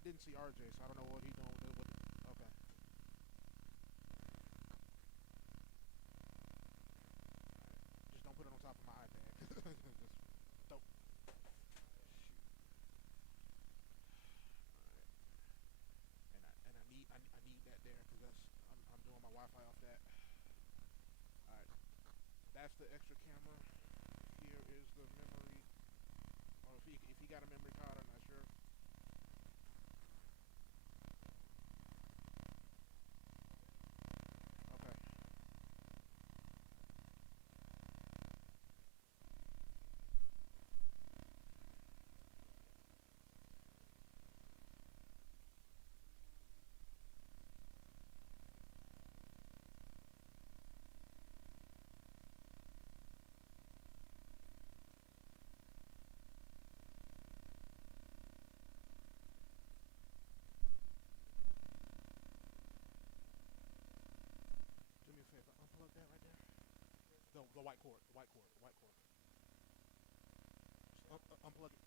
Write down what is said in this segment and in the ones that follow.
didn't see RJ, so I don't know what he's doing with it. Okay. Just don't put it on top of my iPad. Just don't. Shoot. All right. And I need that there because I'm doing my Wi-Fi off that. All right. That's the extra camera. Here is the memory. Or if he got a memory card, I'm not sure. Okay. Do me a favor. Unplug that right there. The white cord. The white cord. The white cord. Just unplug it.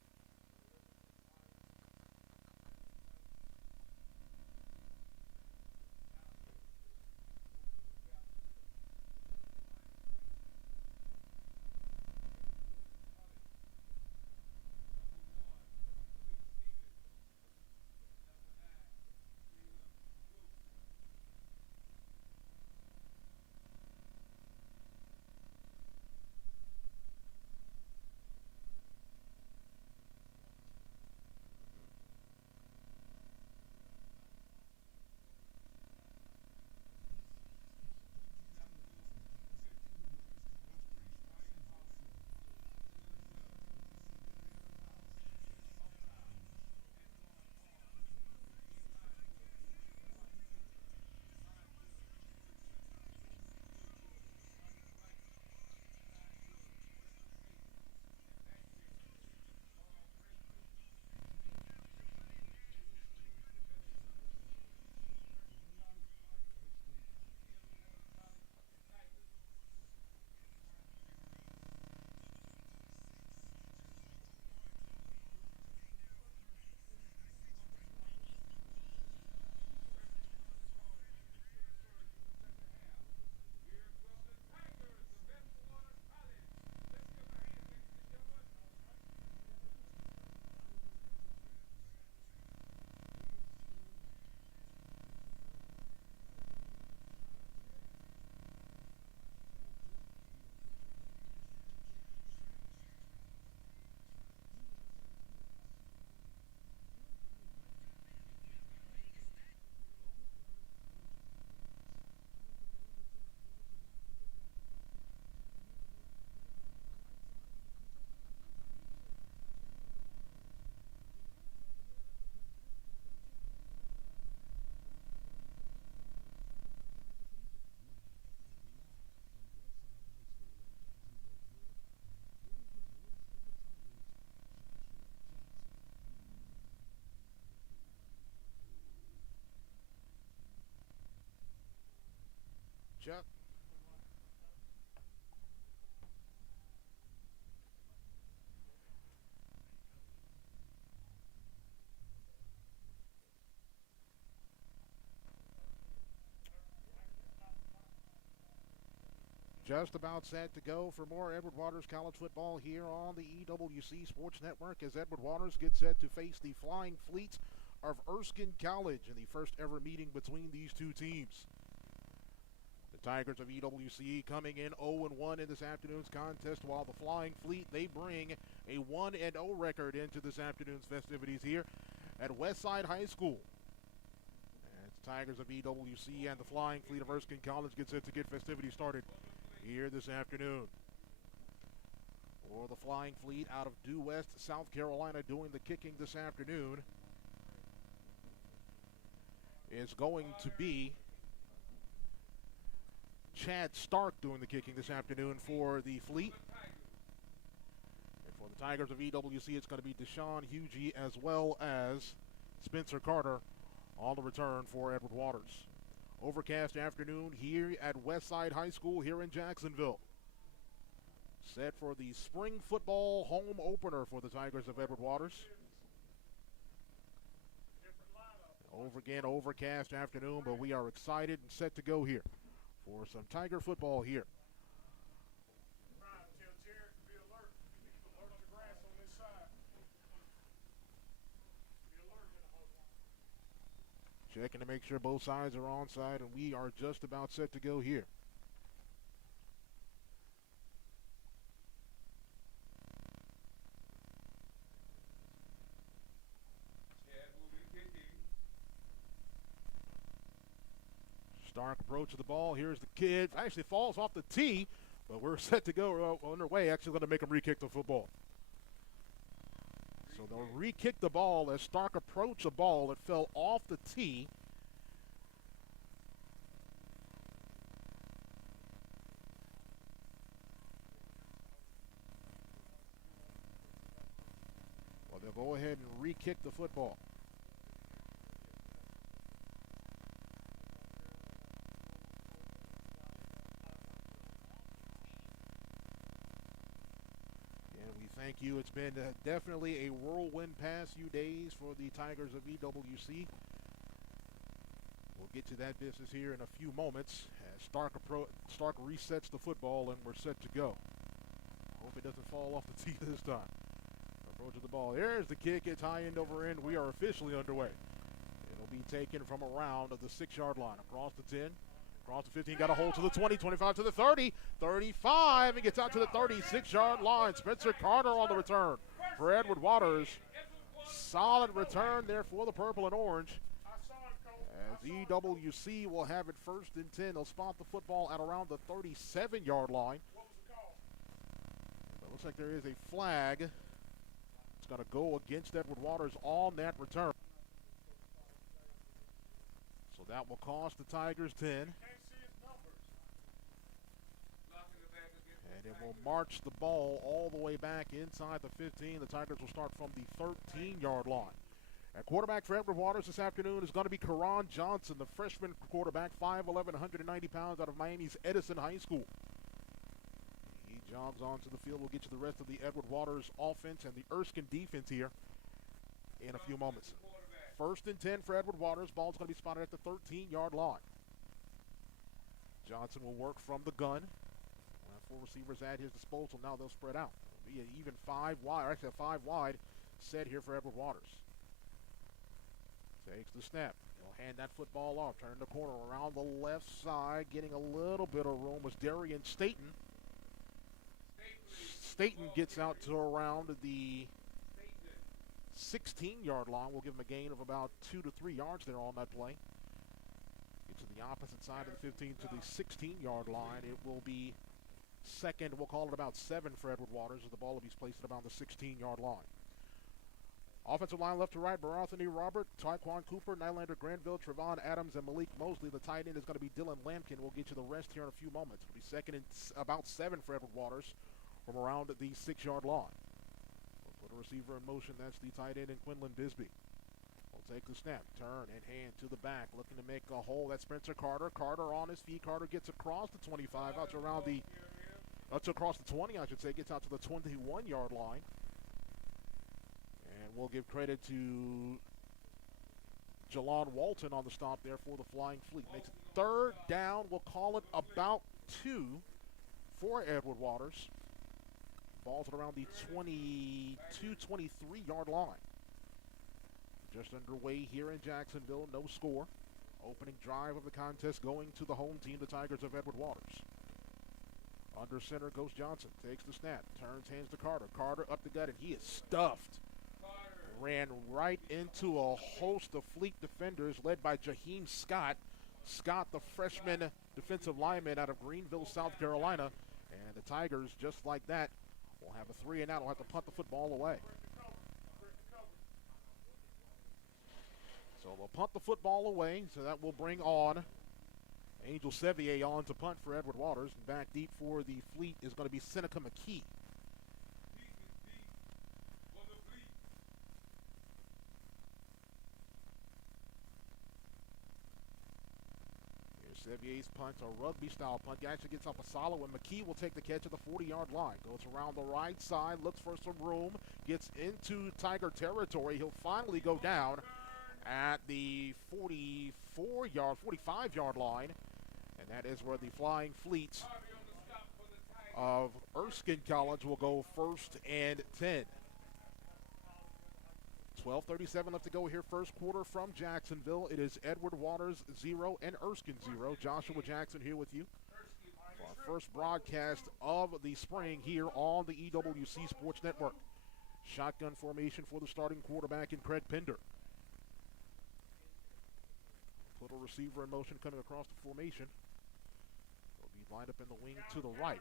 Chuck. Just about set to go for more Edward Waters College football here on the EWC Sports Network as Edward Waters gets set to face the Flying Fleet of Erskine College in the first ever meeting between these two teams. The Tigers of EWC coming in 0-1 in this afternoon's contest, while the Flying Fleet, they bring a 1-0 record into this afternoon's festivities here at Westside High School. As the Tigers of EWC and the Flying Fleet of Erskine College get set to get festivities started here this afternoon. For the Flying Fleet out of Due West, South Carolina, doing the kicking this afternoon is going to be Chad Stark doing the kicking this afternoon for the Fleet. And for the Tigers of EWC, it's going to be Deshaun Hugie as well as Spencer Carter on the return for Edward Waters. Overcast afternoon here at Westside High School here in Jacksonville. Set for the spring football home opener for the Tigers of Edward Waters. Again, overcast afternoon, but we are excited and set to go here for some Tiger football here. Checking to make sure both sides are onside, and we are just about set to go here. Stark approach to the ball. Here's the kid. Actually falls off the tee, but we're set to go underway. Actually going to make him re-kick the football. So they'll re-kick the ball as Stark approached the ball. It fell off the tee. Well, they'll go ahead and re-kick the football. Thank you. It's been definitely a whirlwind past few days for the Tigers of EWC. We'll get to that business here in a few moments as Stark resets the football and we're set to go. Hope it doesn't fall off the tee this time. Approach of the ball. There's the kick. It's high end over end. We are officially underway. It'll be taken from around the 6-yard line. Across the 10. Across the 15, got a hold to the 20, 25 to the 30, 35, and gets out to the 36-yard line. Spencer Carter on the return for Edward Waters. Solid return there for the purple and orange. As EWC will have it 1st and 10. They'll spot the football at around the 37-yard line. It looks like there is a flag. It's going to go against Edward Waters on that return. So that will cost the Tigers 10. And it will march the ball all the way back inside the 15. The Tigers will start from the 13-yard line. At quarterback for Edward Waters this afternoon is going to be Karan Johnson, the freshman quarterback, 5'11", 190 pounds, out of Miami's Edison High School. He jogs onto the field. We'll get you the rest of the Edward Waters offense and the Erskine defense here in a few moments. 1st and 10 for Edward Waters. Ball's going to be spotted at the 13-yard line. Johnson will work from the gun. 4 receivers at his disposal. Now they'll spread out. It'll be an even 5 wide, or actually a 5 wide set here for Edward Waters. Takes the snap. He'll hand that football off. Turn the corner around the left side. Getting a little bit of room was Darian Staten. Staten gets out to around the 16-yard line. We'll give him a gain of about 2 to 3 yards there on that play. Get to the opposite side of the 15 to the 16-yard line. It will be second, we'll call it about 7 for Edward Waters as the ball will be placed at about the 16-yard line. Offensive line left to right, Barothany Robert, Tyquan Cooper, Nylander Granville, Trevon Adams, and Malik Mosley. The tight end is going to be Dylan Lampkin. We'll get you the rest here in a few moments. It'll be second and about 7 for Edward Waters from around the 6-yard line. We'll put a receiver in motion. That's the tight end in Quinlan Bisbee. We'll take the snap, turn, and hand to the back, looking to make a hole. That's Spencer Carter. Carter on his feet. Carter gets across the 25, out to around the across the 20, I should say, gets out to the 21-yard line. And we'll give credit to Jalon Walton on the stop there for the Flying Fleet. Makes it 3rd down. We'll call it about 2 for Edward Waters. Ball's at around the 22, 23-yard line. Just underway here in Jacksonville. No score. Opening drive of the contest going to the home team, the Tigers of Edward Waters. Under center goes Johnson. Takes the snap. Turns, hands to Carter. Carter up the gut, and he is stuffed. Ran right into a host of Fleet defenders led by Jaheim Scott. Scott, the freshman defensive lineman out of Greenville, South Carolina. And the Tigers, just like that, will have a 3-and-out. Will have to punt the football away. So they'll punt the football away. So that will bring on Angel Sevier on to punt for Edward Waters. Back deep for the Fleet is going to be Seneca McKee. Here's Sevier's punt, a rugby-style punt. He actually gets off a solid one. McKee will take the catch at the 40-yard line. Goes around the right side, looks for some room, gets into Tiger territory. He'll finally go down at the 45-yard line. And that is where the Flying Fleets of Erskine College will go 1st and 10. 12:37 left to go here, first quarter from Jacksonville. It is Edward Waters 0 and Erskine 0. Joshua Jackson here with you for our first broadcast of the spring here on the EWC Sports Network. Shotgun formation for the starting quarterback in Craig Pender. Little receiver in motion coming across the formation. They'll be lined up in the wing to the right.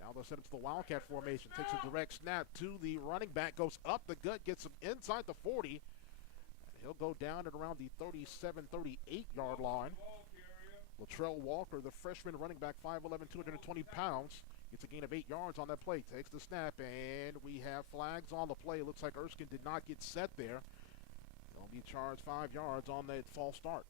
Now they'll set up to the Wildcat formation. Takes a direct snap to the running back. Goes up the gut. Gets him inside the 40. And he'll go down at around the 37, 38-yard line. Latrell Walker, the freshman running back, 5'11", 220 pounds. Gets a gain of 8 yards on that play. Takes the snap, and we have flags on the play. Looks like Erskine did not get set there. They'll be charged 5 yards on that false start.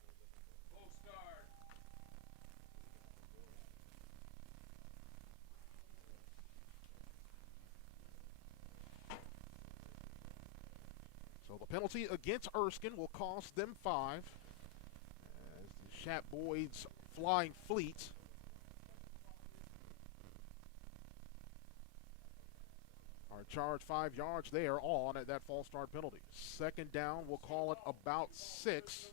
So the penalty against Erskine will cost them 5. As the Shat Boys Flying Fleet are charged 5 yards there on at that false start penalty. Second down, we'll call it about 6. The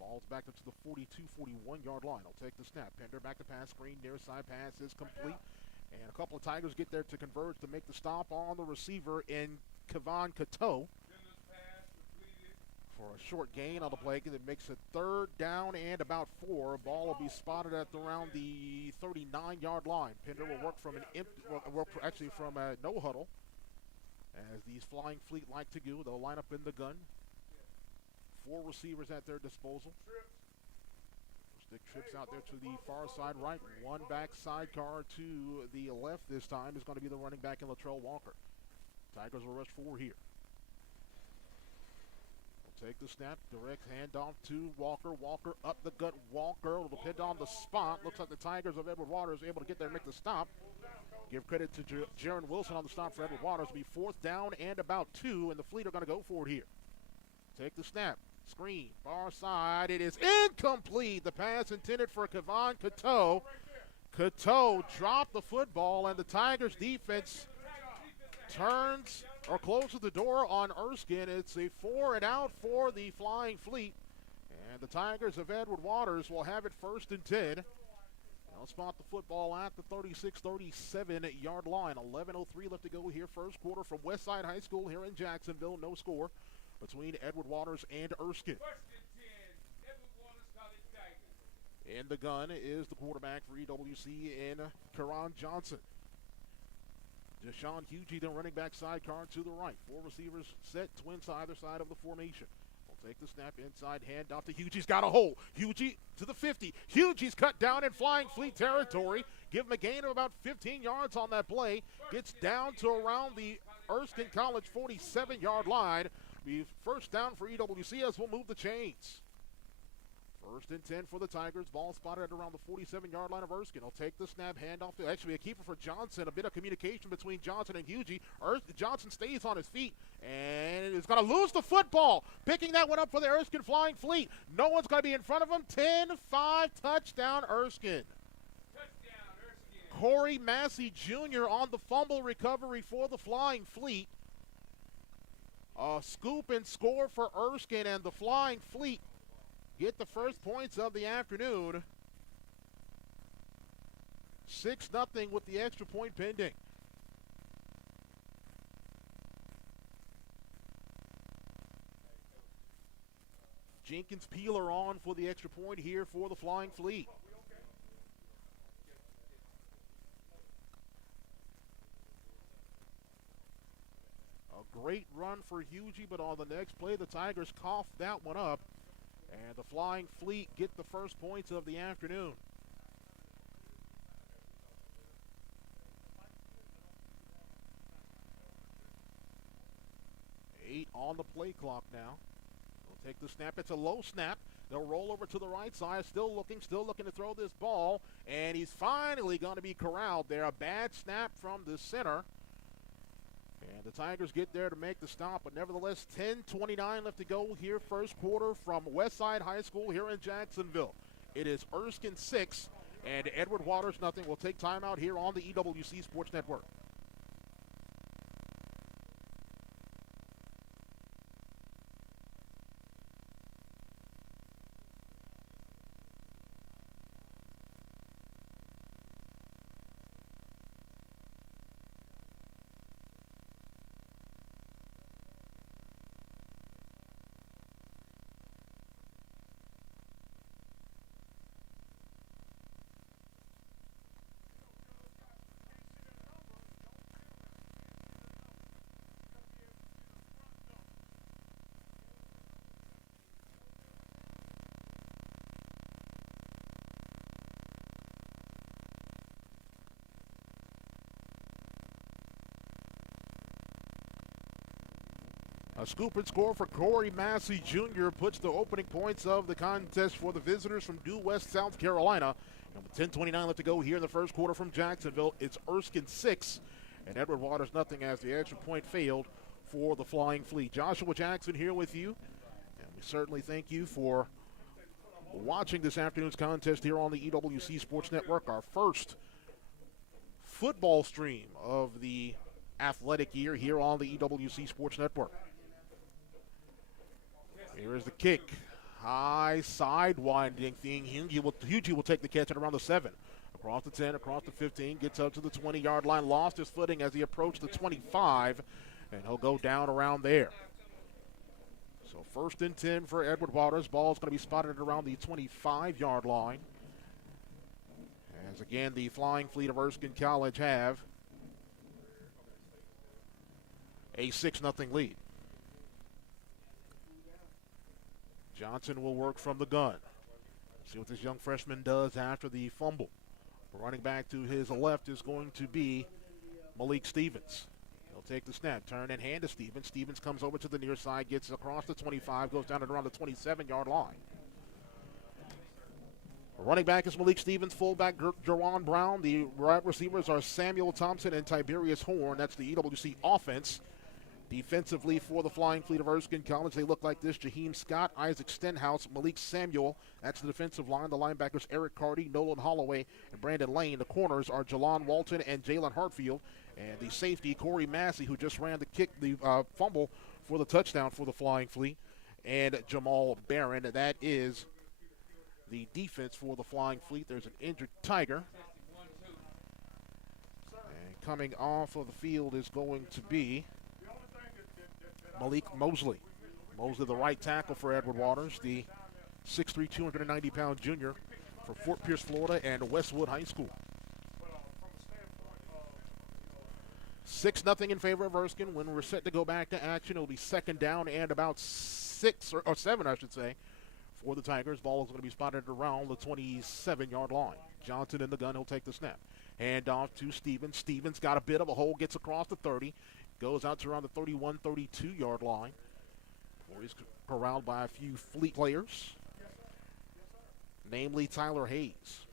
ball's back up to the 42, 41-yard line. He'll take the snap. Pender back to pass screen. Near side pass is complete. And a couple of Tigers get there to converge to make the stop on the receiver in Kevon Cateau. For a short gain on the play, that makes it 3rd down and about 4. Ball will be spotted at around the 39-yard line. Pender will work from from a no huddle, as these Flying Fleet like to do. They'll line up in the gun. 4 receivers at their disposal. Stick trips out there to the far side right. 1 back sidecar to the left this time is going to be the running back in Latrell Walker. Tigers will rush 4 here. Take the snap, direct handoff to Walker. Walker up the gut. Walker will depend on the spot. Looks like the Tigers of Edward Waters able to get there and make the stop. Give credit to Jaron Wilson on the stop for Edward Waters. It'll be 4th down and about 2, and the Fleet are going to go for it here. Take the snap. Screen. Far side. It is incomplete. The pass intended for Kevon Cateau. Cateau dropped the football, and the Tigers defense turns or closes the door on Erskine. It's a 4 and out for the Flying Fleet. And the Tigers of Edward Waters will have it 1st and 10. They'll spot the football at the 36, 37-yard line. 11:03 left to go here, first quarter from Westside High School here in Jacksonville. No score between Edward Waters and Erskine. 1st and 10, Edward Waters College Tigers. In the gun is the quarterback for EWC in Karan Johnson. Deshaun Hugie, the running back sidecar to the right. 4 receivers set, twins to either side of the formation. We'll take the snap inside, hand off to Hugie's got a hole. Hugie to the 50. Hugie's cut down in Flying Fleet territory. Give him a gain of about 15 yards on that play. Gets down to around the Erskine College 47-yard line. Be 1st down for EWC as we'll move the chains. 1st and 10 for the Tigers. Ball spotted at around the 47-yard line of Erskine. He'll take the snap, hand off to actually a keeper for Johnson. A bit of communication between Johnson and Hugie. Johnson stays on his feet and is going to lose the football. Picking that one up for the Erskine Flying Fleet. No one's going to be in front of him. 10-5 touchdown Erskine. Touchdown Erskine. Corey Massey Jr. on the fumble recovery for the Flying Fleet. A scoop and score for Erskine, and the Flying Fleet get the first points of the afternoon. 6-0 with the extra point pending. Jenkins Peeler on for the extra point here for the Flying Fleet. A great run for Hugie, but on the next play, the Tigers coughed that one up. And the Flying Fleet get the first points of the afternoon. Eight on the play clock now. They'll take the snap. It's a low snap. They'll roll over to the right side. Still looking to throw this ball. And he's finally going to be corralled there. A bad snap from the center. And The Tigers get there to make the stop, but nevertheless, 10:29 left to go here, first quarter from Westside High School here in Jacksonville. It is Erskine 6 and Edward Waters nothing. We'll take time out here on the EWC Sports Network. A scoop and score for Corey Massey Jr. puts the opening points of the contest for the visitors from Due West, South Carolina. And with 10:29 left to go here in the first quarter from Jacksonville, it's Erskine 6 and Edward Waters nothing as the extra point failed for the Flying Flea. Joshua Jackson here with you, and we certainly thank you for watching this afternoon's contest here on the EWC Sports Network, our first football stream of the athletic year here on the EWC Sports Network. Here is the kick. High sidewinding thing. Hugie will take the catch at around the 7. Across the 10, across the 15, gets up to the 20-yard line. Lost his footing as he approached the 25, and he'll go down around there. So 1st and 10 for Edward Waters. Ball is going to be spotted at around the 25-yard line. As again, the Flying Fleet of Erskine College have a 6-0 lead. Johnson will work from the gun. See what this young freshman does after the fumble. Running back to his left is going to be Malik Stevens. He'll take the snap, turn and hand to Stevens. Stevens comes over to the near side, gets across the 25, goes down at around the 27-yard line. Running back is Malik Stevens, fullback Jerron Brown. The wide receivers are Samuel Thompson and Tiberius Horn. That's the EWC offense. Defensively for the Flying Fleet of Erskine College, they look like this: Jaheim Scott, Isaac Stenhouse, Malik Samuel. That's the defensive line. The linebackers Eric Carty, Nolan Holloway, and Brandon Lane. The corners are Jelon Walton and Jalen Hartfield. And the safety, Corey Massey, who just ran the fumble for the touchdown for the Flying Fleet, and Jamal Barron. That is the defense for the Flying Fleet. There's an injured Tiger. And coming off of the field is going to be Malik Mosley. Mosley, the right tackle for Edward Waters, the 6'3", 290-pound junior for Fort Pierce, Florida, and Westwood High School. 6-0 in favor of Erskine. When we're set to go back to action, it'll be 2nd down and about 6 or 7, I should say, for the Tigers. Ball is going to be spotted around the 27-yard line. Johnson in the gun. He'll take the snap. Hand off to Stevens. Stevens got a bit of a hole, gets across the 30. Goes out to around the 31, 32-yard line. Or he's corralled by a few Fleet players, namely Tyler Hayes.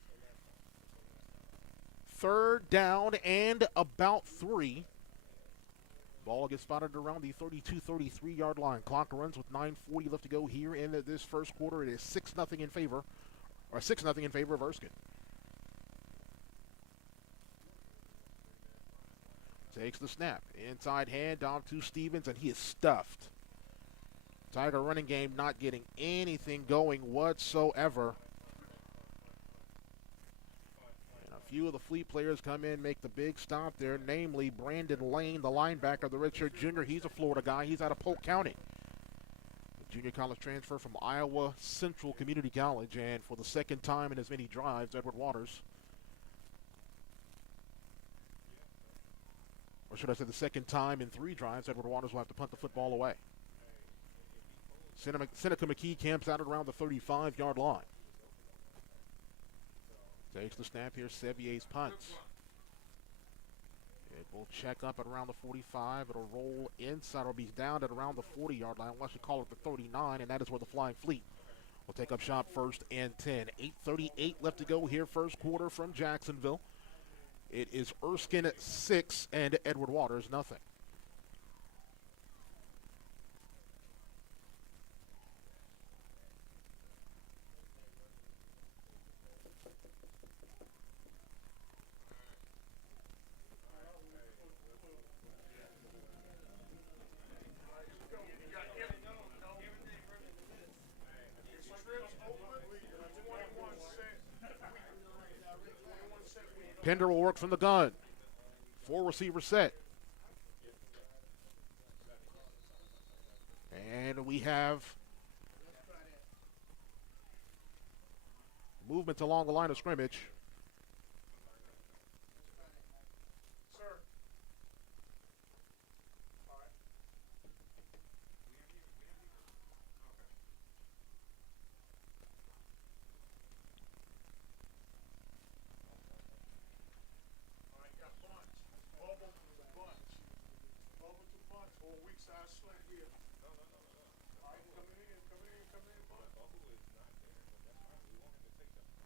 3rd down and about 3. Ball gets spotted around the 32, 33-yard line. Clock runs with 9:40 left to go here in this first quarter. It is 6-0 in favor, or 6-0 in favor of Erskine. Takes the snap. Inside hand off to Stevens, and he is stuffed. Tiger running game not getting anything going whatsoever. And a few of the Fleet players come in, make the big stop there, namely Brandon Lane, the linebacker, the redshirt junior. He's a Florida guy. He's out of Polk County. The junior college transfer from Iowa Central Community College, and for the 2nd time in as many drives, Edward Waters, or should I say the 2nd time in 3 drives, Edward Waters will have to punt the football away. Seneca McKee camps out at around the 35-yard line. Takes the snap here. Sevier's punts. It will check up at around the 45. It'll roll inside. It'll be down at around the 40-yard line. We'll actually call it the 39, and that is where the Flying Fleet will take up shop 1st and 10. 8:38 left to go here, first quarter from Jacksonville. It is Erskine 6 and Edward Waters nothing. Pender will work from the gun. 4 receiver set. And we have movement along the line of scrimmage.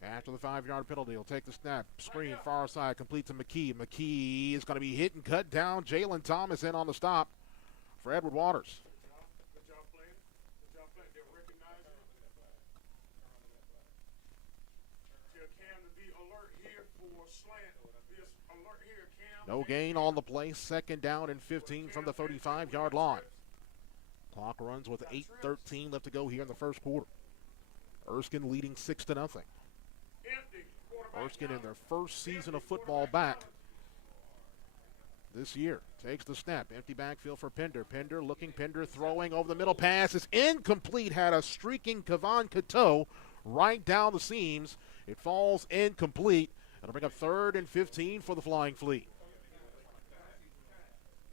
After the 5-yard penalty, he'll take the snap. Screen far side, complete to McKee. McKee is going to be hit and cut down. Jalen Thomas in on the stop for Edward Waters. Good job playing. Good job playing. They're recognizing it. Tell Cam to be alert here for slant. Be alert here, Cam. No gain on the play. 2nd down and 15 from the 35-yard line. Clock runs with 8:13 left to go here in the first quarter. Erskine leading 6-0. Erskine in their first season of football back this year. Takes the snap. Empty backfield for Pender. Pender looking. Pender throwing over the middle. Pass is incomplete. Had a streaking Kavan Cateau right down the seams. It falls incomplete. It'll bring up 3rd and 15 for the Flying Flea.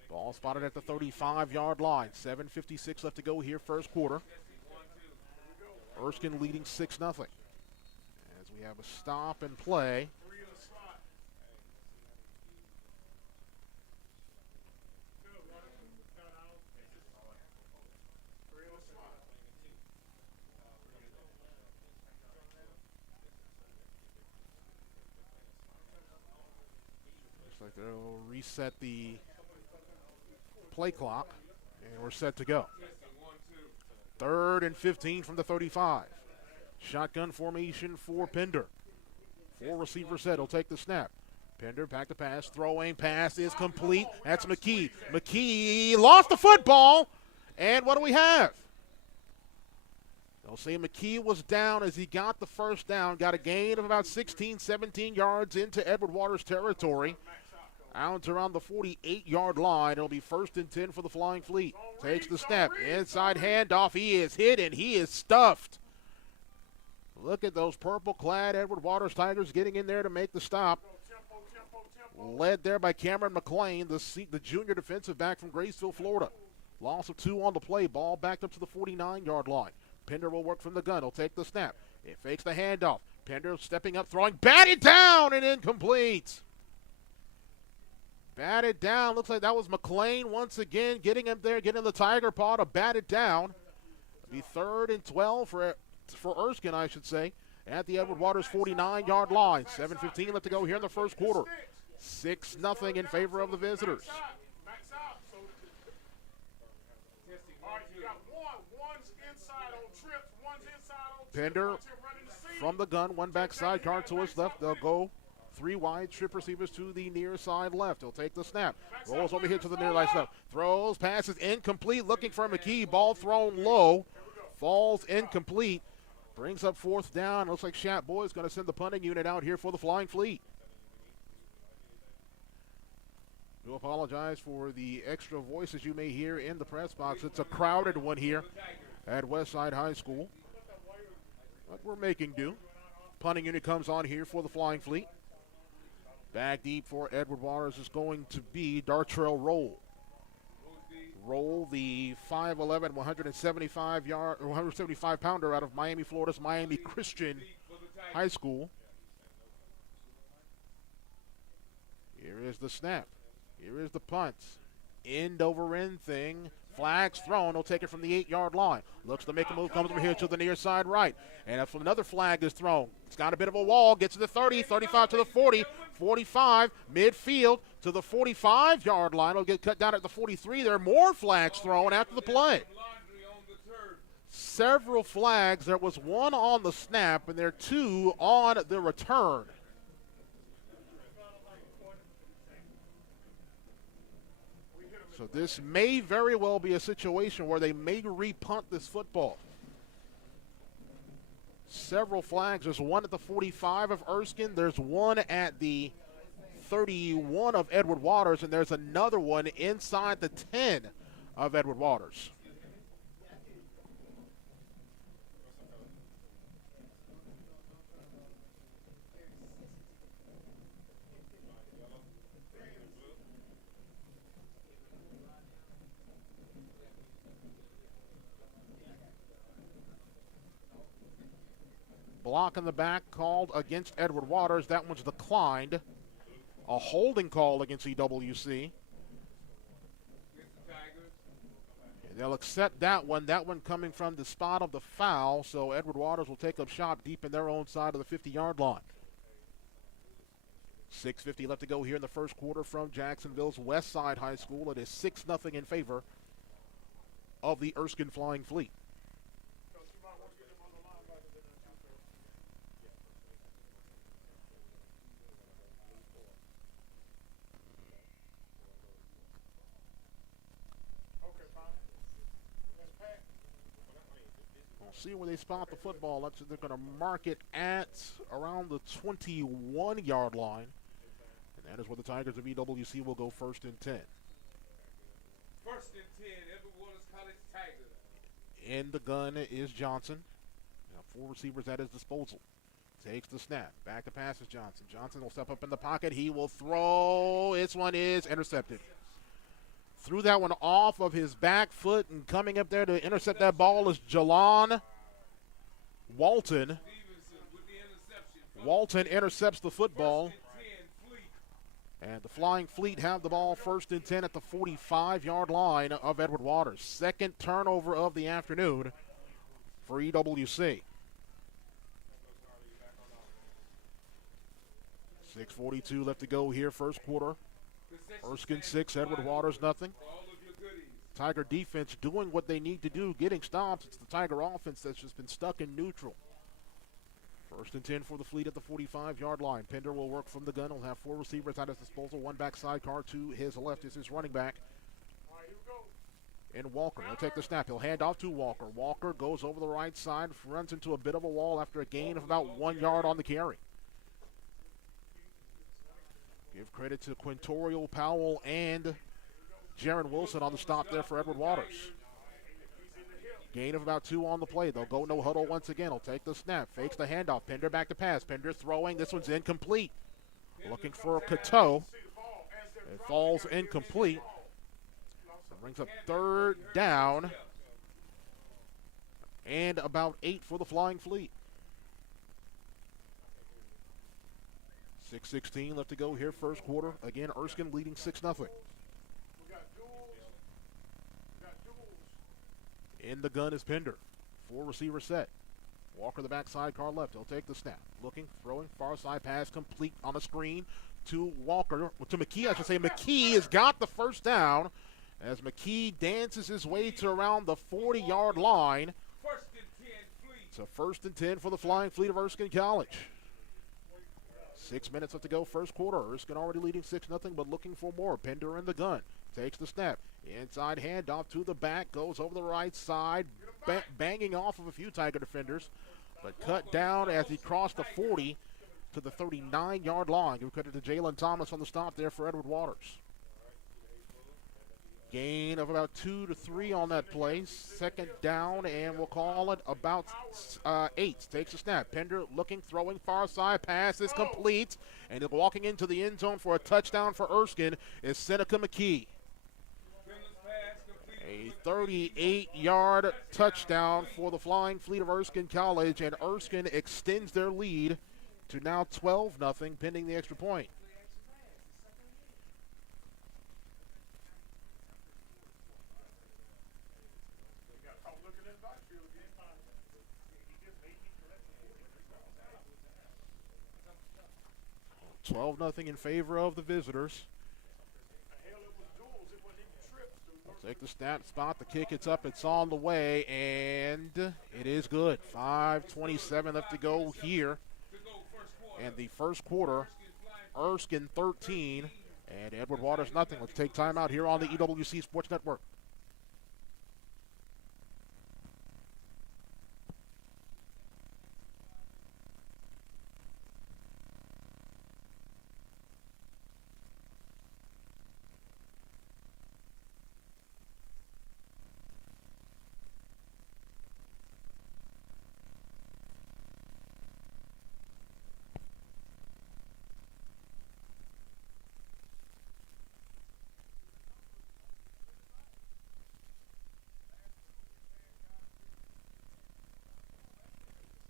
Ball spotted at the 35-yard line. 7:56 left to go here, first quarter. Erskine leading 6-0. As we have a stop and play. Looks like they'll reset the play clock, and we're set to go. 3rd and 15 from the 35. Shotgun formation for Pender. 4 receiver set. He'll take the snap. Pender back to pass. Throwing. Pass is complete. That's McKee. McKee lost the football. And what do we have? They'll say McKee was down as he got the first down. Got a gain of about 16, 17 yards into Edward Waters territory. Out around the 48-yard line. It'll be 1st and 10 for the Flying Fleet. Takes the snap. Inside handoff. He is hit and he is stuffed. Look at those purple-clad Edward Waters Tigers getting in there to make the stop. Led there by Cameron McLean, the junior defensive back from Graceville, Florida. Loss of 2 on the play. Ball backed up to the 49-yard line. Pender will work from the gun. He'll take the snap. It fakes the handoff. Pender stepping up, throwing. Batted down and incomplete. Batted down. Looks like that was McLean once again getting him there, getting the Tiger paw to bat it down. It'll be 3rd and 12 for Erskine, I should say, at the Edward Waters 49-yard line. 7:15 left to go here in the first quarter. 6-0 in favor of the visitors. Pender from the gun, one backside, card to his left. They'll go 3 wide, strip receivers to the near side left. He'll take the snap. Rolls over here to the near side left. Throws, passes incomplete, looking for McKee. Ball thrown low. Falls incomplete. Brings up 4th down. Looks like Shat Boyd's going to send the punting unit out here for the Flying Fleet. Do apologize for the extra voices you may hear in the press box. It's a crowded one here at Westside High School. But we're making do. Punting unit comes on here for the Flying Fleet. Back deep for Edward Waters is going to be Dartrell Roll. Roll, the 5'11", 175-pounder out of Miami, Florida's Miami Christian High School. Here is the snap. Here is the punt. End over end thing. Flags thrown. He'll take it from the 8-yard line. Looks to make a move. Comes over here to the near side right. And if another flag is thrown, it's got a bit of a wall. Gets to the 30, 35 to the 40, 45, midfield to the 45-yard line. It'll get cut down at the 43. There are more flags thrown after the play. Several flags. There was 1 on the snap, and there are 2 on the return. So this may very well be a situation where they may re-punt this football. Several flags. There's one at the 45 of Erskine. There's one at the 31 of Edward Waters, and there's another one inside the 10 of Edward Waters. Block in the back called against Edward Waters. That one's declined. A holding call against EWC. And they'll accept that one. That one coming from the spot of the foul. So Edward Waters will take up shot deep in their own side of the 50-yard line. 6:50 left to go here in the first quarter from Jacksonville's Westside High School. It is 6-0 in favor of the Erskine Flying Fleet. See where they spot the football. They're going to mark it at around the 21-yard line. And that is where the Tigers of EWC will go 1st and 10. 1st and 10, Edward Waters College Tigers. In the gun is Johnson. Now 4 receivers at his disposal. Takes the snap. Back to pass is Johnson. Johnson will step up in the pocket. He will throw. This one is intercepted. Threw that one off of his back foot, and coming up there to intercept that ball is Jalon Walton. Walton intercepts the football. And the Flying Fleet have the ball 1st and 10 at the 45-yard line of Edward Waters. Second turnover of the afternoon for EWC. 6:42 left to go here, first quarter. Erskine 6, Edward Waters nothing. Tiger defense doing what they need to do, getting stops. It's the Tiger offense that's just been stuck in neutral. 1st and 10 for the Fleet at the 45-yard line. Pender will work from the gun. He'll have 4 receivers at his disposal. One back sidecar to his left is his running back. And Walker, he'll take the snap. He'll hand off to Walker. Walker goes over the right side, runs into a bit of a wall after a gain of about 1 yard on the carry. Give credit to Quintorial Powell and Jaron Wilson on the stop there for Edward Waters. Gain of about 2 on the play. They'll go no huddle once again. He'll take the snap. Fakes the handoff. Pender back to pass. Pender throwing. This one's incomplete. Looking for Cateau. It falls incomplete. That brings up 3rd down. And about 8 for the Flying Fleet. 6:16 left to go here, first quarter. Again, Erskine leading 6-0. In the gun is Pender. 4 receiver set. Walker the backside, car left. He'll take the snap. Looking, throwing, far side pass complete on the screen to Walker. To McKee, I should say. McKee has got the first down as McKee dances his way to around the 40-yard line. It's a 1st and 10 for the Flying Fleet of Erskine College. 6 minutes left to go, first quarter. Erskine already leading 6-0, but looking for more. Pender in the gun. Takes the snap. Inside handoff to the back. Goes over the right side. Banging off of a few Tiger defenders. But cut down as he crossed the 40 to the 39-yard line. Give credit to Jalen Thomas on the stop there for Edward Waters. Gain of about 2 to 3 on that play. 2nd down, and we'll call it about 8. Takes a snap. Pender looking, throwing, far side pass is complete. And walking into the end zone for a touchdown for Erskine is Seneca McKee. A 38-yard touchdown for the Flying Fleet of Erskine College, and Erskine extends their lead to now 12-0 pending the extra point. $12-0 in favor of the visitors. Take the snap, spot the kick, it's up, it's on the way, and it is good. 5:27 left to go here. And the first quarter, Erskine 13 and Edward Waters nothing. Let's take time out here on the EWC Sports Network.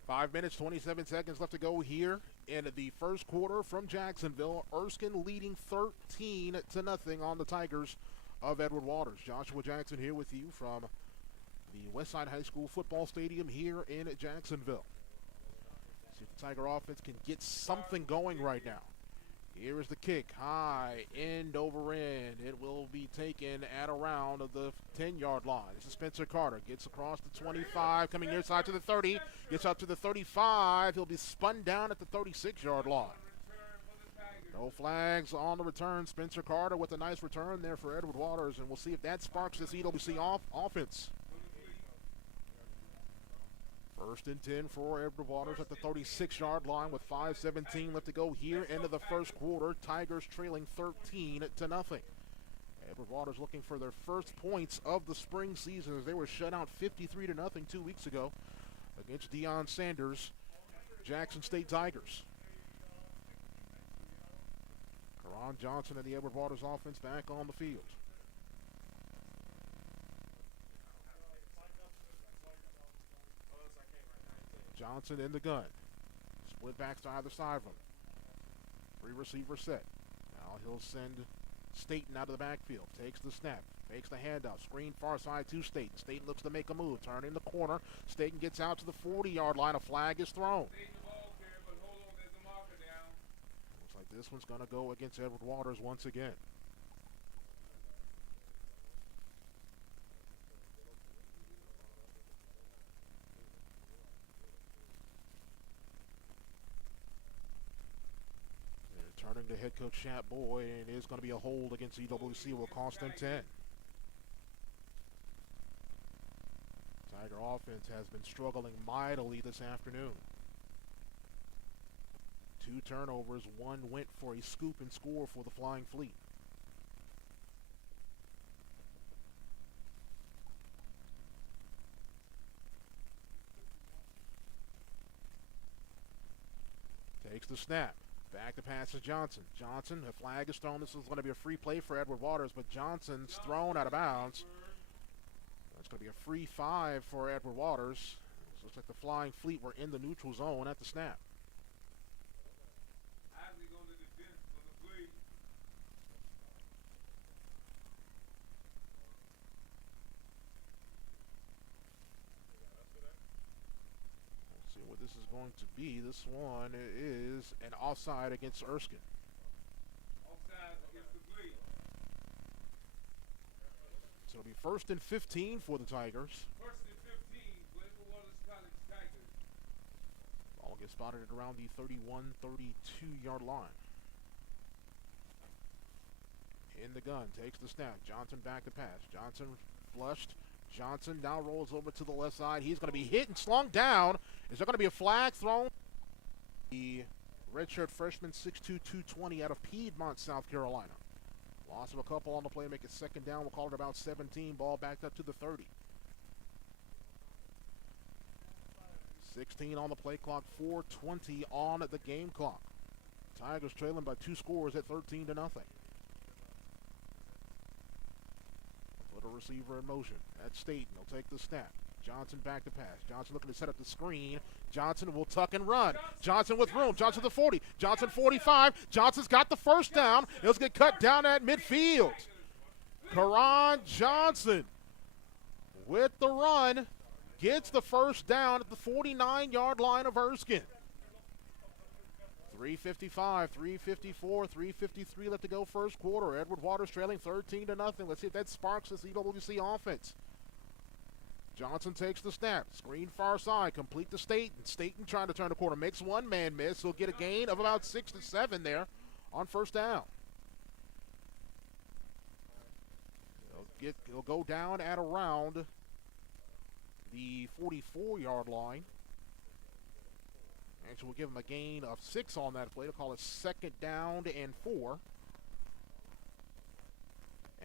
5 minutes, 27 seconds left to go here in the first quarter from Jacksonville. Erskine leading 13-0 on the Tigers of Edward Waters. Joshua Jackson here with you from the Westside High School football stadium here in Jacksonville. See if the Tiger offense can get something going right now. Here is the kick, high, end over end. It will be taken at around the 10-yard line. This is Spencer Carter, gets across the 25, coming near side to the 30, gets up to the 35. He'll be spun down at the 36-yard line. No flags on the return. Spencer Carter with a nice return there for Edward Waters, and we'll see if that sparks this EWC offense. First and 10 for Edward Waters at the 36-yard line with 5:17 left to go here into the first quarter. Tigers trailing 13-0. Edward Waters looking for their first points of the spring season as they were shut out 53-0 2 weeks ago against Deion Sanders' Jackson State Tigers. Karan Johnson and the Edward Waters offense back on the field. Johnson in the gun. Split backs to either side of him. Three receiver set. Now he'll send Staten out of the backfield. Takes the snap. Makes the handoff. Screen far side to Staten. Staten looks to make a move. Turning the corner. Staten gets out to the 40-yard line. A flag is thrown. Looks like this one's going to go against Edward Waters once again. Turning to head coach Shat Boy, and it is going to be a hold against EWC. Will cost them 10. Tiger offense has been struggling mightily this afternoon. 2 turnovers, 1 went for a scoop and score for the Flying Fleet. Takes the snap. Back to pass to Johnson. Johnson, a flag is thrown. This is going to be a free play for Edward Waters, but Johnson's thrown out of bounds. That's going to be a free 5 for Edward Waters. It looks like the Flying Fleet were in the neutral zone at the snap. What this is going to be. This one is an offside against Erskine. Offside against the Fleet. So it'll be 1st and 15 for the Tigers. 1st and 15 for Edward Waters College Tigers. Ball gets spotted at around the 31-32-yard line. In the gun, takes the snap. Johnson back to pass. Johnson flushed. Johnson now rolls over to the left side. He's going to be hit and slung down. Is there going to be a flag thrown? The redshirt freshman, 6'2", 220 out of Piedmont, South Carolina. Loss of a couple on the play, make it 2nd down. We'll call it about 17. Ball backed up to the 30. 16 on the play clock, 4:20 on the game clock. Tigers trailing by 2 scores at 13-0. Put a receiver in motion. That's Staten. He'll take the snap. Johnson back to pass. Johnson looking to set up the screen. Johnson will tuck and run. Johnson with room. Johnson to 40. Johnson 45. Johnson's got the first down. He'll get cut down at midfield. Karan Johnson with the run gets the first down at the 49-yard line of Erskine. 3:55, 3:54, 3:53 left to go first quarter. Edward Waters trailing 13-0. Let's see if that sparks this EWC offense. Johnson takes the snap. Screen far side. Complete to Staten. Staten trying to turn the corner. Makes one man miss. He'll get a gain of about 6 to 7 there on first down. He'll go down at around the 44-yard line. Actually, we'll give him a gain of 6 on that play. They'll call it 2nd down and 4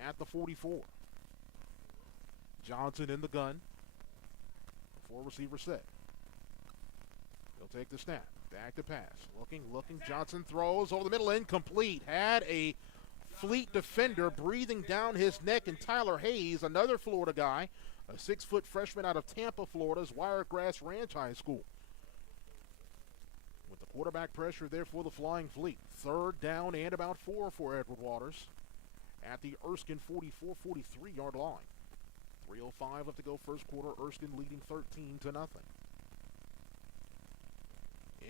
at the 44. Johnson in the gun. 4 receiver set. He'll take the snap. Back to pass. Looking. Johnson throws over the middle, incomplete. Had a Fleet defender breathing down his neck, and Tyler Hayes, another Florida guy, a 6-foot freshman out of Tampa, Florida's Wiregrass Ranch High School. with the quarterback pressure there for the Flying Fleet. 3rd down and about 4 for Edward Waters at the Erskine 44-43-yard line. 3:05 left to go first quarter. Erskine leading 13-0.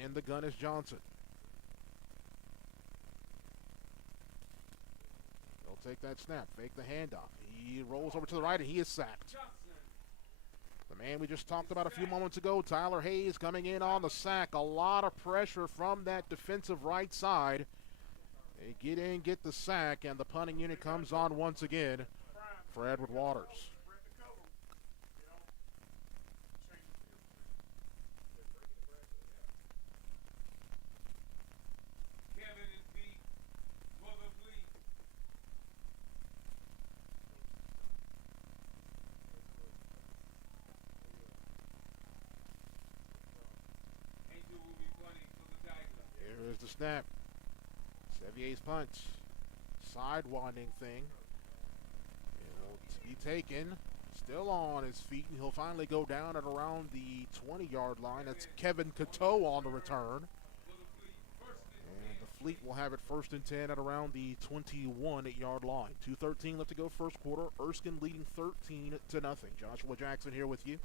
In the gun is Johnson. He'll take that snap, fake the handoff. He rolls over to the right and he is sacked. The man we just talked about a few moments ago, Tyler Hayes, coming in on the sack. A lot of pressure from that defensive right side. They get in, get the sack, and the punting unit comes on once again for Edward Waters. Here's the snap. Sevier's punch. Sidewinding thing. It will be taken. Still on his feet, and he'll finally go down at around the 20-yard line. That's Kevin Cateau on the return. And the Fleet will have it 1st and 10 at around the 21-yard line. 2:13 left to go first quarter. Erskine leading 13-0. Joshua Jackson here with you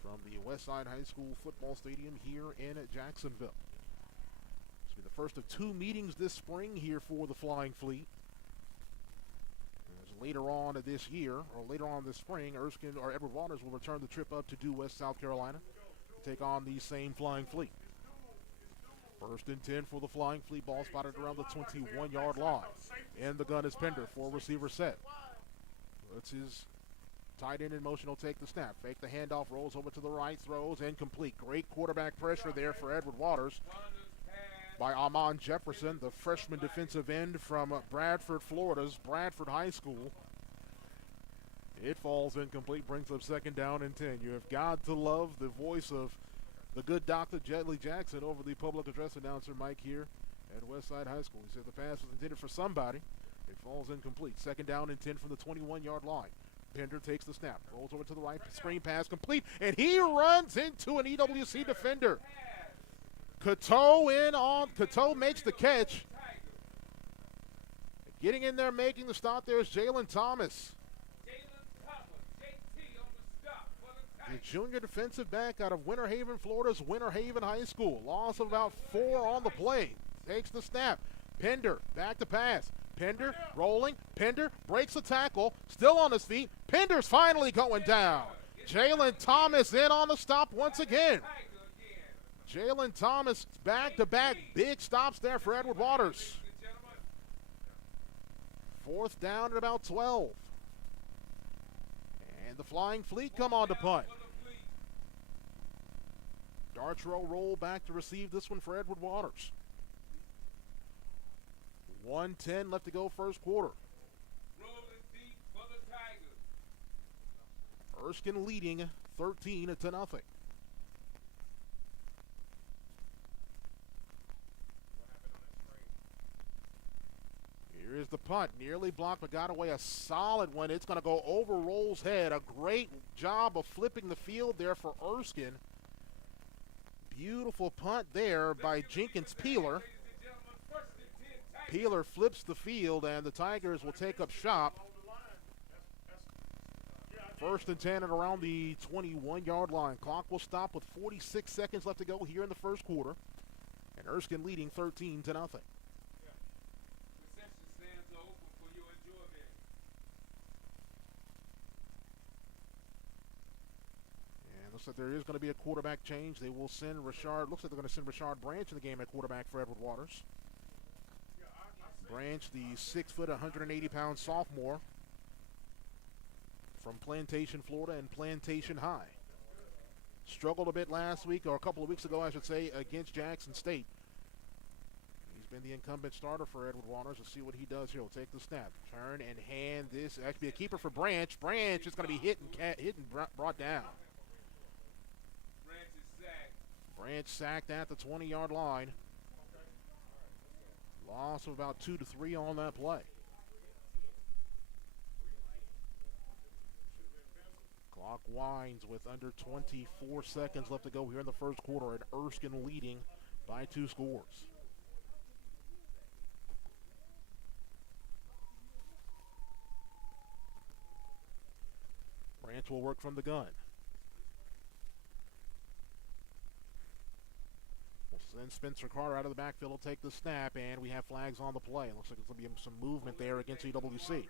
from the Westside High School football stadium here in Jacksonville. This will be the first of 2 meetings this spring here for the Flying Fleet. As later on this year, or later on this spring, Erskine or Edward Waters will return the trip up to Due West, South Carolina to take on the same Flying Fleet. 1st and 10 for the Flying Fleet. Ball spotted around the 21-yard line. And the gun is Pender for receiver set. That's his tight end in motion. Will take the snap. Fake the handoff. Rolls over to the right. Throws incomplete. Great quarterback pressure there for Edward Waters by Amon Jefferson, the freshman defensive end from Bradford, Florida's Bradford High School. It falls incomplete. Brings up 2nd down and 10. You have got to love the voice of the good Dr. Jetley Jackson over the public address announcer mic here at Westside High School. He said the pass was intended for somebody. It falls incomplete. 2nd down and 10 from the 21-yard line. Pender takes the snap, rolls over to the right, screen pass complete, and he runs into an EWC defender. Cateau makes the catch. Getting in there, making the stop there is Jalen Thomas. The junior defensive back out of Winter Haven, Florida's Winter Haven High School. Loss of about 4 on the play. Takes the snap. Pender, back to pass. Pender, rolling. Pender breaks the tackle. Still on his feet. Pender's finally going down. Jalen Thomas in on the stop once again. Jalen Thomas back-to-back big stops there for Edward Waters. 4th down at about 12. And the Flying Fleet come on to punt. Dartro roll back to receive this one for Edward Waters. 1:10 left to go first quarter. Erskine leading 13-0. Here is the punt. Nearly blocked, but got away a solid one. It's going to go over Roll's head. A great job of flipping the field there for Erskine. Beautiful punt there by Jenkins Peeler. Peeler flips the field, and the Tigers will take up shop. 1st and 10 at around the 21-yard line. Clock will stop with 46 seconds left to go here in the first quarter. And Erskine leading 13-0. Looks like there is going to be a quarterback change. They will send Rashard. Looks like they're going to send Rashard Branch in the game at quarterback for Edward Waters. Branch, the 6', 180-pound sophomore from Plantation, Florida, and Plantation High. Struggled a bit last week, or a couple of weeks ago, I should say, against Jackson State. He's been the incumbent starter for Edward Waters. Let's see what he does here. He'll take the snap, turn and hand this. Actually, a keeper for Branch. Branch is going to be hit and brought down. Branch sacked at the 20-yard line. Loss of about 2 to 3 on that play. Clock winds with under 24 seconds left to go here in the first quarter, and Erskine leading by 2 scores. Branch will work from the gun. We'll send Spencer Carter out of the backfield. He'll take the snap, and we have flags on the play. Looks like there's going to be some movement there against EWC.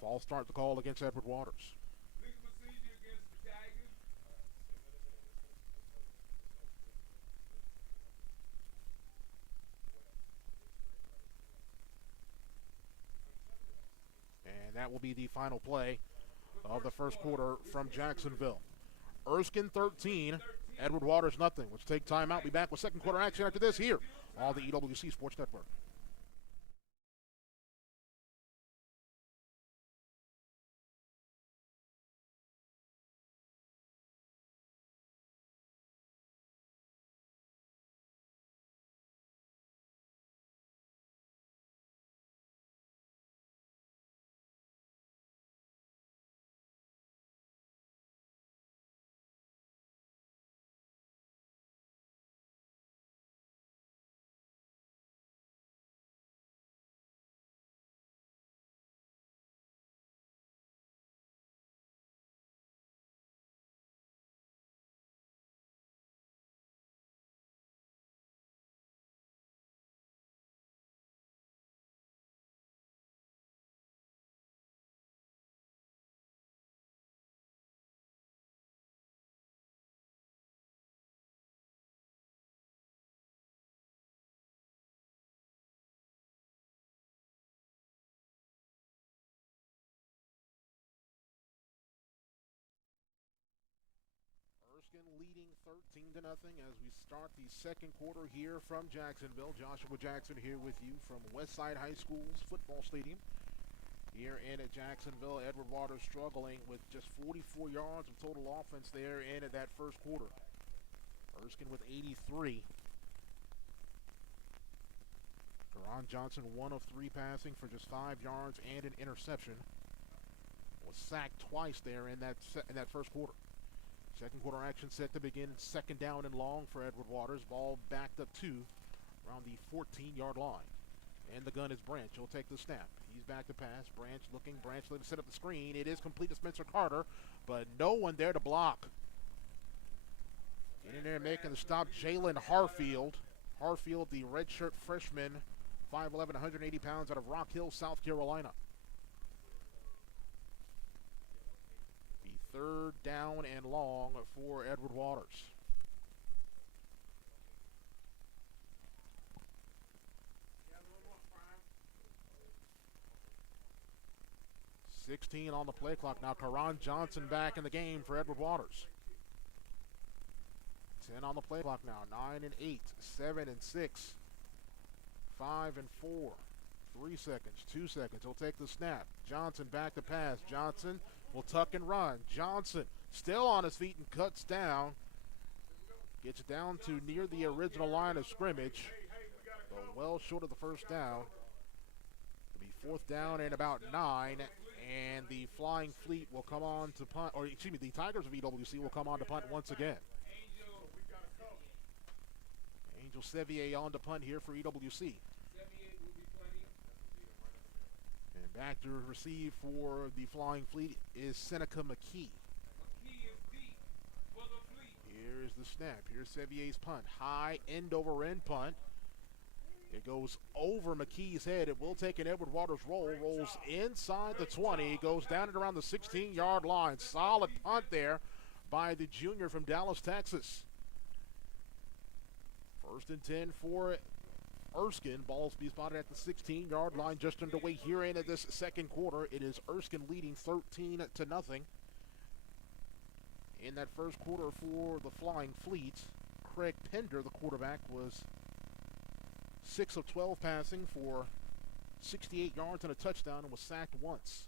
False start the call against Edward Waters. And that will be the final play of the first quarter from Jacksonville. Erskine 13, Edward Waters nothing. Let's take time out. Be back with second quarter action after this here on the EWC Sports Network. Erskine leading 13-0 as we start the second quarter here from Jacksonville. Joshua Jackson here with you from Westside High School's football stadium. Here in Jacksonville, Edward Waters struggling with just 44 yards of total offense there in that first quarter. Erskine with 83. Karan Johnson 1 of 3 passing for just 5 yards and an interception. Was sacked twice there in that first quarter. Second quarter action set to begin. Second down and long for Edward Waters. Ball backed up to around the 14-yard line. And the gun is Branch. He'll take the snap. He's back to pass. Branch looking. Branch looking to set up the screen. It is complete to Spencer Carter, but no one there to block. Getting there making the stop, Jalen Harfield. Harfield, the redshirt freshman, 5'11", 180 pounds, out of Rock Hill, South Carolina. The third down and long for Edward Waters. .16 on the play clock now. Karan Johnson back in the game for Edward Waters. 10 on the play clock now. 9 and 8, 7 and 6, 5 and 4. 3 seconds, 2 seconds. He'll take the snap. Johnson back to pass. Johnson will tuck and run. Johnson still on his feet and cuts down. Gets down to near the original line of scrimmage, but well short of the first down. It'll be fourth down and about 9. And the Flying Fleet will come on to punt, or excuse me, the Tigers of EWC will come on to punt once again. Angel Sevier on to punt here for EWC. And back to receive for the Flying Fleet is Seneca McKee. Here's the snap. Here's Sevier's punt. High end over end punt. It goes over McKee's head. It will take an Edward Waters roll. Rolls inside the 20. Goes down and around the 16-yard line. Solid punt there by the junior from Dallas, Texas. First and 10 for Erskine. Ball's be spotted at the 16-yard line just underway here into this second quarter. It is Erskine leading 13-0. In that first quarter for the Flying Fleet, Craig Pender, the quarterback, was 6 of 12 passing for 68 yards and a touchdown and was sacked once.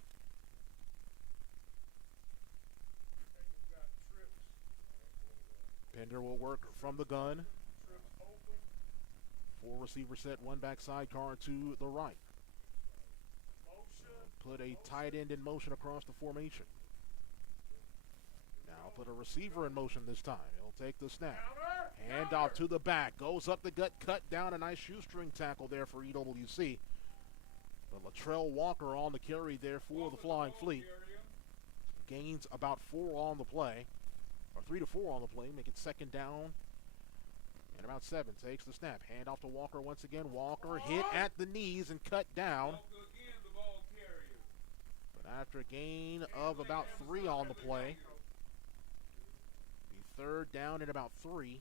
Pender will work from the gun. 4 receiver set, 1 backside car to the right. put a tight end in motion across the formation. Now put a receiver in motion this time. He'll take the snap. Hand off to the back. Goes up the gut, cut down. A nice shoestring tackle there for EWC. But Latrell Walker on the carry there for the Flying Fleet. Gains about 4 on the play. Or 3 to 4 on the play. Make it second down. And about 7. Takes the snap. Hand off to Walker once again. Walker hit at the knees and cut down. But after a gain of about 3 on the play. The third down and about 3.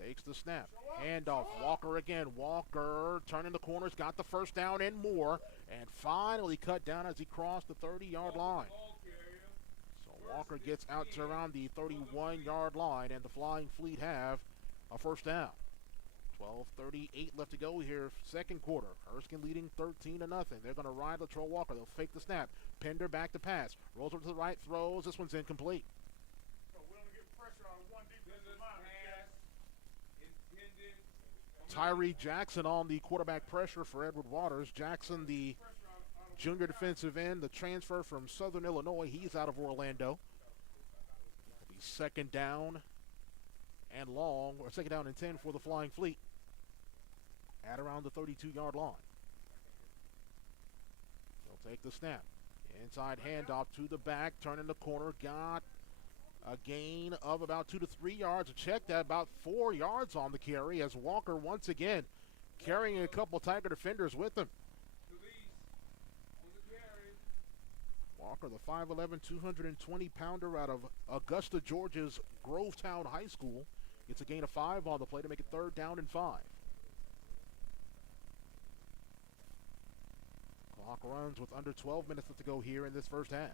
Takes the snap. Handoff. Walker again. Walker turning the corners. Got the first down and more. And finally cut down as he crossed the 30-yard line. So Walker gets out to around the 31-yard line. And the Flying Fleet have a first down. 12:38 left to go here. Second quarter. Erskine leading 13-0. They're going to ride Latrell Walker. They'll fake the snap. Pender back to pass. Rolls over to the right. Throws. This one's incomplete. Tyree Jackson on the quarterback pressure for Edward Waters. Jackson, the junior defensive end, the transfer from Southern Illinois. He's out of Orlando. It'll be second down and long, or second down and 10 for the Flying Fleet at around the 32-yard line. They'll take the snap. Inside handoff to the back, turning the corner. Got a gain of about 2 to 3 yards. Check that, about 4 yards on the carry as Walker once again carrying a couple Tiger defenders with him. Walker, the 5'11", 220-pounder out of Augusta, Georgia's Grovetown High School, gets a gain of 5 on the play to make it third down and 5. Clock runs with under 12 minutes left to go here in this first half.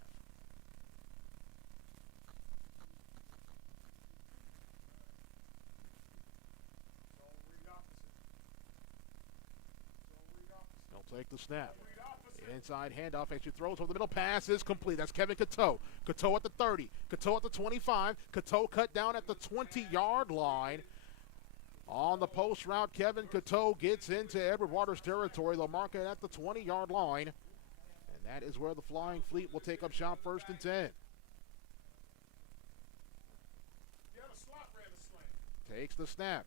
Take the snap. Inside handoff. Actually throws over the middle. Pass is complete. That's Kevin Cateau. Cateau at the 30. Cateau at the 25. Cateau cut down at the 20-yard line. On the post route, Kevin Cateau gets into Edward Waters territory. They'll mark it at the 20-yard line. And that is where the Flying Fleet will take up shop first and 10. Takes the snap.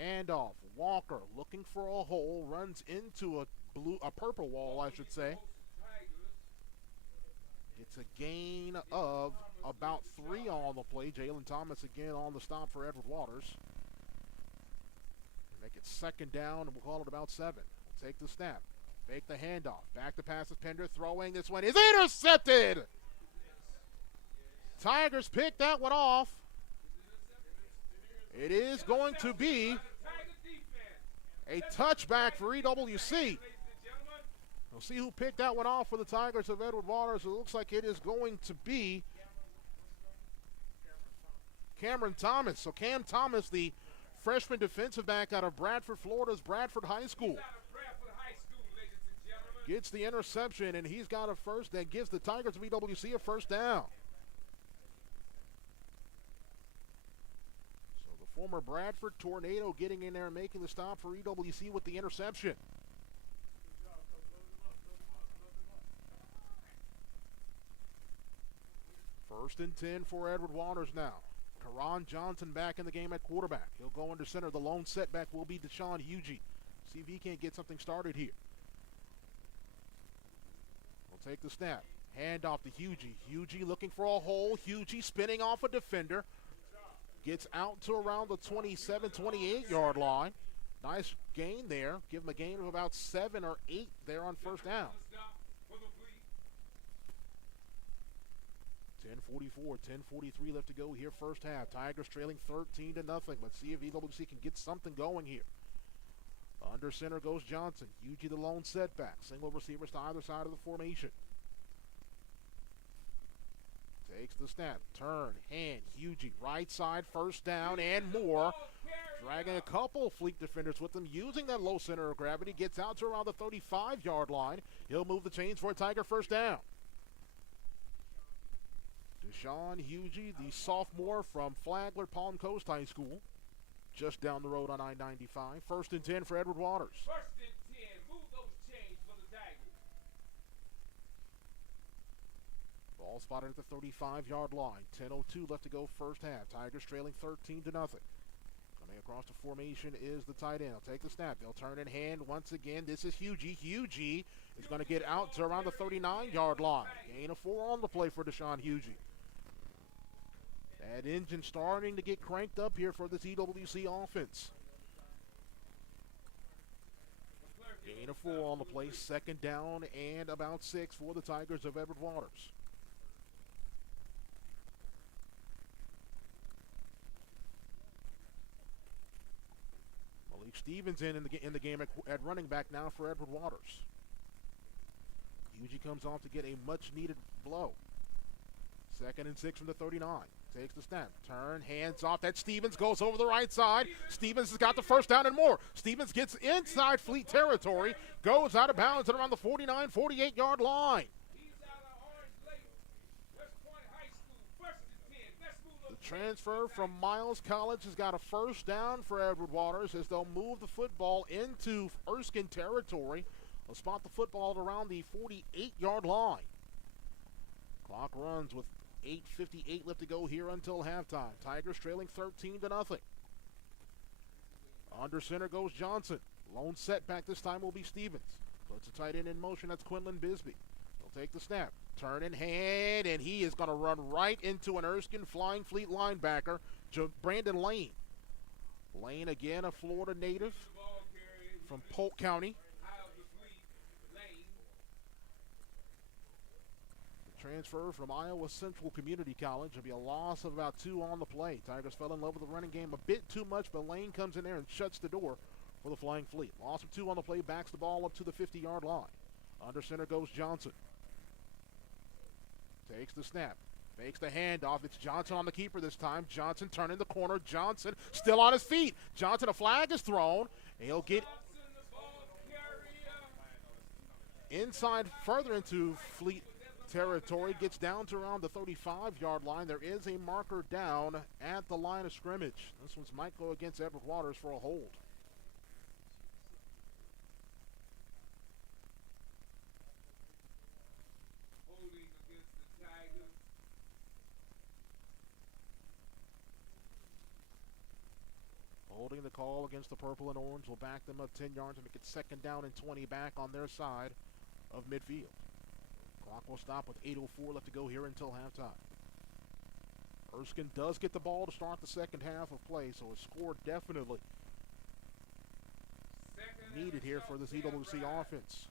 Handoff. Walker looking for a hole. Runs into a purple wall, I should say. Gets a gain of about 3 on the play. Jalen Thomas again on the stop for Edward Waters. Make it second down, and we'll call it about 7. We'll take the snap. Fake the handoff. Back to pass is Pender throwing. This one is intercepted. Tigers pick that one off. It is going to be a touchback for EWC. We'll see who picked that one off for the Tigers of Edward Waters. It looks like it is going to be Cameron Thomas. So Cam Thomas, the freshman defensive back out of Bradford, Florida's Bradford High School, gets the interception, and he's got a first that gives the Tigers of EWC a first down. So the former Bradford Tornado getting in there and making the stop for EWC with the interception. First and 10 for Edward Waters now. Karan Johnson back in the game at quarterback. He'll go under center. The lone setback will be Deshaun Hugie. See if he can't get something started here. We'll take the snap. Hand off to Hugie. Hugie looking for a hole. Hugie spinning off a defender. Gets out to around the 27, 28-yard line. Nice gain there. Give him a gain of about 7 or 8 there on first down. 10:44, 10:43 left to go here first half. Tigers trailing 13-0. Let's see if EWC can get something going here. Under center goes Johnson. Hugie the lone setback. Single receivers to either side of the formation. Takes the snap. Turn. Hand. Hugie. Right side. First down and more. Dragging a couple fleet defenders with him. Using that low center of gravity. Gets out to around the 35-yard line. He'll move the chains for a Tiger first down. Deshaun Hugie, the sophomore from Flagler Palm Coast High School, just down the road on I-95. First and 10 for Edward Waters. First and 10. Move those chains for Ball spotted at the 35-yard line. 10:02 left to go first half. Tigers trailing 13-0. Coming across the formation is the tight end. They'll take the snap. They'll turn in hand once again. This is Hugie. Hugie is going to get out to around the 39-yard line. Gain of 4 on the play for Deshaun Hugie. That engine starting to get cranked up here for the TWC offense. Gain of 4 on the play. Second down and about 6 for the Tigers of Edward Waters. Malik Stevens in the game at running back now for Edward Waters. Hugie comes off to get a much-needed blow. 2nd and 6 from the 39. Takes the snap. Turn, hands off. That Stevens goes over the right side. Stevens has got the first down and more. Stevens gets inside Fleet territory. Goes out of bounds at around the 49, 48-yard line. The transfer from Miles College has got a first down for Edward Waters as they'll move the football into Erskine territory. They'll spot the football at around the 48-yard line. Clock runs with 8:58 left to go here until halftime. Tigers trailing 13-0. Under center goes Johnson. Lone setback this time will be Stevens. Puts a tight end in motion. That's Quinlan Bisbee. He'll take the snap. Turn in hand, and he is going to run right into an Erskine Flying Fleet linebacker, Brandon Lane. Lane, again, a Florida native from Polk County. Transfer from Iowa Central Community College. There'll be a loss of about 2 on the play. Tigers fell in love with the running game a bit too much, but Lane comes in there and shuts the door for the Flying Fleet. Loss of 2 on the play, backs the ball up to the 50-yard line. Under center goes Johnson. Takes the snap. Fakes the handoff. It's Johnson on the keeper this time. Johnson turning the corner. Johnson still on his feet. Johnson, a flag is thrown. And he'll get inside further into Fleet territory, gets down to around the 35-yard line. There is a marker down at the line of scrimmage. This one's might go against Edward Waters for a hold. Holding against the Tigers. Holding the call against the purple and orange will back them up 10 yards and make it 2nd down and 20 back on their side of midfield. Clock will stop with 8:04 left to go here until halftime. Erskine does get the ball to start the second half of play, so a score definitely needed here for this EWC offense.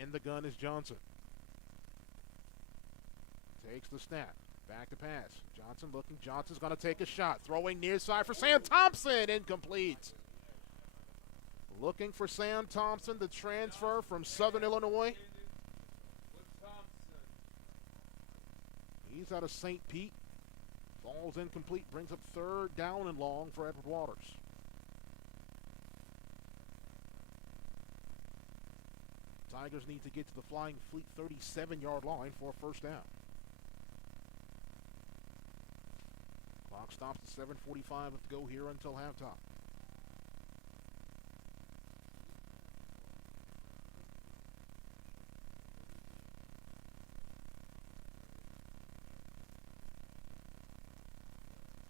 In the gun is Johnson. Takes the snap. Back to pass. Johnson looking. Johnson's going to take a shot. Throwing near side for Sam Thompson. Incomplete. Looking for Sam Thompson, the transfer from Southern Illinois. He's out of St. Pete. Ball's incomplete. Brings up 3rd down and long for Edward Waters. Tigers need to get to the Flying Fleet 37-yard line for a first down. Clock stops at 7:45 left to go here until halftime.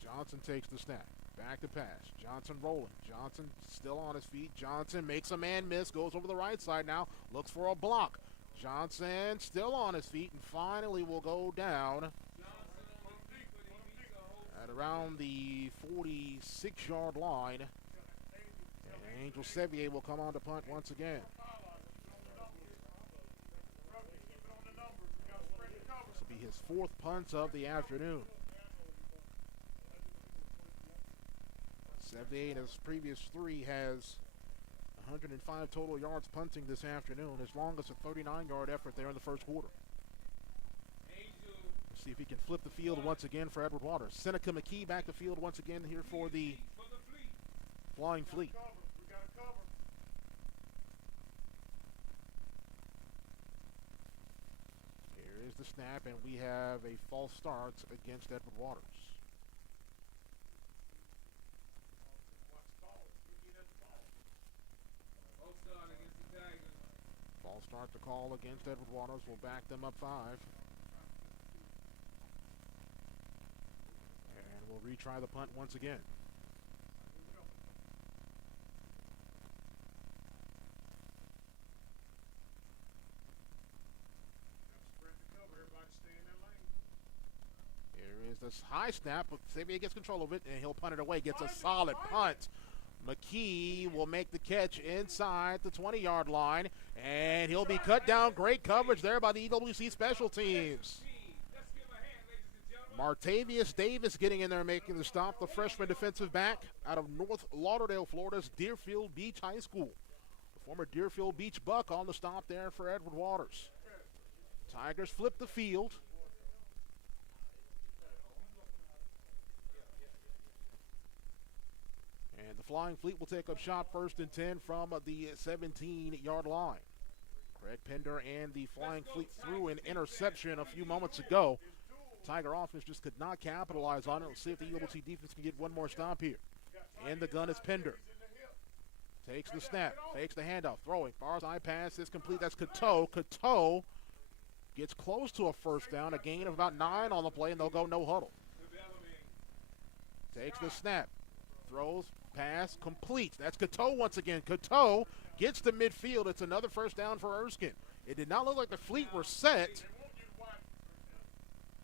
Johnson takes the snap. Back to pass. Johnson rolling. Johnson still on his feet. Johnson makes a man miss. Goes over the right side now. Looks for a block. Johnson still on his feet and finally will go down at around the 46-yard line. And Angel Sevier will come on to punt once again. This will be his 4th punt of the afternoon. Sevier in his previous 3 has 105 total yards punting this afternoon, as long as a 39-yard effort there in the first quarter. Let's see if he can flip the field once again for Edward Waters. Seneca McKee back the field once again here for the Flying Fleet. Here is the snap, and we have a false start against Edward Waters. Starting start the call against Edward Waters. Will back them up 5. And we'll retry the punt once again. Here is this high snap. Xavier gets control of it, and he'll punt it away. Gets a solid punt. McKee will make the catch inside the 20-yard line, and he'll be cut down. Great coverage there by the EWC special teams. Martavius Davis getting in there making the stop, the freshman defensive back out of North Lauderdale, Florida's Deerfield Beach High School. The former Deerfield Beach Buck on the stop there for Edward Waters. Tigers flip the field. And the Flying Fleet will take up shot first and 10 from the 17-yard line. Craig Pender and the Flying Fleet threw an interception a few moments ago. Tiger offense just could not capitalize on it. Let's see if the EWC defense can get one more stop here. In the gun is Pender. Takes the snap, fakes the handoff, throwing. Far side pass is complete. That's Cateau. Cateau gets close to a first down, a gain of about 9 on the play, and they'll go no huddle. Takes the snap, throws, pass, complete. That's Cateau once again. Cateau gets to midfield. It's another first down for Erskine. It did not look like the Fleet were set,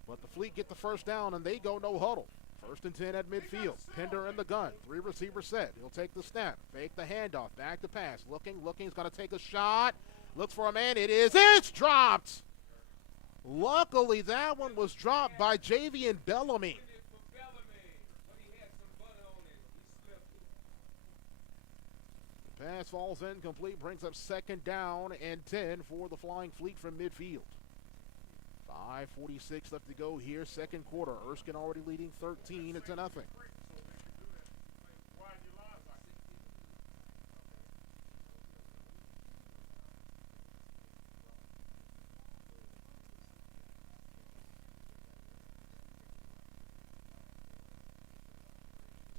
but the Fleet get the first down, and they go no huddle. First and 10 at midfield. Pender in the gun. 3 receivers set. He'll take the snap. Fake the handoff. Back to pass. Looking. He's going to take a shot. Looks for a man. It's dropped. Luckily, that one was dropped by Javian Bellamy. The pass falls incomplete. Brings up second down and 10 for the Flying Fleet from midfield. 5:46 left to go here, second quarter. Erskine already leading 13-0.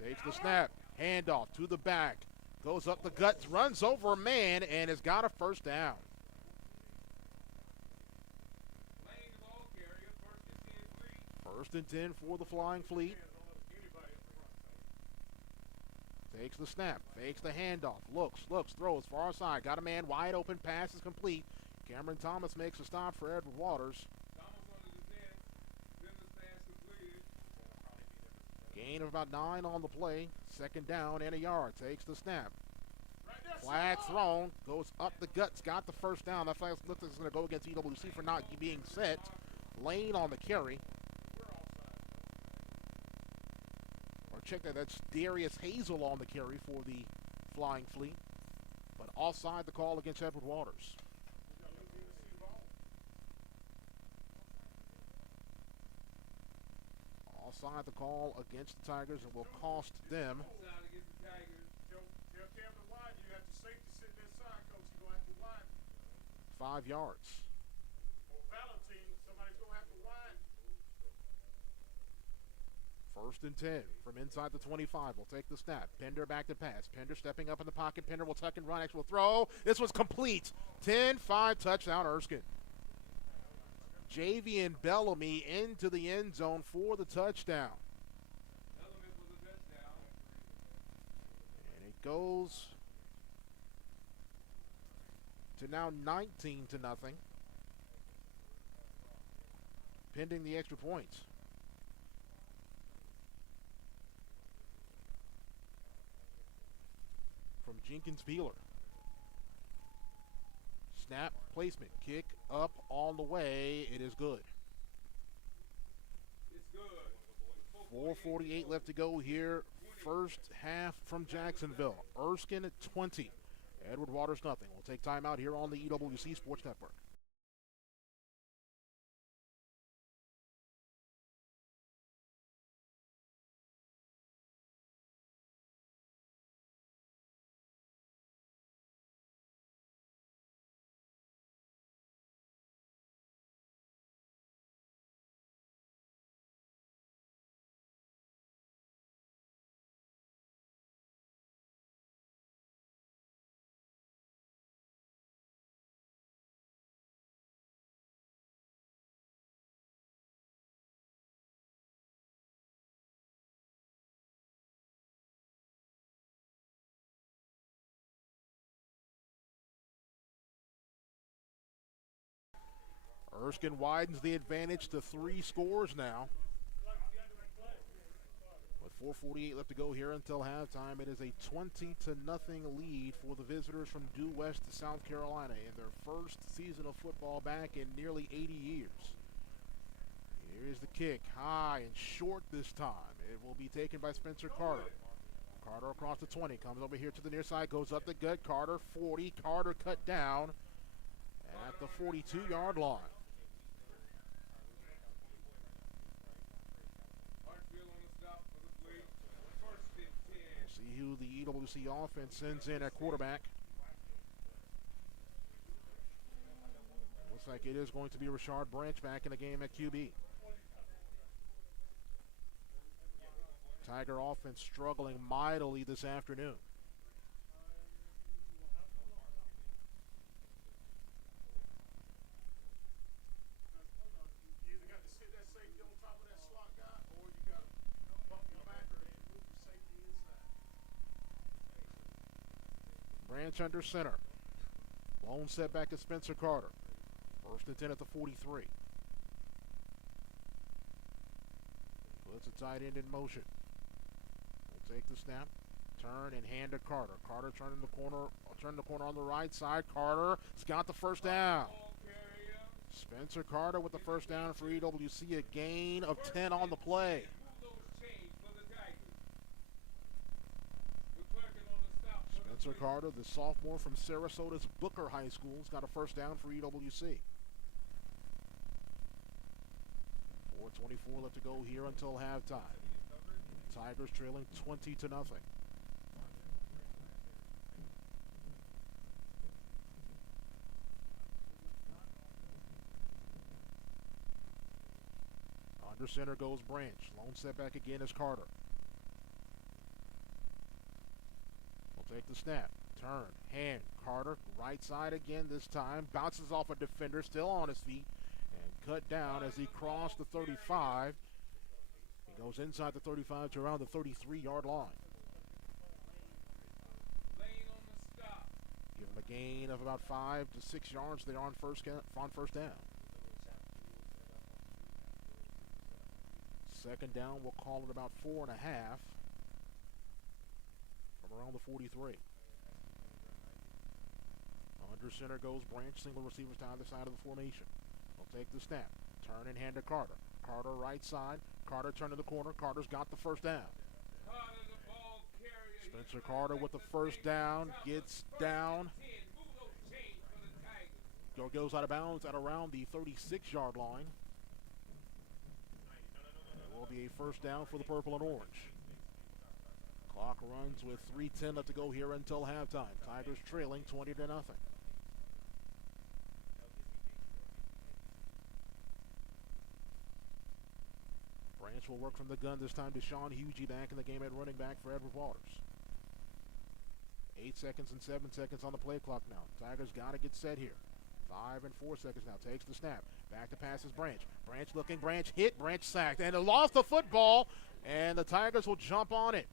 Takes the snap, handoff to the back, goes up the guts, runs over a man, and has got a first down. First and 10 for the Flying Fleet. Takes the snap, fakes the handoff, looks, throws far side. Got a man wide open, pass is complete. Cameron Thomas makes a stop for Edward Waters. Gain of about 9 on the play. Second down and a yard. Takes the snap. Flag thrown, goes up the guts, got the first down. That flag looks like it's going to go against EWC for not being set. Lane on the carry. Check that, that's Darius Hazel on the carry for the Flying Fleet. But offside the call against Edward Waters. Offside the call against the Tigers and will cost them 5 yards. First and 10 from inside the 25. Will take the snap. Pender back to pass. Pender stepping up in the pocket. Pender will tuck and run. Actual throw. This was complete. 10-5 touchdown Erskine. Javian Bellamy into the end zone for the touchdown. And it goes to now 19-0. Pending the extra points. From Jenkins Peeler. Snap, placement, kick up on the way. It is good. It's good. 4:48 left to go here. First half from Jacksonville. Erskine 20. Edward Waters nothing. We'll take time out here on the EWC Sports Network. Erskine widens the advantage to 3 scores now. With 4:48 left to go here until halftime, it is a 20-0 lead for the visitors from due west to South Carolina in their first season of football back in nearly 80 years. Here's the kick, high and short this time. It will be taken by Spencer Carter. Carter across the 20, comes over here to the near side, goes up the gut. Carter 40, Carter cut down at the 42-yard line. See who the EWC offense sends in at quarterback. Looks like it is going to be Rashard Branch back in the game at QB. Tiger offense struggling mightily this afternoon. You either got to sit that safety on top of that slot guy, or you got to bump your backer and move your safety inside. Branch under center. Lone setback to Spencer Carter. 1st and 10 at the 43. Puts a tight end in motion. Will take the snap. Turn and hand to Carter. Carter turning the corner on the right side. Carter's got the first down. Spencer Carter with the first down for EWC. A gain of 10 on the play. Spencer Carter, the sophomore from Sarasota's Booker High School, has got a first down for EWC. 4:24 left to go here until halftime. Tigers trailing 20-0. Under center goes Branch. Lone setback again is Carter. Will take the snap. Turn. Hand. Carter. Right side again this time. Bounces off a defender. Still on his feet. And cut down as he crossed the 35. He goes inside the 35 to around the 33-yard line. Give him a gain of about 5 to 6 yards there on first down. Second down, we'll call it about 4.5 from around the 43. Under center goes Branch. Single receivers to either side of the formation. He'll take the snap. Turn and hand to Carter. Carter right side. Carter turning the corner. Carter's got the first down. Spencer Carter with the first down. Gets down. Goes out of bounds at around the 36-yard line. It will be a first down for the purple and orange. Clock runs with 3:10 left to go here until halftime. Tigers trailing 20-0. Branch will work from the gun this time. Deshaun Hugie back in the game at running back for Edward Waters. 8 seconds and 7 seconds on the play clock now. Tigers got to get set here. 5 and 4 seconds now. Takes the snap. Back to pass is Branch. Branch looking. Branch hit. Branch sacked. And lost the football. And the Tigers will jump on it.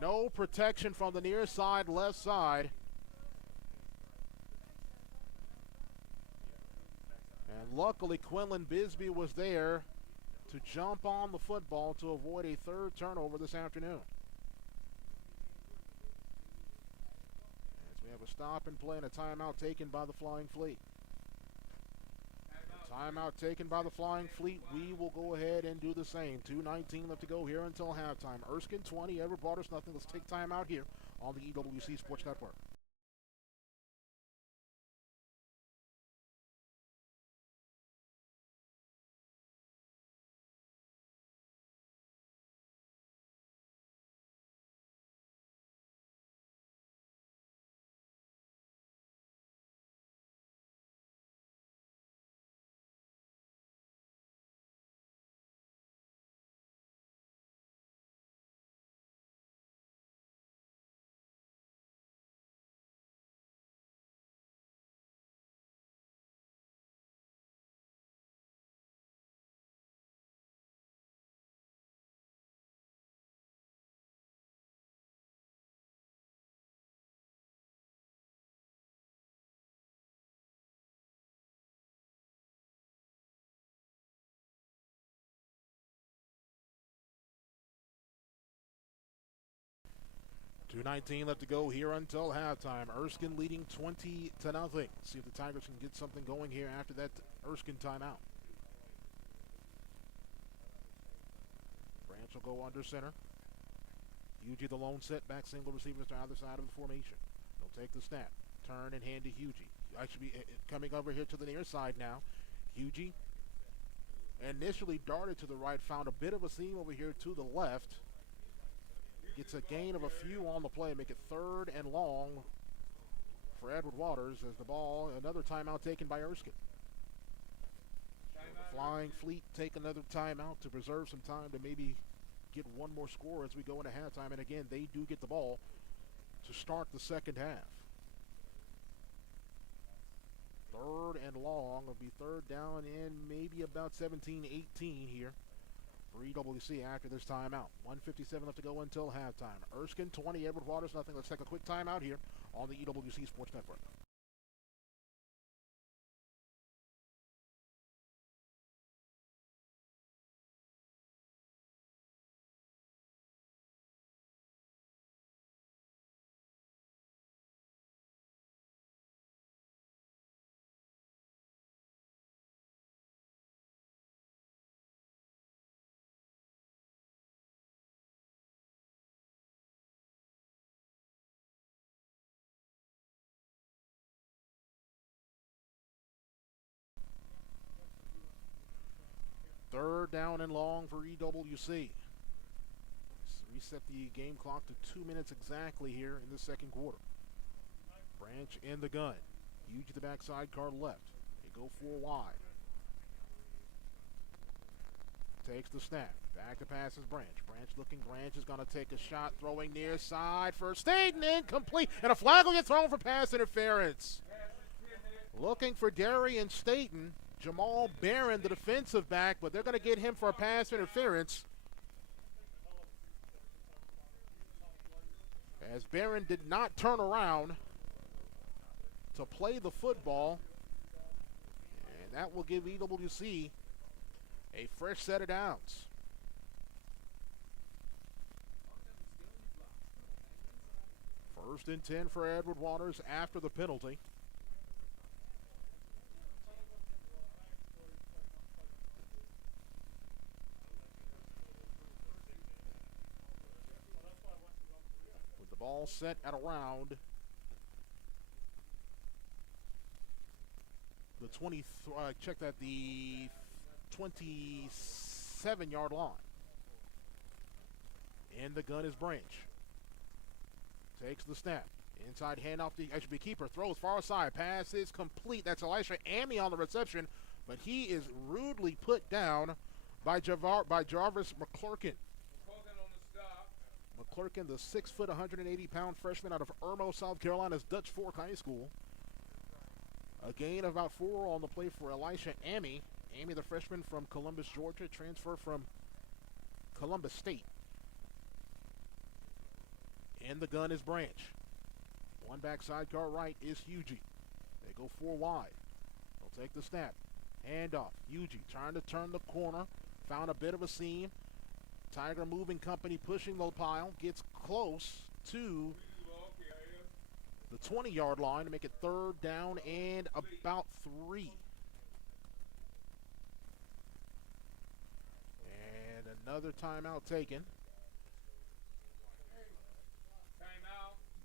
No protection from the near side, left side. And luckily, Quinlan Bisbee was there to jump on the football to avoid a third turnover this afternoon. As we have a stop and play and a timeout taken by the Flying Fleet. Timeout taken by the Flying Fleet. We will go ahead and do the same. 2:19 left to go here until halftime. Erskine 20, Edward Waters nothing. Let's take timeout here on the EWC Sports Network. 2:19 left to go here until halftime. Erskine leading 20-0. See if the Tigers can get something going here after that Erskine timeout. Branch will go under center. Hugie the lone setback, single receivers to either side of the formation. They'll take the snap, turn and hand to Hugie. Actually, coming over here to the near side now. Hugie initially darted to the right, found a bit of a seam over here to the left. Gets a gain of a few on the play, make it 3rd and long for Edward Waters as the ball, another timeout taken by Erskine. The Flying Fleet take another timeout to preserve some time to maybe get one more score as we go into halftime. And again, they do get the ball to start the second half. 3rd and long will be 3rd down and maybe about 17-18 here for EWC after this timeout. 1:57 left to go until halftime. Erskine 20, Edward Waters nothing. Let's take a quick timeout here on the EWC Sports Network. Third down and long for EWC. Let's reset the game clock to 2 minutes exactly here in the second quarter. Branch in the gun. Huge to the backside, car left. They go 4 wide. Takes the snap. Back to passes Branch. Branch looking. Branch is going to take a shot, throwing near side for Staten, incomplete. And a flag will get thrown for pass interference. Looking for Darian Staten. Jamal Barron, the defensive back, but they're going to get him for a pass interference. As Barron did not turn around to play the football. And that will give EWC a fresh set of downs. First and 10 for Edward Waters after the penalty. Ball set at around the 27-yard line. And the gun is Branch. Takes the snap. Inside handoff to HB keeper. Throws far side. Pass is complete. That's Elisha Amy on the reception, but he is rudely put down by Jarvis McClurkin. McClurkin, the 6-foot, 180-pound freshman out of Irmo, South Carolina's Dutch Fork High School. A gain of about 4 on the play for Elisha Amy. Amy, the freshman from Columbus, Georgia, transfer from Columbus State. And the gun is Branch. One back sidecar right is Hugie. They go 4 wide. They'll take the snap. Handoff. Hugie trying to turn the corner. Found a bit of a seam. Tiger moving company pushing the pile. Gets close to the 20-yard line to make it 3rd down and about 3. And another timeout taken.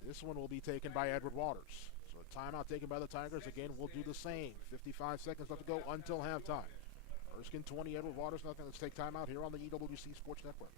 This one will be taken by Edward Waters. So a timeout taken by the Tigers. Again, we'll do the same. 55 seconds left to go until halftime. Erskine 20, Edward Waters nothing. Let's take time out here on the EWC Sports Network.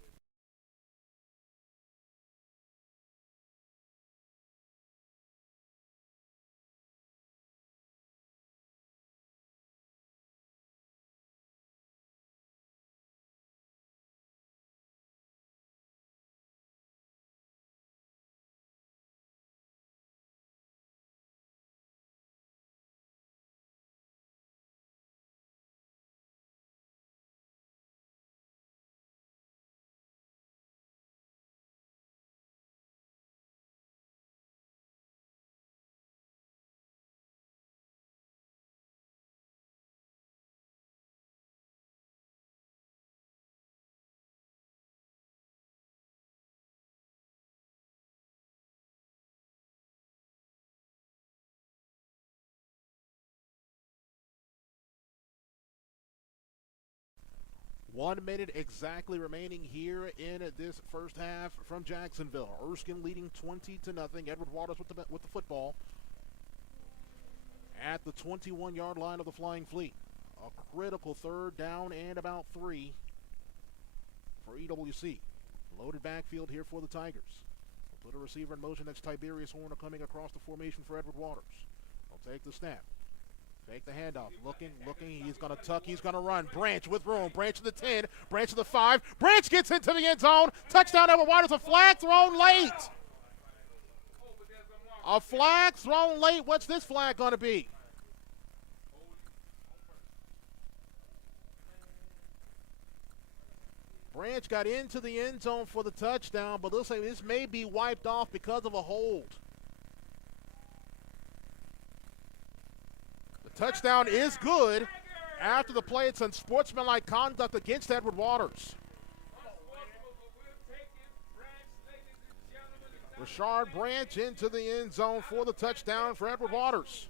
1 minute exactly remaining here in this first half from Jacksonville. Erskine leading 20-0. Edward Waters with the football at the 21-yard line of the Flying Fleet. A critical third down and about 3 for EWC. Loaded backfield here for the Tigers. We'll put a receiver in motion. That's Tiberius Horner coming across the formation for Edward Waters. He'll take the snap. Take the handoff. Looking. He's going to tuck. He's going to run. Branch with room. Branch to the 10. Branch to the 5. Branch gets into the end zone. Touchdown, Edward Waters. A flag thrown late. A flag thrown late. What's this flag going to be? Branch got into the end zone for the touchdown, but looks like this may be wiped off because of a hold. The touchdown is good. After the play, it's unsportsmanlike conduct against Edward Waters. Rashard Branch into the end zone for the touchdown for Edward Waters.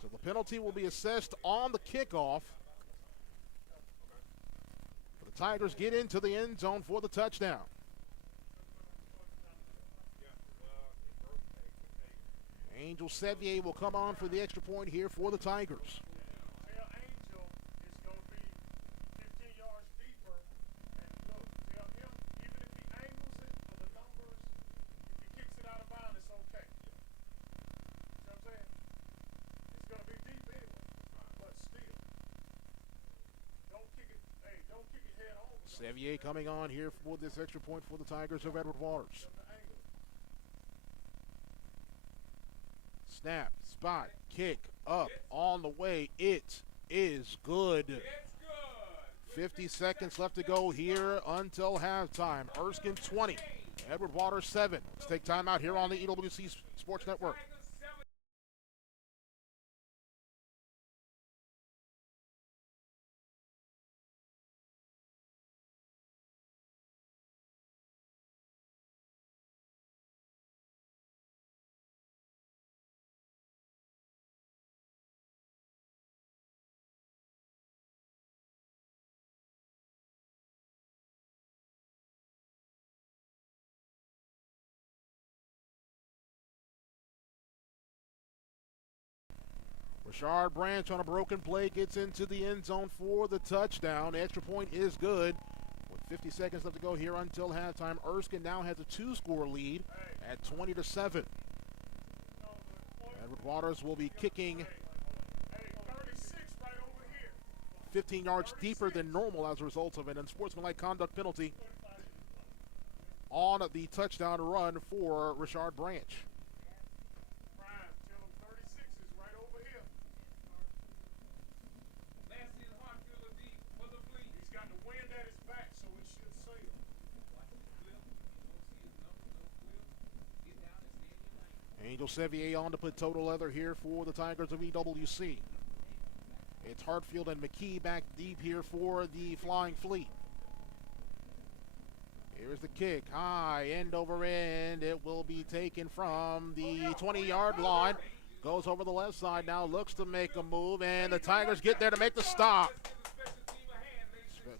So the penalty will be assessed on the kickoff. The Tigers get into the end zone for the touchdown. Angel Sevier will come on for the extra point here for the Tigers. Sevier coming on here for this extra point for the Tigers of Edward Waters. Snap, spot, kick, up, on the way. It is good. 50 seconds left to go here until halftime. Erskine 20, Edward Waters 7. Let's take time out here on the EWC Sports Network. Rashard Branch on a broken play gets into the end zone for the touchdown. The extra point is good. With 50 seconds left to go here until halftime, Erskine now has a 2-score lead at 20-7. Edward Waters will be kicking 15 yards deeper than normal as a result of an unsportsmanlike conduct penalty on the touchdown run for Rashard Branch. Angel Sevier on to put total leather here for the Tigers of EWC. It's Hartfield and McKee back deep here for the Flying Fleet. Here's the kick. High, end over end. It will be taken from the 20-yard line. Goes over the left side now, looks to make a move, and the Tigers get there to make the stop.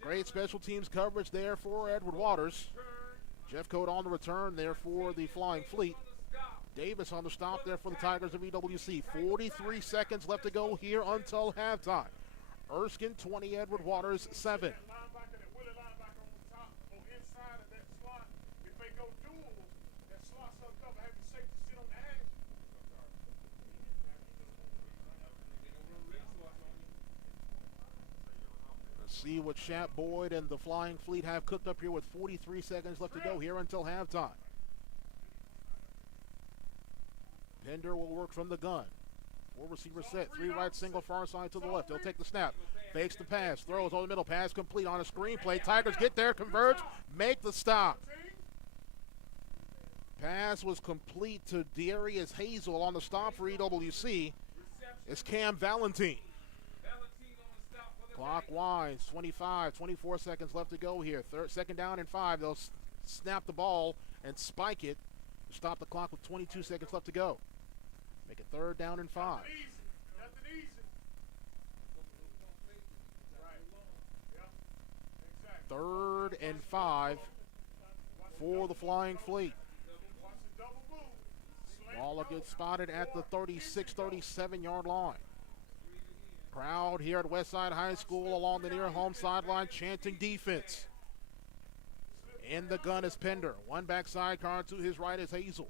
Great special teams coverage there for Edward Waters. Jeff Cote on the return there for the Flying Fleet. Davis on the stop there for the Tigers of EWC. 43 seconds left to go here until halftime. Erskine 20, Edward Waters 7. Let's see what Shap Boyd and the Flying Fleet have cooked up here with 43 seconds left to go here until halftime. Pender will work from the gun. 4 receiver set, 3 right, single far side to the left. He'll take the snap, fakes the pass, throws over the middle, pass complete on a screen play. Tigers get there, converge, make the stop. Pass was complete to Darius Hazel on the stop for EWC. It's Cam Valentine. Clock winds, 24 seconds left to go here. Second down and 5. They'll snap the ball and spike it. Stop the clock with 22 seconds left to go. Make it 3rd down and 5. Nothing easy. Nothing easy. Right. Yeah. Exactly. 3rd and 5 for the Flying Fleet. Watch the double move. Slant Waller go. gets spotted at the 36, 37-yard line. Crowd here at Westside High School along the near home sideline chanting defense. In the gun is Pender. One backside car to his right is Hazel.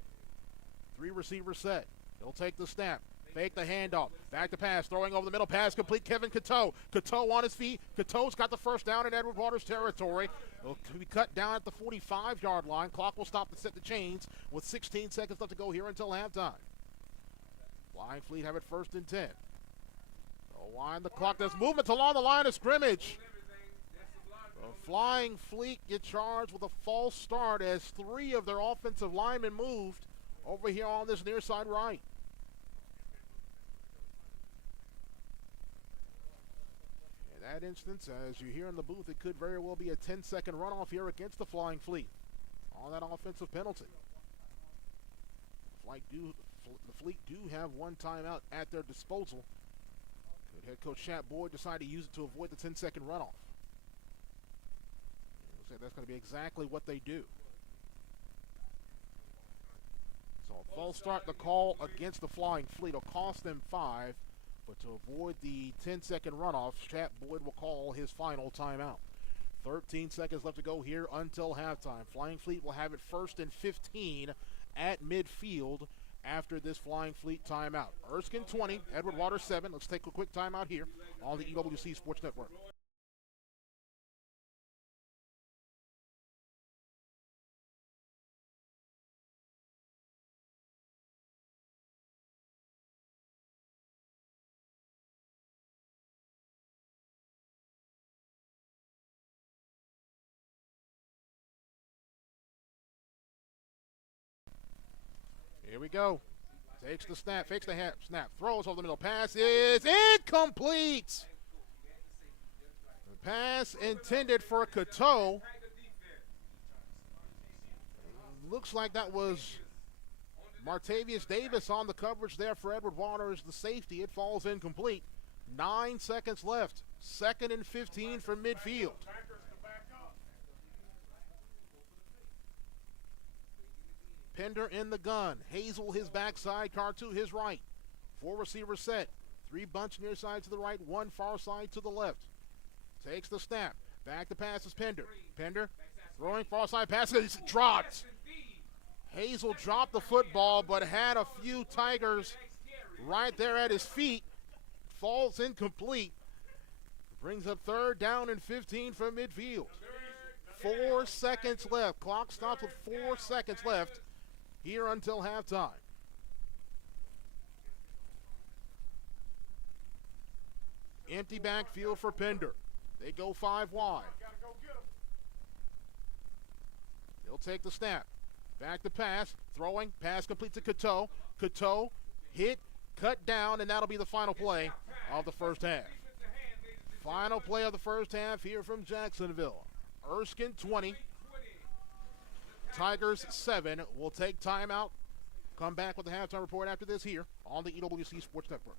3 receiver set. He'll take the snap. Fake the handoff. Back to pass. Throwing over the middle. Pass complete. Kevin Cateau. Cateau on his feet. Cateau's got the first down in Edward Waters territory. It'll be cut down at the 45-yard line. Clock will stop to set the chains with 16 seconds left to go here until halftime. Flying Fleet have it 1st and 10. They'll wind the clock. There's movement along the line of scrimmage. The Flying Fleet get charged with a false start as 3 of their offensive linemen moved over here on this near side right. In that instance, as you hear in the booth, it could very well be a 10-second runoff here against the Flying Fleet on that offensive penalty. The Fleet do have 1 timeout at their disposal. Could head coach Shat Boyd decide to use it to avoid the 10-second runoff? Looks like that's going to be exactly what they do. So a false start, the call against the Flying Fleet will cost them 5, but to avoid the 10-second runoff, Shat Boyd will call his final timeout. 13 seconds left to go here until halftime. Flying Fleet will have it 1st and 15 at midfield after this Flying Fleet timeout. Erskine 20, Edward Waters 7. Let's take a quick timeout here on the EWC Sports Network. Here we go. Takes the snap, fakes the snap, throws over the middle. Pass is incomplete. The pass intended for Cateau. Looks like that was Martavius Davis on the coverage there for Edward Waters, the safety. It falls incomplete. 9 seconds left. 2nd and 15 from midfield. Pender in the gun. Hazel his backside, car to his right. 4 receivers set. 3 bunch near side to the right, 1 far side to the left. Takes the snap. Back to pass is Pender. Pender throwing far side pass is dropped. Hazel dropped the football but had a few Tigers right there at his feet. Falls incomplete. Brings up 3rd down and 15 from midfield. 4 seconds left. Clock stops with 4 seconds left here until halftime. Empty backfield for Pender. They go 5 wide. He'll take the snap. Back to pass. Throwing. Pass complete to Cateau. Cateau hit, cut down, and that'll be the final play of the first half. Final play of the first half here from Jacksonville. Erskine 20. Tigers 7. We'll take timeout. Come back with the halftime report after this here on the EWC Sports Network.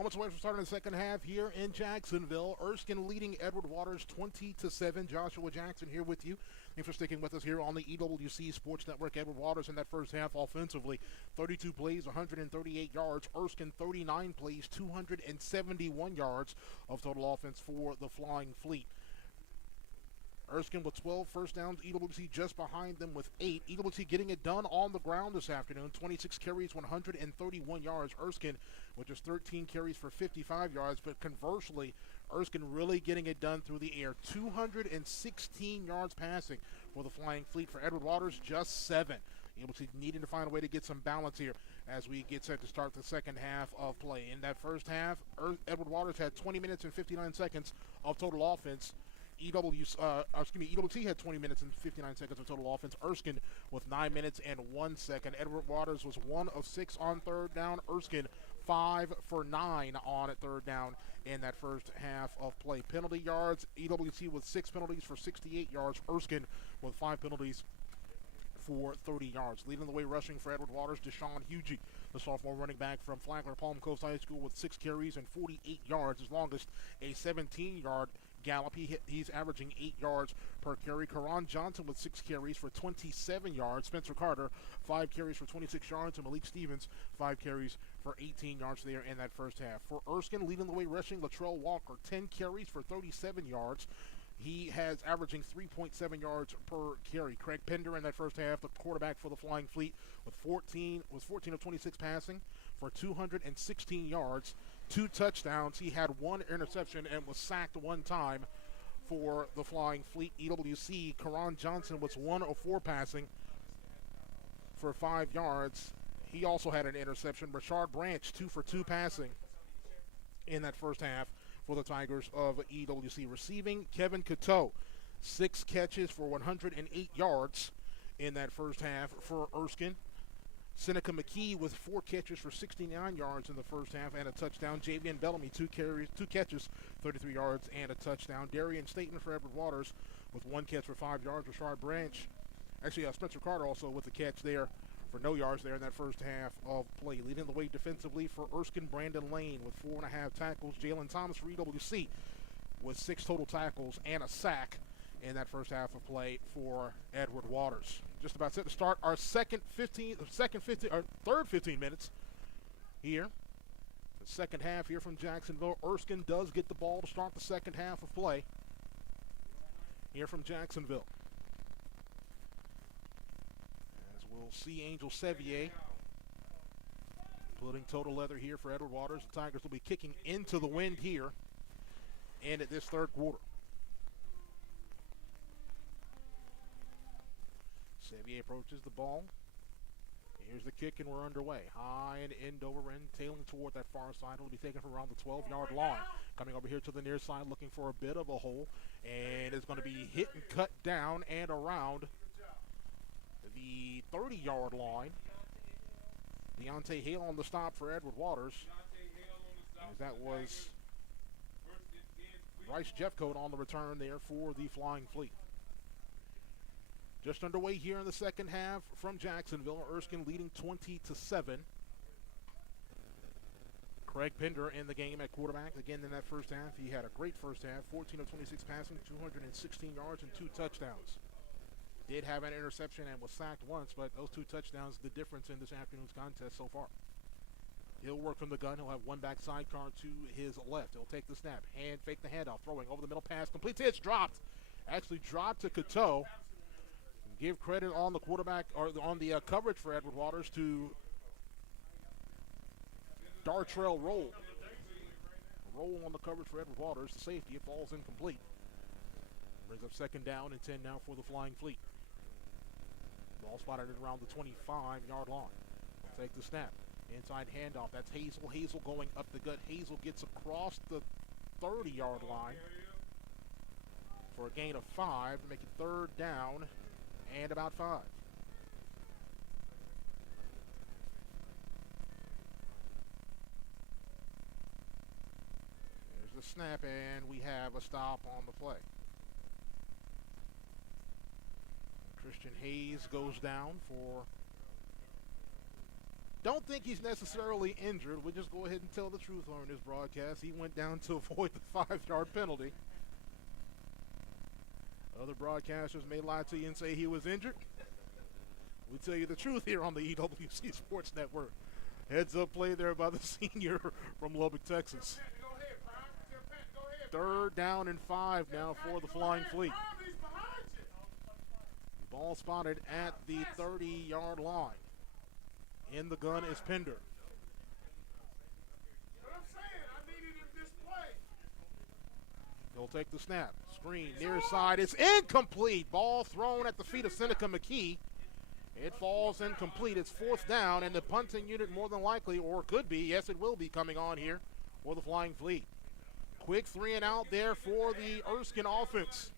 Moments away from starting the second half here in Jacksonville. Erskine leading Edward Waters 20-7. Joshua Jackson here with you. Thanks for sticking with us here on the EWC Sports Network. Edward Waters in that first half offensively. 32 plays, 138 yards. Erskine 39 plays, 271 yards of total offense for the Flying Fleet. Erskine with 12 first downs, EWC just behind them with 8. EWC getting it done on the ground this afternoon. 26 carries, 131 yards. Erskine with just 13 carries for 55 yards, but conversely, Erskine really getting it done through the air. 216 yards passing for the Flying Fleet. For Edward Waters, just 7. EWC needing to find a way to get some balance here as we get set to start the second half of play. In that first half, Edward Waters had 20 minutes and 59 seconds of total offense. EWC had 20 minutes and 59 seconds of total offense. Erskine with 9 minutes and 1 second. Edward Waters was 1 of 6 on third down. Erskine 5 for 9 on third down in that first half of play. Penalty yards, EWC with 6 penalties for 68 yards. Erskine with 5 penalties for 30 yards. Leading the way rushing for Edward Waters, Deshaun Hugie, the sophomore running back from Flagler Palm Coast High School, with 6 carries and 48 yards, his longest a 17-yard gallop. He's averaging 8 yards per carry. Karan Johnson with 6 carries for 27 yards. Spencer Carter, 5 carries for 26 yards. And Malik Stevens, 5 carries for 18 yards there in that first half. For Erskine, leading the way rushing, Latrell Walker, 10 carries for 37 yards. He has averaging 3.7 yards per carry. Craig Pender in that first half, the quarterback for the Flying Fleet, with 14 of 26 passing for 216 yards, 2 touchdowns. He had 1 interception and was sacked 1 time for the Flying Fleet. EWC, Karan Johnson was 1 of 4 passing for 5 yards. He also had an interception. Rashard Branch, 2 for 2 passing in that first half for the Tigers of EWC. Receiving, Kevin Cateau, 6 catches for 108 yards in that first half for Erskine. Seneca McKee with 4 catches for 69 yards in the first half and a touchdown. Javian Bellamy, 2 catches, 33 yards and a touchdown. Darian Staten for Edward Waters with 1 catch for 5 yards. Rashard Branch, Spencer Carter also with a catch there for no yards there in that first half of play. Leading the way defensively for Erskine, Brandon Lane with 4.5 tackles. Jalen Thomas for EWC with 6 total tackles and a sack in that first half of play for Edward Waters. Just about set to start our third 15 minutes here. The second half here from Jacksonville. Erskine does get the ball to start the second half of play here from Jacksonville. As we'll see Angel Sevier putting total leather here for Edward Waters. The Tigers will be kicking into the wind here and at this third quarter. Sevier approaches the ball. Here's the kick, and we're underway. High and end over end, tailing toward that far side. It'll be taken from around the 12-yard line. Coming over here to the near side, looking for a bit of a hole. And it's going to be hit and cut down and around the 30-yard line. Deontay Hale on the stop for Edward Waters. As that was Bryce Jeffcoat on the return there for the Flying Fleet. Just underway here in the second half from Jacksonville. Erskine leading 20-7. Craig Pender in the game at quarterback. Again, in that first half, he had a great first half. 14 of 26 passing, 216 yards and 2 touchdowns. Did have an interception and was sacked once, but those 2 touchdowns, the difference in this afternoon's contest so far. He'll work from the gun. He'll have one back sidecar to his left. He'll take the snap, fake the handoff, throwing over the middle pass, completes it. It's dropped. Actually dropped to Cateau. Give credit on the quarterback, or on the coverage for Edward Waters, to Dartrell Roll. Roll on the coverage for Edward Waters. The safety, it falls incomplete. Brings up second down and 10 now for the Flying Fleet. Ball spotted at around the 25-yard line. Take the snap. Inside handoff. That's Hazel. Hazel going up the gut. Hazel gets across the 30-yard line for a gain of 5 to make it third down and about 5. There's the snap, and we have a stop on the play. Christian Hayes goes down for Don't think he's necessarily injured. We'll just go ahead and tell the truth on this broadcast. He went down to avoid the 5-yard penalty. Other broadcasters may lie to you and say he was injured. We tell you the truth here on the EWC Sports Network. Heads up play there by the senior from Lubbock, Texas. Third down and 5 now for the Flying Fleet. Ball spotted at the 30-yard line. In the gun is Pender. He'll take the snap. Screen near side. It's incomplete. Ball thrown at the feet of Seneca McKee. It falls incomplete. It's fourth down, and the punting unit more than likely, or could be, yes it will be, coming on here for the Flying Fleet. Quick 3 and out there for the Erskine offense.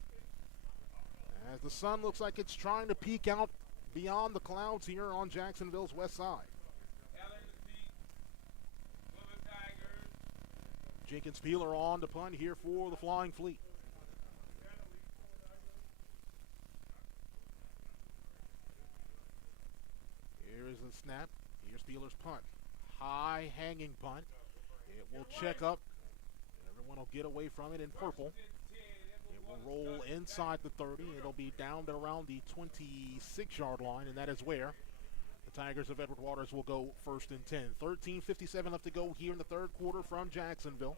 As the sun looks like it's trying to peek out beyond the clouds here on Jacksonville's west side. Jenkins Peeler on to punt here for the Flying Fleet. Here is the snap. Here's Peeler's punt. High hanging punt. It will check up. Everyone will get away from it in purple. It will roll inside the 30. It'll be down to around the 26-yard line, and that is where the Tigers of Edward Waters will go first and 10. 13:57 left to go here in the third quarter from Jacksonville.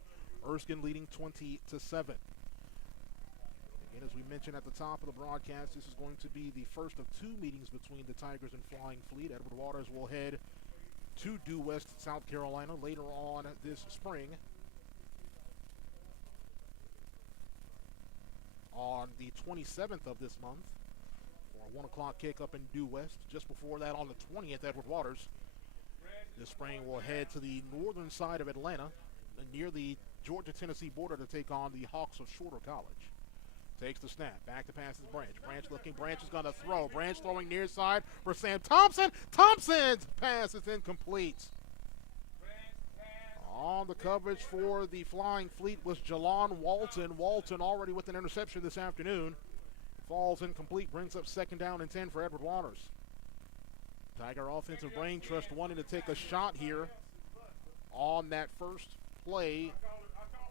Erskine leading 20-7. Again, as we mentioned at the top of the broadcast, this is going to be the first of 2 meetings between the Tigers and Flying Fleet. Edward Waters will head to Due West, South Carolina later on this spring. On the 27th of this month, for a 1 o'clock kick up in Due West. Just before that, on the 20th, Edward Waters this spring will head to the northern side of Atlanta, near the Georgia-Tennessee border, to take on the Hawks of Shorter College. Takes the snap. Back to pass is Branch. Branch looking. Branch is going to throw. Branch throwing near side for Sam Thompson. Thompson's pass is incomplete. On the coverage for the Flying Fleet was Jalon Walton. Walton already with an interception this afternoon. Falls incomplete. Brings up second down and 10 for Edward Waters. Tiger offensive brain trust wanting to take a shot here on that first play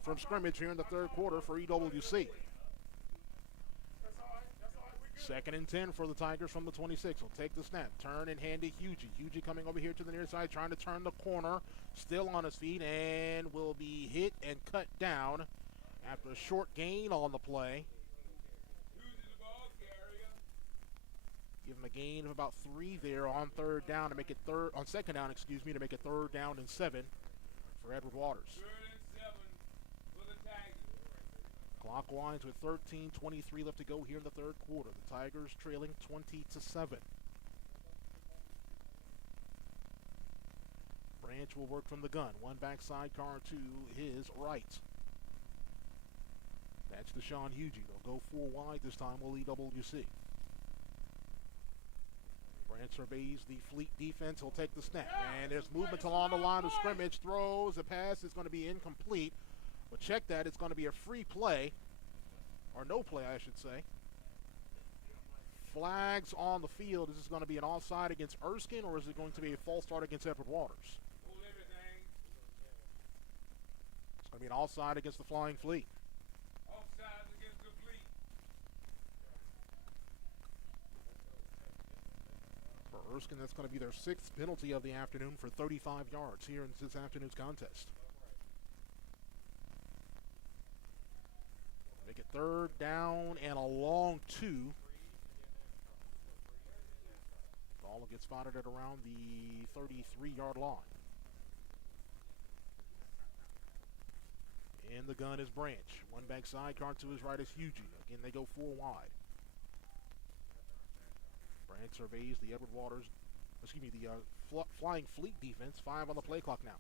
from scrimmage here in the third quarter for EWC. Second and 10 for the Tigers from the 26. Will take the snap. Turn and hand to Hugie. Hugie coming over here to the near side, trying to turn the corner. Still on his feet and will be hit and cut down after a short gain on the play. Give him a gain of about 3 there on third down to make it on second down, to make it third down and 7 for Edward Waters. Clock winds with 13:23 left to go here in the third quarter. The Tigers trailing 20-7. Branch will work from the gun. One back sidecar to his right. That's Deshaun Hugie. They'll go 4 wide this time. Will EWC. Branch surveys the Fleet defense. He'll take the snap. And there's movement along the line of scrimmage. Throws. The pass is going to be incomplete. But check that. It's going to be a free play. Or no play, I should say. Flags on the field. Is this going to be an offside against Erskine, or is it going to be a false start against Edward Waters? It's going to be an offside against the Flying Fleet. Offside against the Fleet. For Erskine, that's going to be their 6th penalty of the afternoon for 35 yards here in this afternoon's contest. Make it third down and a long 2. Ball will get spotted at around the 33-yard line. In the gun is Branch. One back sidecar to his right is Hugie. Again, they go 4 wide. Branch surveys the Flying Fleet defense. 5 on the play clock now.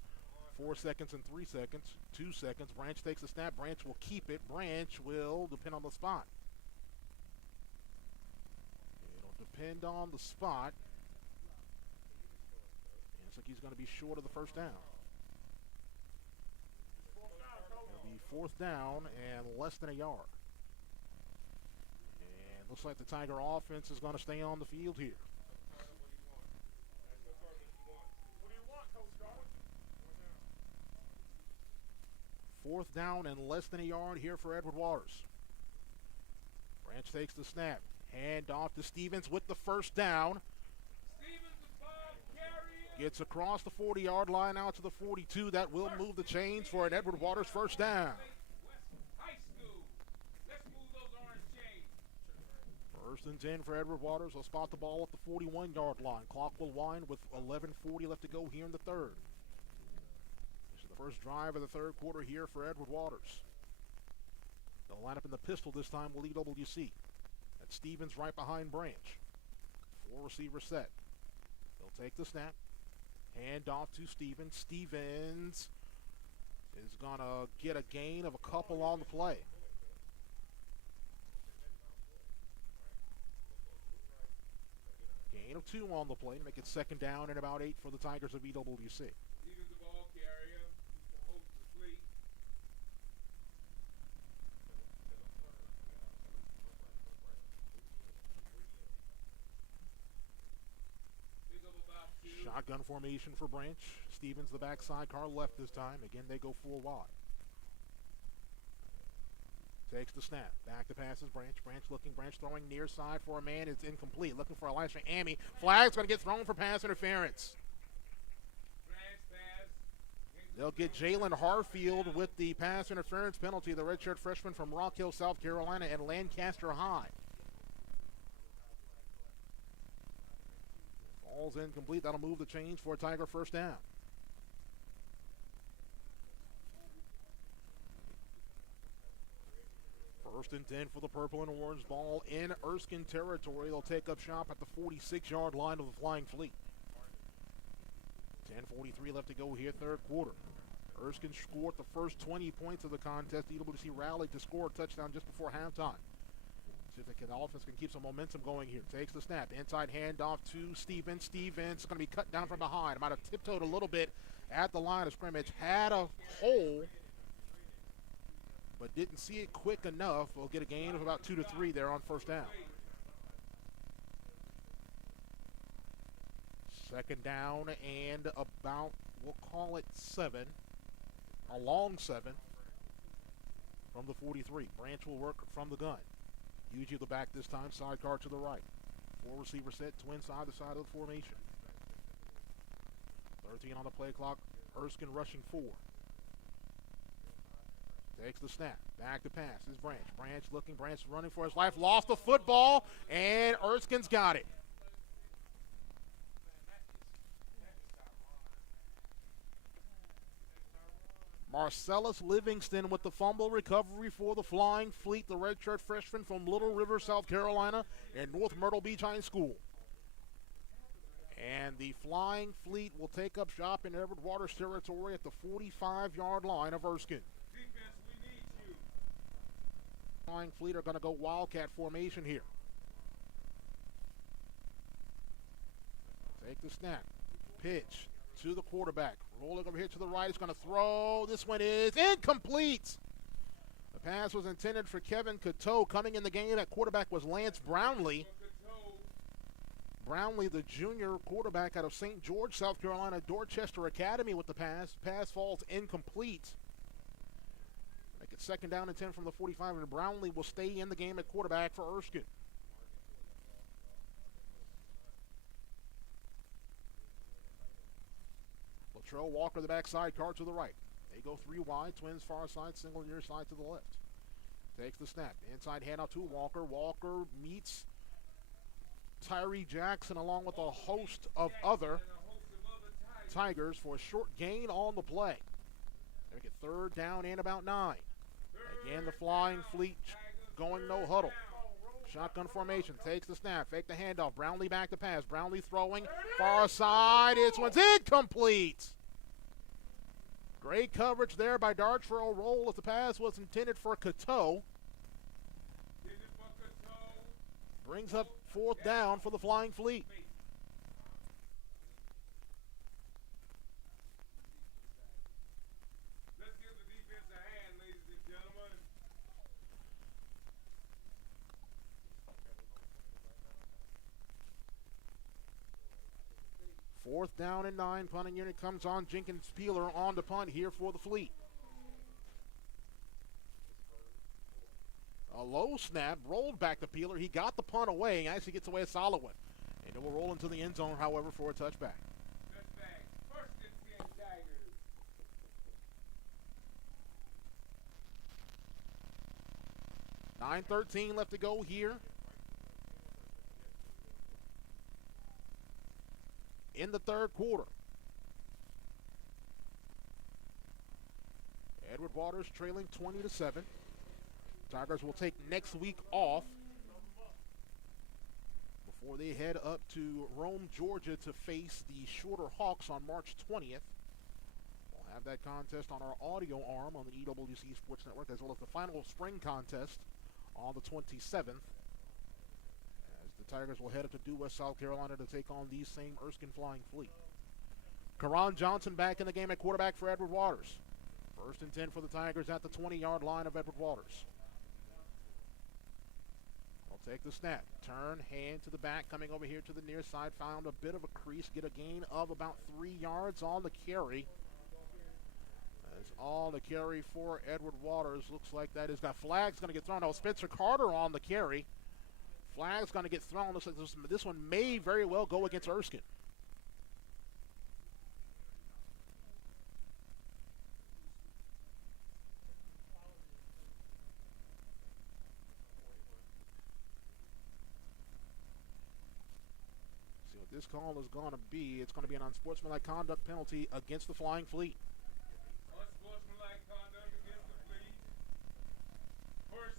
4 seconds and 3 seconds. 2 seconds. Branch takes a snap. Branch will keep it. Branch will depend on the spot. It'll depend on the spot. And looks like he's going to be short of the first down. It'll be 4th down and less than a yard. And looks like the Tiger offense is going to stay on the field here. 4th down and less than a yard here for Edward Waters. Branch takes the snap. Hand off to Stevens with the first down. Gets across the 40-yard line out to the 42. That will move the chains for an Edward Waters first down. First and 10 for Edward Waters. They'll spot the ball at the 41-yard line. Clock will wind with 11:40 left to go here in the third. This is the first drive of the third quarter here for Edward Waters. They'll line up in the pistol this time with EWC. That's Stevens right behind Branch. 4 receiver set. They'll take the snap. Hand off to Stevens. Stevens is going to get a gain of a couple on the play. Gain of 2 on the play to make it second down and about 8 for the Tigers of EWC. Shotgun formation for Branch. Stevens the backside, Carl left this time. Again, they go 4 wide. Takes the snap. Back to passes Branch. Branch looking. Branch throwing near side for a man. It's incomplete. Looking for Elisha Amy. Flag's going to get thrown for pass interference. They'll get Jalen Harfield with the pass interference penalty, the redshirt freshman from Rock Hill, South Carolina, and Lancaster High. Ball's incomplete. That'll move the chains for a Tiger first down. First and 10 for the purple and orange. Ball in Erskine territory. They'll take up shop at the 46-yard line of the Flying Fleet. 10:43 left to go here, third quarter. Erskine scored the first 20 points of the contest. EWC rallied to score a touchdown just before halftime. See if the offense can keep some momentum going here. Takes the snap. Inside handoff to Stevens. Stevens is going to be cut down from behind. Might have tiptoed a little bit at the line of scrimmage. Had a hole, but didn't see it quick enough. We'll get a gain of about 2 to 3 there on first down. Second down and about, we'll call it 7. A long 7 from the 43. Branch will work from the gun. Usually the back this time, sidecar to the right. 4 receiver set, twin side to side of the formation. 13 on the play clock. Erskine rushing 4. Takes the snap. Back to pass is Branch. Branch looking. Branch running for his life. Lost the football, and Erskine's got it. Marcellus Livingston with the fumble recovery for the Flying Fleet, the redshirt freshman from Little River, South Carolina, and North Myrtle Beach High School. And the Flying Fleet will take up shop in Edward Waters territory at the 45-yard line of Erskine. Flying Fleet are going to go Wildcat formation here. Take the snap. Pitch to the quarterback. Rolling over here to the right. He's going to throw. This one is incomplete. The pass was intended for Kevin Coteau. Coming in the game at quarterback was Lance Brownlee. Brownlee, the junior quarterback out of St. George, South Carolina, Dorchester Academy with the pass. Pass falls incomplete. Make it second down and 10 from the 45, and Brownlee will stay in the game at quarterback for Erskine. Latrell Walker, the backside, car to the right. They go 3 wide, twins far side, single near side to the left. Takes the snap. Inside handout to Walker. Walker meets Tyree Jackson along with a host of other Tigers for a short gain on the play. They make it third down and about 9. Again, the Flying Fleet going no huddle. Shotgun formation, takes the snap, fake the handoff. Brownlee back to pass. Brownlee throwing far side. It's one's incomplete. Great coverage there by Darch for a roll if the pass was intended for Coteau. Brings up fourth down for the Flying Fleet. Let's give the defense a hand, ladies and gentlemen. Fourth down and 9. Punting unit comes on. Jenkins Peeler on to punt here for the Fleet. A low snap, rolled back to Peeler. He got the punt away and actually gets away a solid one. And it will roll into the end zone, however, for a touchback. Touchback. First and 10 Tigers. 9:13 left to go here in the third quarter. Edward Waters trailing 20-7. Tigers will take next week off before they head up to Rome, Georgia to face the Shorter Hawks on March 20th. We'll have that contest on our audio arm on the EWC Sports Network, as well as the final spring contest on the 27th, as the Tigers will head up to Due West, South Carolina to take on these same Erskine Flying Fleet. Karan Johnson back in the game at quarterback for Edward Waters. First and 10 for the Tigers at the 20-yard line of Edward Waters. They'll take the snap. Turn, hand to the back, coming over here to the near side. Found a bit of a crease, get a gain of about 3 yards on the carry. That's all the carry for Edward Waters. Looks like that is got flags going to get thrown. Oh, Spencer Carter on the carry. Flags going to get thrown. Looks like this one may very well go against Erskine. See what this call is going to be. It's going to be an unsportsmanlike conduct penalty against the Flying Fleet.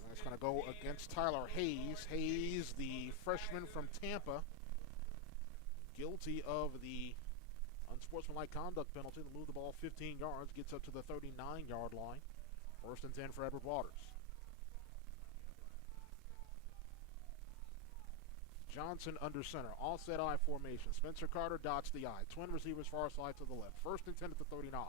That's going to go against Tyler Hayes. Hayes, the freshman from Tampa, guilty of the unsportsmanlike conduct penalty to move the ball 15 yards, gets up to the 39-yard line. First and 10 for Edward Waters. Johnson under center, offset I formation. Spencer Carter dots the I. Twin receivers far side to the left. First and 10 at the 39.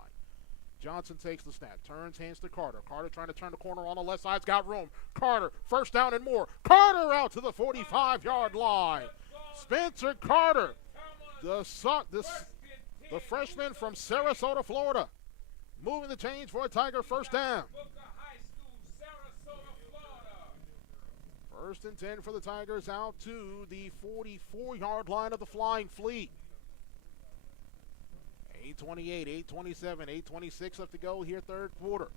Johnson takes the snap, turns, hands to Carter. Carter trying to turn the corner on the left side's got room. Carter, first down and more. Carter out to the 45-yard line. Spencer Carter, the freshman from Sarasota, Florida, moving the chains for a Tiger first down. First and 10 for the Tigers out to the 44-yard line of the Flying Fleet. 8:28, 8:27, 8:26 left to go here, third quarter.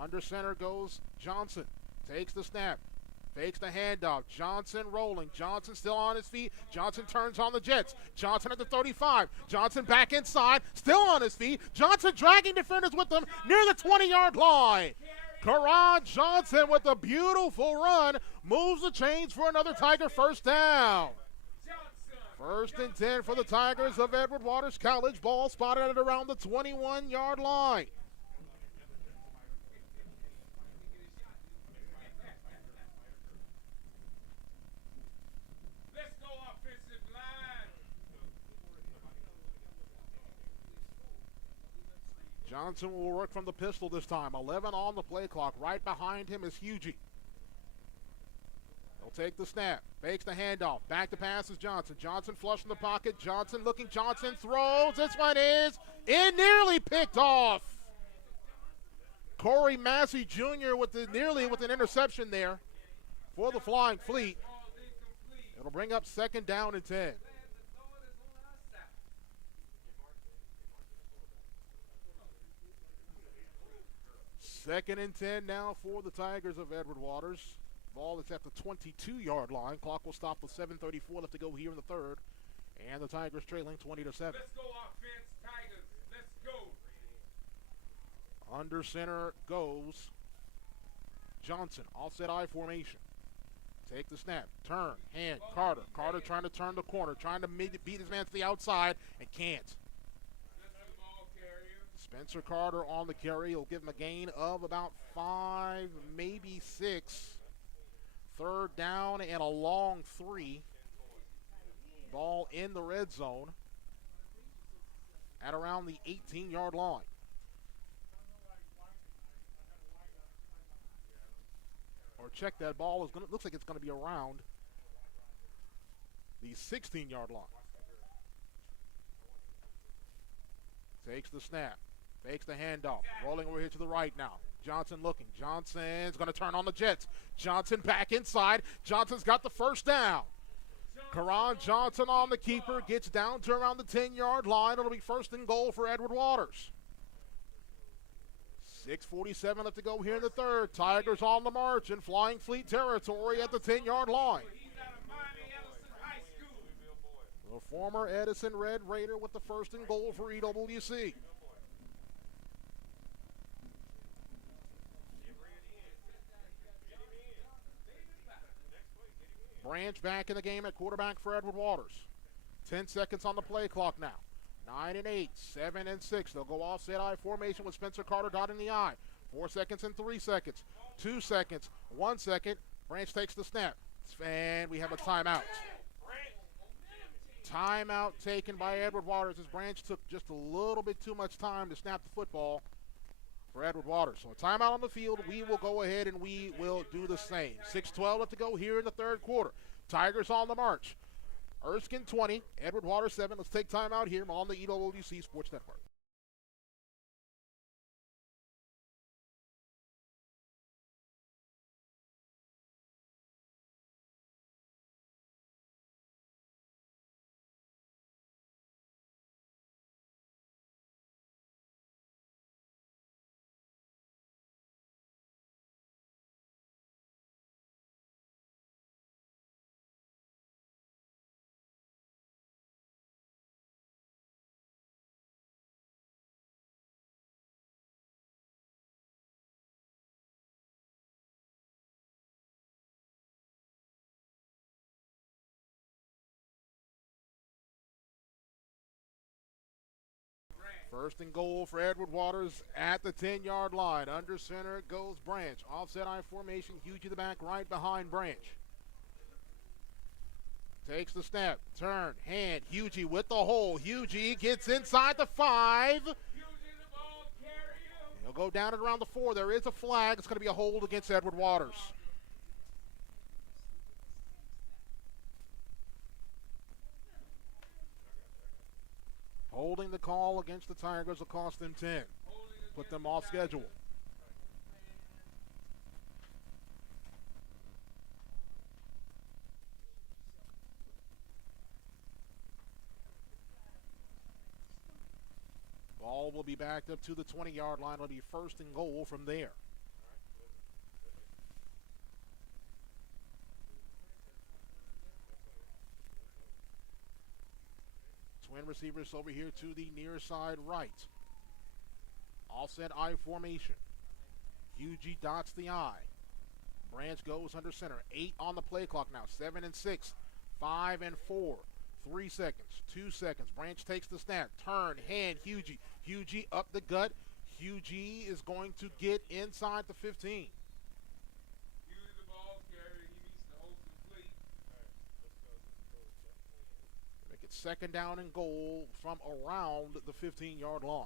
Under center goes Johnson. Takes the snap. Fakes the handoff. Johnson rolling. Johnson still on his feet. Johnson turns on the Jets. Johnson at the 35. Johnson back inside. Still on his feet. Johnson dragging defenders with him near the 20-yard line. Karan Johnson with a beautiful run moves the chains for another Tiger first down. First and 10 for the Tigers of Edward Waters College. Ball spotted at around the 21-yard line. Let's go offensive line. Johnson will work from the pistol this time. 11 on the play clock. Right behind him is Hugie. He'll take the snap, fakes the handoff, back to pass is Johnson. Johnson flush in the pocket, Johnson looking, Johnson throws, this one is nearly picked off. Corey Massey Jr. with an interception there for the Flying Fleet. It'll bring up second down and 10. Second and 10 now for the Tigers of Edward Waters. Ball is at the 22-yard line. Clock will stop with 7:34 left to go here in the third. And the Tigers trailing 20-7. Let's go offense, Tigers. Let's go. Under center goes Johnson. Offset I formation. Take the snap. Turn. Hand. Carter. Carter trying to turn the corner. Trying to beat his man to the outside and can't. Spencer Carter on the carry. He'll give him a gain of about 5, maybe 6. Third down and a long 3. Ball in the red zone at around the 18-yard line. Or check that ball is looks like it's going to be around the 16-yard line. Takes the snap. Fakes the handoff. Rolling over here to the right now. Johnson looking. Johnson's going to turn on the Jets. Johnson back inside. Johnson's got the first down. Karan Johnson on the keeper. Gets down to around the 10-yard line. It'll be first and goal for Edward Waters. 6:47 left to go here in the third. Tigers on the march in Flying Fleet territory at the 10-yard line. The former Edison Red Raider with the first and goal for EWC. Branch back in the game at quarterback for Edward Waters. 10 seconds on the play clock now. 9 and 8, 7 and 6. They'll go offset I formation with Spencer Carter dotting the I. 4 seconds and 3 seconds. 2 seconds, 1 second. Branch takes the snap. And we have a timeout. Timeout taken by Edward Waters as Branch took just a little bit too much time to snap the football for Edward Waters. So a timeout on the field. We will go ahead and we will do the same. 6:12 left to go here in the third quarter. Tigers on the march. Erskine 20, Edward Waters 7. Let's take time out here on the EWC Sports Network. First and goal for Edward Waters at the 10-yard line. Under center goes Branch. Offset I formation. Huge in the back right behind Branch. Takes the snap. Turn. Hand. Hughie with the hole. Hughie gets inside the 5. He'll go down at around the 4. There is a flag. It's going to be a hold against Edward Waters. Holding the call against the Tigers will cost them 10. Put them off schedule. Ball will be backed up to the 20-yard line. It'll be first and goal from there. Twin receivers over here to the near side right. Offset I formation. Hughie dots the I. Branch goes under center. 8 on the play clock now. 7 and 6. 5 and 4. 3 seconds. 2 seconds. Branch takes the snap. Turn. Hand. Hughie. Hughie up the gut. Hughie is going to get inside the 15. Second down and goal from around the 15-yard line.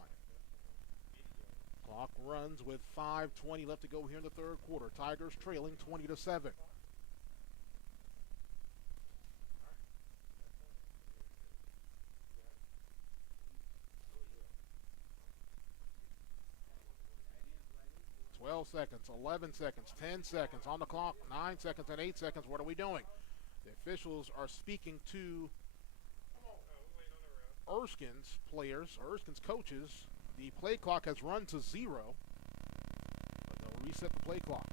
Clock runs with 5:20 left to go here in the third quarter. Tigers trailing 20-7. Seconds, 11 seconds, 10 seconds on the clock, 9 seconds and 8 seconds. What are we doing? The officials are speaking to Erskine's players, Erskine's coaches. The play clock has run to 0, but they'll reset the play clock.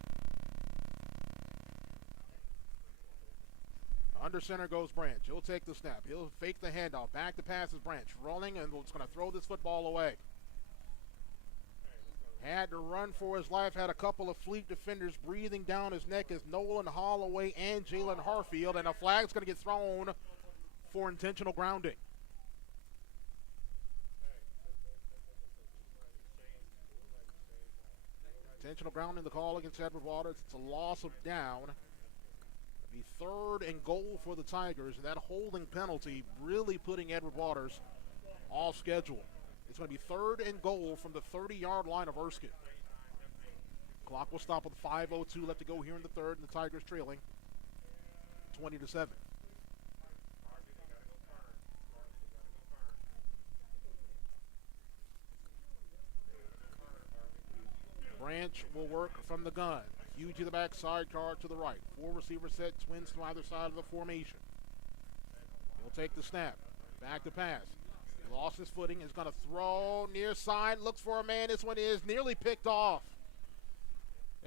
Under center goes Branch. He'll take the snap. He'll fake the handoff. Back to pass is Branch. Rolling and it's going to throw this football away. Had to run for his life. Had a couple of Fleet defenders breathing down his neck as Nolan Holloway and Jalen Harfield. And a flag's going to get thrown for intentional grounding. Intentional grounding, the call against Edward Waters. It's a loss of down. The third and goal for the Tigers. And that holding penalty really putting Edward Waters off schedule. It's going to be third and goal from the 30-yard line of Erskine. Clock will stop with 5:02 left to go here in the third, and the Tigers trailing 20-7. Branch will work from the gun. Hugh to the back, sidecar to the right. 4 receiver set, twins to either side of the formation. He'll take the snap. Back to pass. He lost his footing. Is going to throw near side. Looks for a man. This one is nearly picked off.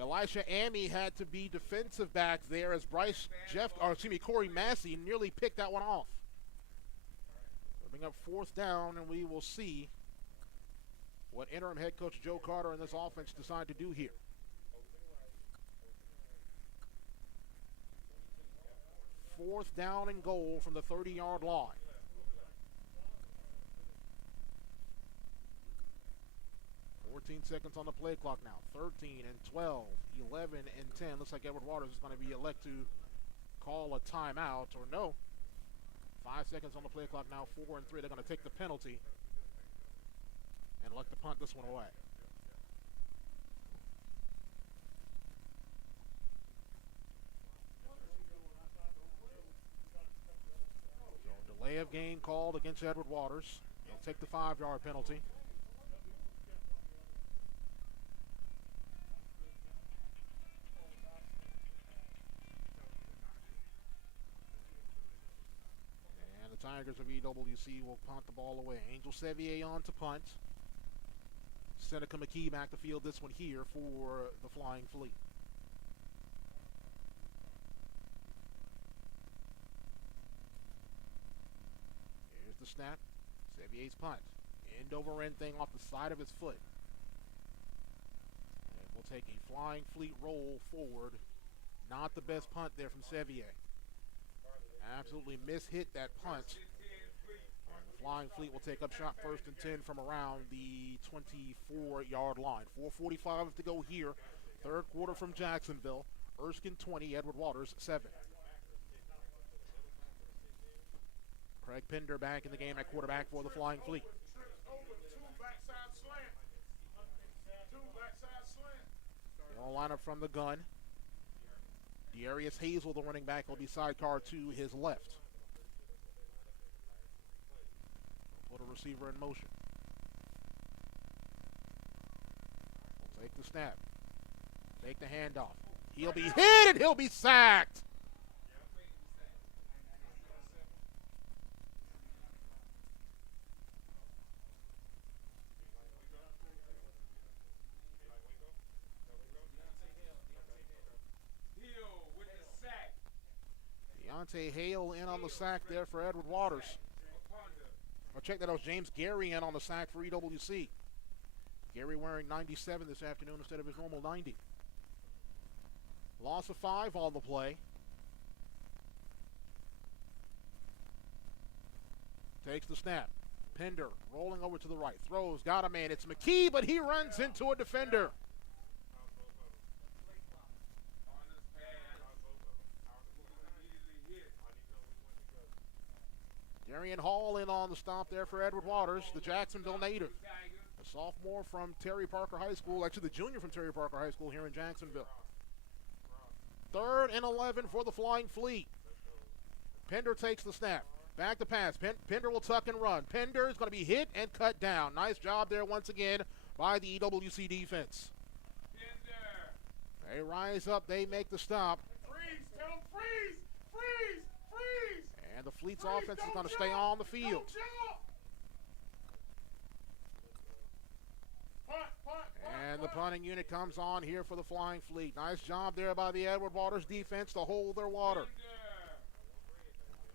Elisha Amy had to be defensive back there as Corey Massey nearly picked that one off. Bring up 4th down, and we will see what interim head coach Joe Carter and this offense decide to do here. Fourth down and goal from the 30-yard line. Seconds on the play clock now. 13 and 12, 11 and 10. Looks like Edward Waters is going to be elect to call a timeout, or no. 5 seconds on the play clock now. 4 and 3. They're going to take the penalty and elect to punt this one away. So delay of game called against Edward Waters. He'll take the 5-yard penalty. Tigers of EWC will punt the ball away. Angel Sevier on to punt. Seneca McKee back to field this one here for the Flying Fleet. Here's the snap. Sevier's punt. End over end thing off the side of his foot. And we'll take a Flying Fleet roll forward. Not the best punt there from Sevier. Absolutely mishit that punt. And the Flying Fleet will take up shot 1st and 10 from around the 24-yard line. 4:45 to go here. 3rd quarter from Jacksonville. Erskine 20, Edward Waters 7. Craig Pender back in the game at quarterback for the Flying Fleet. They'll line up from the gun. Darius Hazel, the running back, will be sidecar to his left. Put a receiver in motion. We'll take the snap. Take the handoff. He'll be hit and he'll be sacked. Deontay Hale in on the sack there for Edward Waters. I'll check that out. James Gary in on the sack for EWC. Gary wearing 97 this afternoon instead of his normal 90. Loss of 5 on the play. Takes the snap. Pender rolling over to the right. Throws. Got a man. It's McKee, but he runs into a defender. Darian Hall in on the stop there for Edward Waters, the Jacksonville native. A sophomore from Terry Parker High School, actually the junior from Terry Parker High School here in Jacksonville. 3rd and 11 for the Flying Fleet. Pender takes the snap. Back to pass. Pender will tuck and run. Pender is going to be hit and cut down. Nice job there once again by the EWC defense. They rise up. They make the stop. Freeze! Tell them freeze! Freeze! Freeze! And the Fleet's offense is going to stay on the field. And the punting unit comes on here for the Flying Fleet. Nice job there by the Edward Waters defense to hold their water.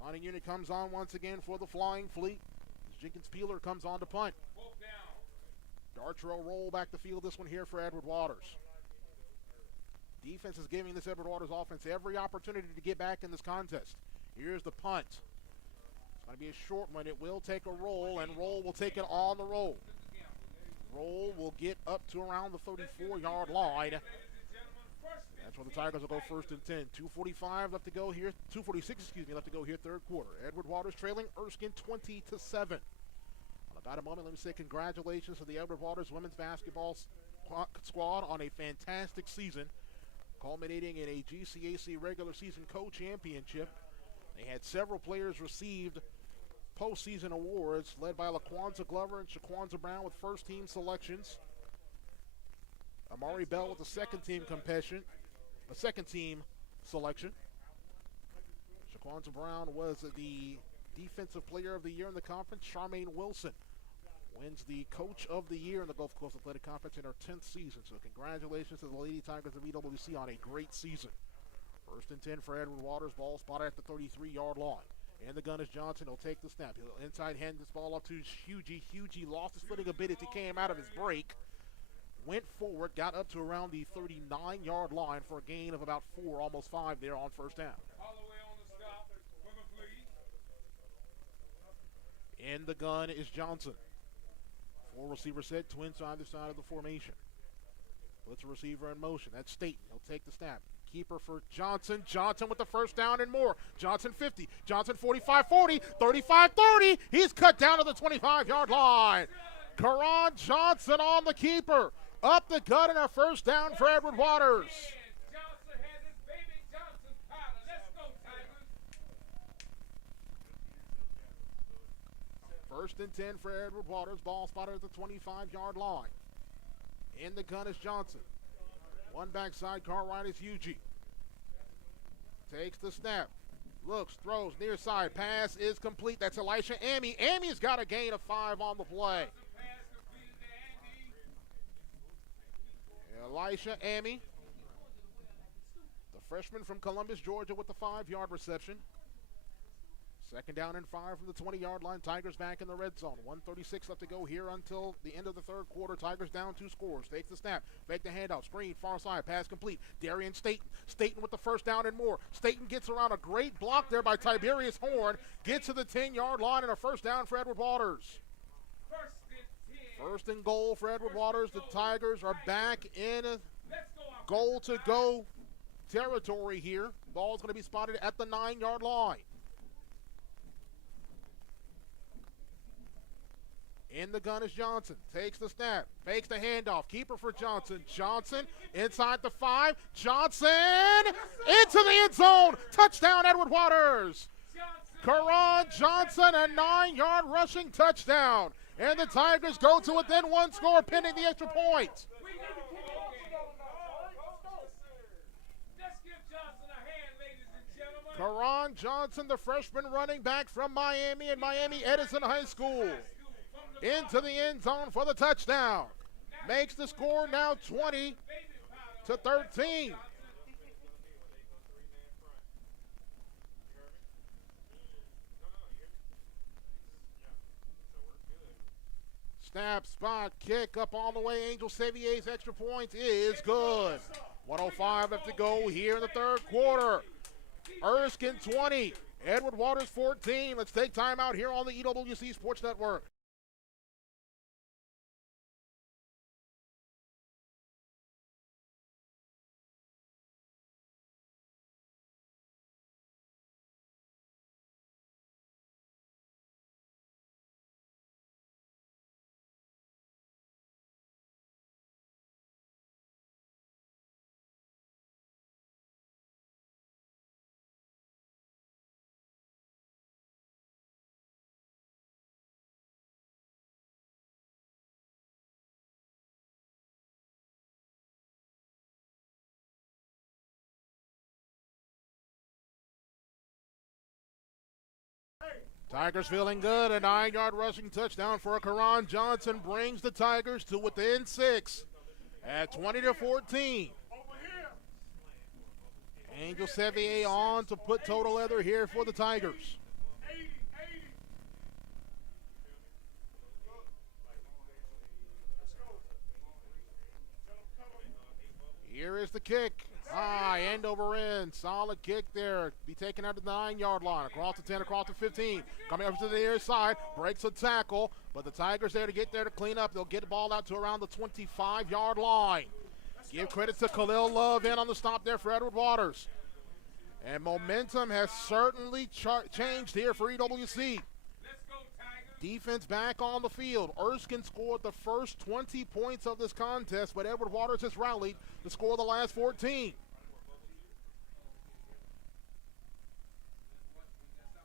Punting unit comes on once again for the Flying Fleet. Jenkins Peeler comes on to punt. Dartro roll back the field this one here for Edward Waters. Defense is giving this Edward Waters offense every opportunity to get back in this contest. Here's the punt. It's going to be a short one. It will take a roll, and Roll will take it on the roll. Roll will get up to around the 34-yard line. That's where the Tigers will go 1st and 10. 2:45 left to go here. 2:46, left to go here, 3rd quarter. Edward Waters trailing Erskine 20-7. In about a moment, let me say congratulations to the Edward Waters women's basketball squad on a fantastic season, culminating in a GCAC regular season co-championship. They had several players received postseason awards, led by LaQuanza Glover and Shaquanza Brown with first-team selections. Amari Bell with a second-team selection. Shaquan Brown was the Defensive Player of the Year in the conference. Charmaine Wilson wins the Coach of the Year in the Gulf Coast Athletic Conference in her 10th season. So congratulations to the Lady Tigers of EWC on a great season. 1st and 10 for Edward Waters. Ball spotted at the 33-yard line. And the gun is Johnson. He'll take the snap. He'll inside hand this ball up to Hugie. Hugie lost his footing a bit as he came out of his break. Went forward, got up to around the 39-yard line for a gain of about 4, almost 5 there on first down. In the gun is Johnson. 4 receiver set, twins on either side of the formation. Puts a receiver in motion. That's Staten. He'll take the snap. Keeper for Johnson. Johnson with the first down and more. Johnson 50. Johnson 45-40. 35-30. He's cut down to the 25-yard line. Karan Johnson on the keeper. Up the gut and a first down for Edward Waters. Johnson has his baby Johnson powder. Let's go, Tigers. 1st and 10 for Edward Waters. Ball spotted at the 25-yard line. In the gun is Johnson. One backside, car right is Hugie. Takes the snap. Looks, throws, near side. Pass is complete. That's Elisha Amy. Amy's got a gain of 5 on the play. Elisha Amy, the freshman from Columbus, Georgia, with the 5-yard reception. 2nd down and 5 from the 20-yard line. Tigers back in the red zone. 1:36 left to go here until the end of the 3rd quarter. Tigers down 2 scores. Takes the snap. Fake the handoff. Screen, far side. Pass complete. Darian Staten. Staten with the first down and more. Staten gets around a great block there by Tiberius Horn. Gets to the 10-yard line and a first down for Edward Waters. 1st and goal for Edward Waters. The Tigers are back in goal-to-go territory here. Ball's going to be spotted at the 9-yard line. In the gun is Johnson. Takes the snap. Fakes the handoff. Keeper for Johnson. Johnson inside the 5. Johnson into the end zone. Touchdown, Edward Waters. Karan Johnson, a 9-yard rushing touchdown. And the Tigers go to within 1 score, pending the extra point. Let's give Johnson a hand, ladies and gentlemen. Karan Johnson, the freshman running back from Miami and Miami Edison High School. Into the end zone for the touchdown. Makes the score now 20-13. Snap, spot, kick up all the way. Angel Savier's extra point is good. 1:05 left to go here in the 3rd quarter. Erskine 20, Edward Waters 14. Let's take time out here on the EWC Sports Network. Tigers feeling good. A 9-yard rushing touchdown for Karan Johnson brings the Tigers to within 6 at 20-14. Angel Sevier on to put total leather here for the Tigers. Here is the kick. High, end over end. Solid kick there. Be taken out to the 9-yard line. Across the 10, across the 15. Coming up to the near side. Breaks a tackle. But the Tigers there to get there to clean up. They'll get the ball out to around the 25-yard line. Give credit to Khalil Love in on the stop there for Edward Waters. And momentum has certainly changed here for EWC. Defense back on the field. Erskine scored the first 20 points of this contest, but Edward Waters has rallied to score the last 14.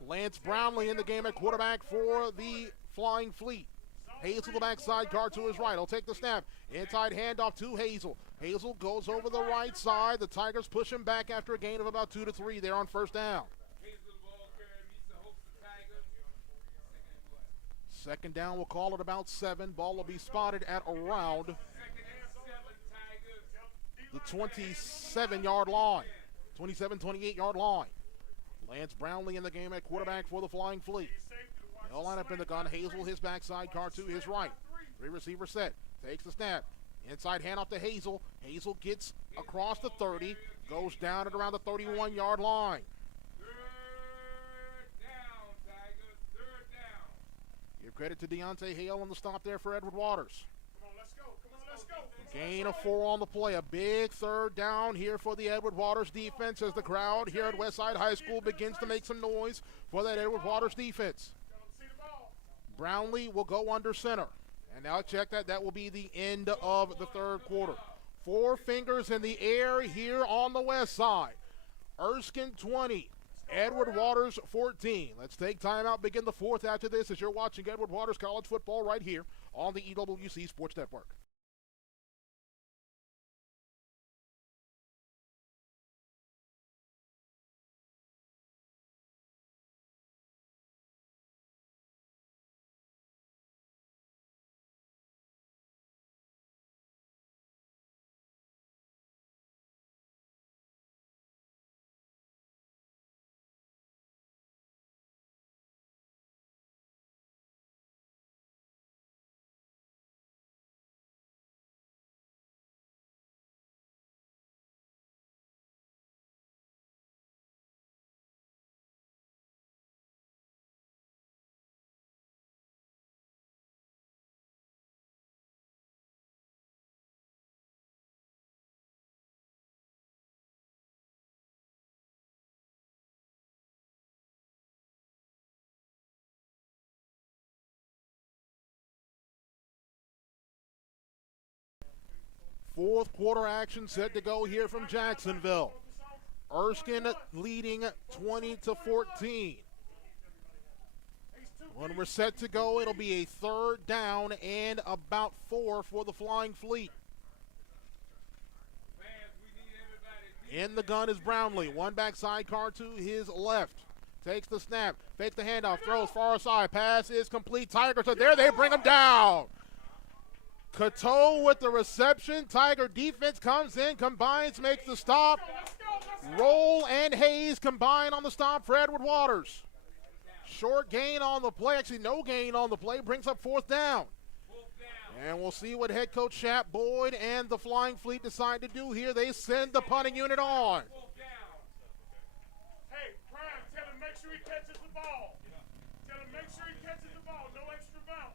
Lance Brownlee in the game at quarterback for the Flying Fleet. Hazel the backside guard to his right. He'll take the snap. Inside handoff to Hazel. Hazel goes over the right side. The Tigers push him back after a gain of about 2 to 3 there on first down. Second down, we'll call it about 7. Ball will be spotted at around the 27-yard line. 27, 28-yard line. Lance Brownlee in the game at quarterback for the Flying Fleet. They'll line up in the gun. Hazel, his backside guard to his right. 3 receiver set. Takes the snap. Inside handoff to Hazel. Hazel gets across the 30. Goes down at around the 31-yard line. Give credit to Deontay Hale on the stop there for Edward Waters. Come on, let's go. Come on, let's go. Gain of 4 on the play. A big third down here for the Edward Waters defense as the crowd here at Westside High School begins to make some noise for that Edward Waters defense. Brownlee will go under center. And now check that. That will be the end of the third quarter. 4 fingers in the air here on the west side. Erskine 20. Edward Waters 14. Let's take time out, begin the fourth after this as you're watching Edward Waters College football right here on the EWC Sports Network. Fourth quarter action set to go here from Jacksonville. Erskine leading 20-14. When we're set to go, it'll be a third down and about 4 for the Flying Fleet. In the gun is Brownlee. One backside car to his left. Takes the snap. Fakes the handoff. Throws far side. Pass is complete. Tigers are there. They bring him down. Cateau with the reception. Tiger defense comes in, combines, makes the stop. Roll and Hayes combine on the stop for Edward Waters. Short gain on the play. Actually, no gain on the play. Brings up fourth down. And we'll see what head coach Shap Boyd and the Flying Fleet decide to do here. They send the punting unit on. Hey, Prime, tell him make sure he catches the ball. Tell him make sure he catches the ball. No extra bounce.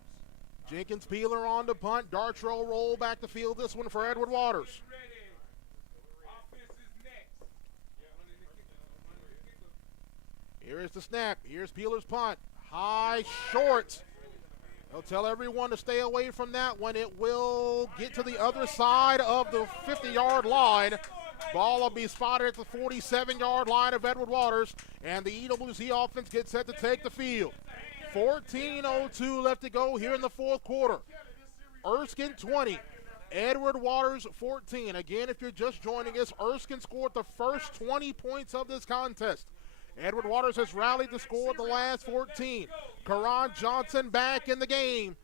Jenkins Peeler on to punt. Dartro roll back to field. This one for Edward Waters. Here is the snap. Here's Peeler's punt. High, short. They'll tell everyone to stay away from that one. It will get to the other side of the 50-yard line. Ball will be spotted at the 47-yard line of Edward Waters, and the EWC offense gets set to take the field. 14:02 left to go here in the fourth quarter. Erskine 20, Edward Waters 14. Again, if you're just joining us, Erskine scored the first 20 points of this contest. Edward Waters has rallied to score the last 14. Karan Johnson back in the game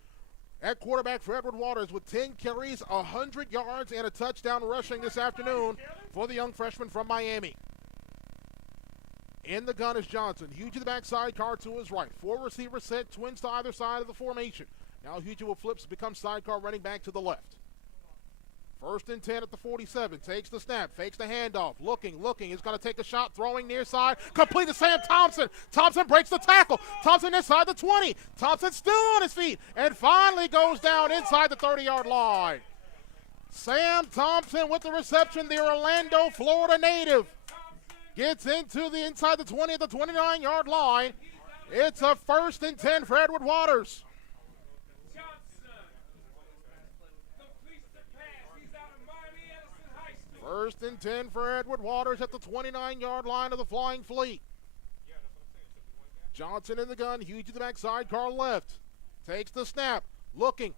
at quarterback for Edward Waters with 10 carries, 100 yards, and a touchdown rushing this afternoon for the young freshman from Miami. In the gun is Johnson. Huge to the backside, car to his right. 4 receivers set, twins to either side of the formation. Now Huge will flip to become sidecar running back to the left. First and 10 at the 47. Takes the snap, fakes the handoff. Looking. He's going to take a shot, throwing near side. Complete to Sam Thompson. Thompson breaks the tackle. Thompson inside the 20. Thompson still on his feet and finally goes down inside the 30-yard line. Sam Thompson with the reception, the Orlando, Florida native. Gets into the inside the 20 at the 29-yard line. It's a first and 10 for Edward Waters. First and 10 for Edward Waters at the 29-yard line of the Flying Fleet. Johnson in the gun, Huge to the backside, car left. Takes the snap, Looking.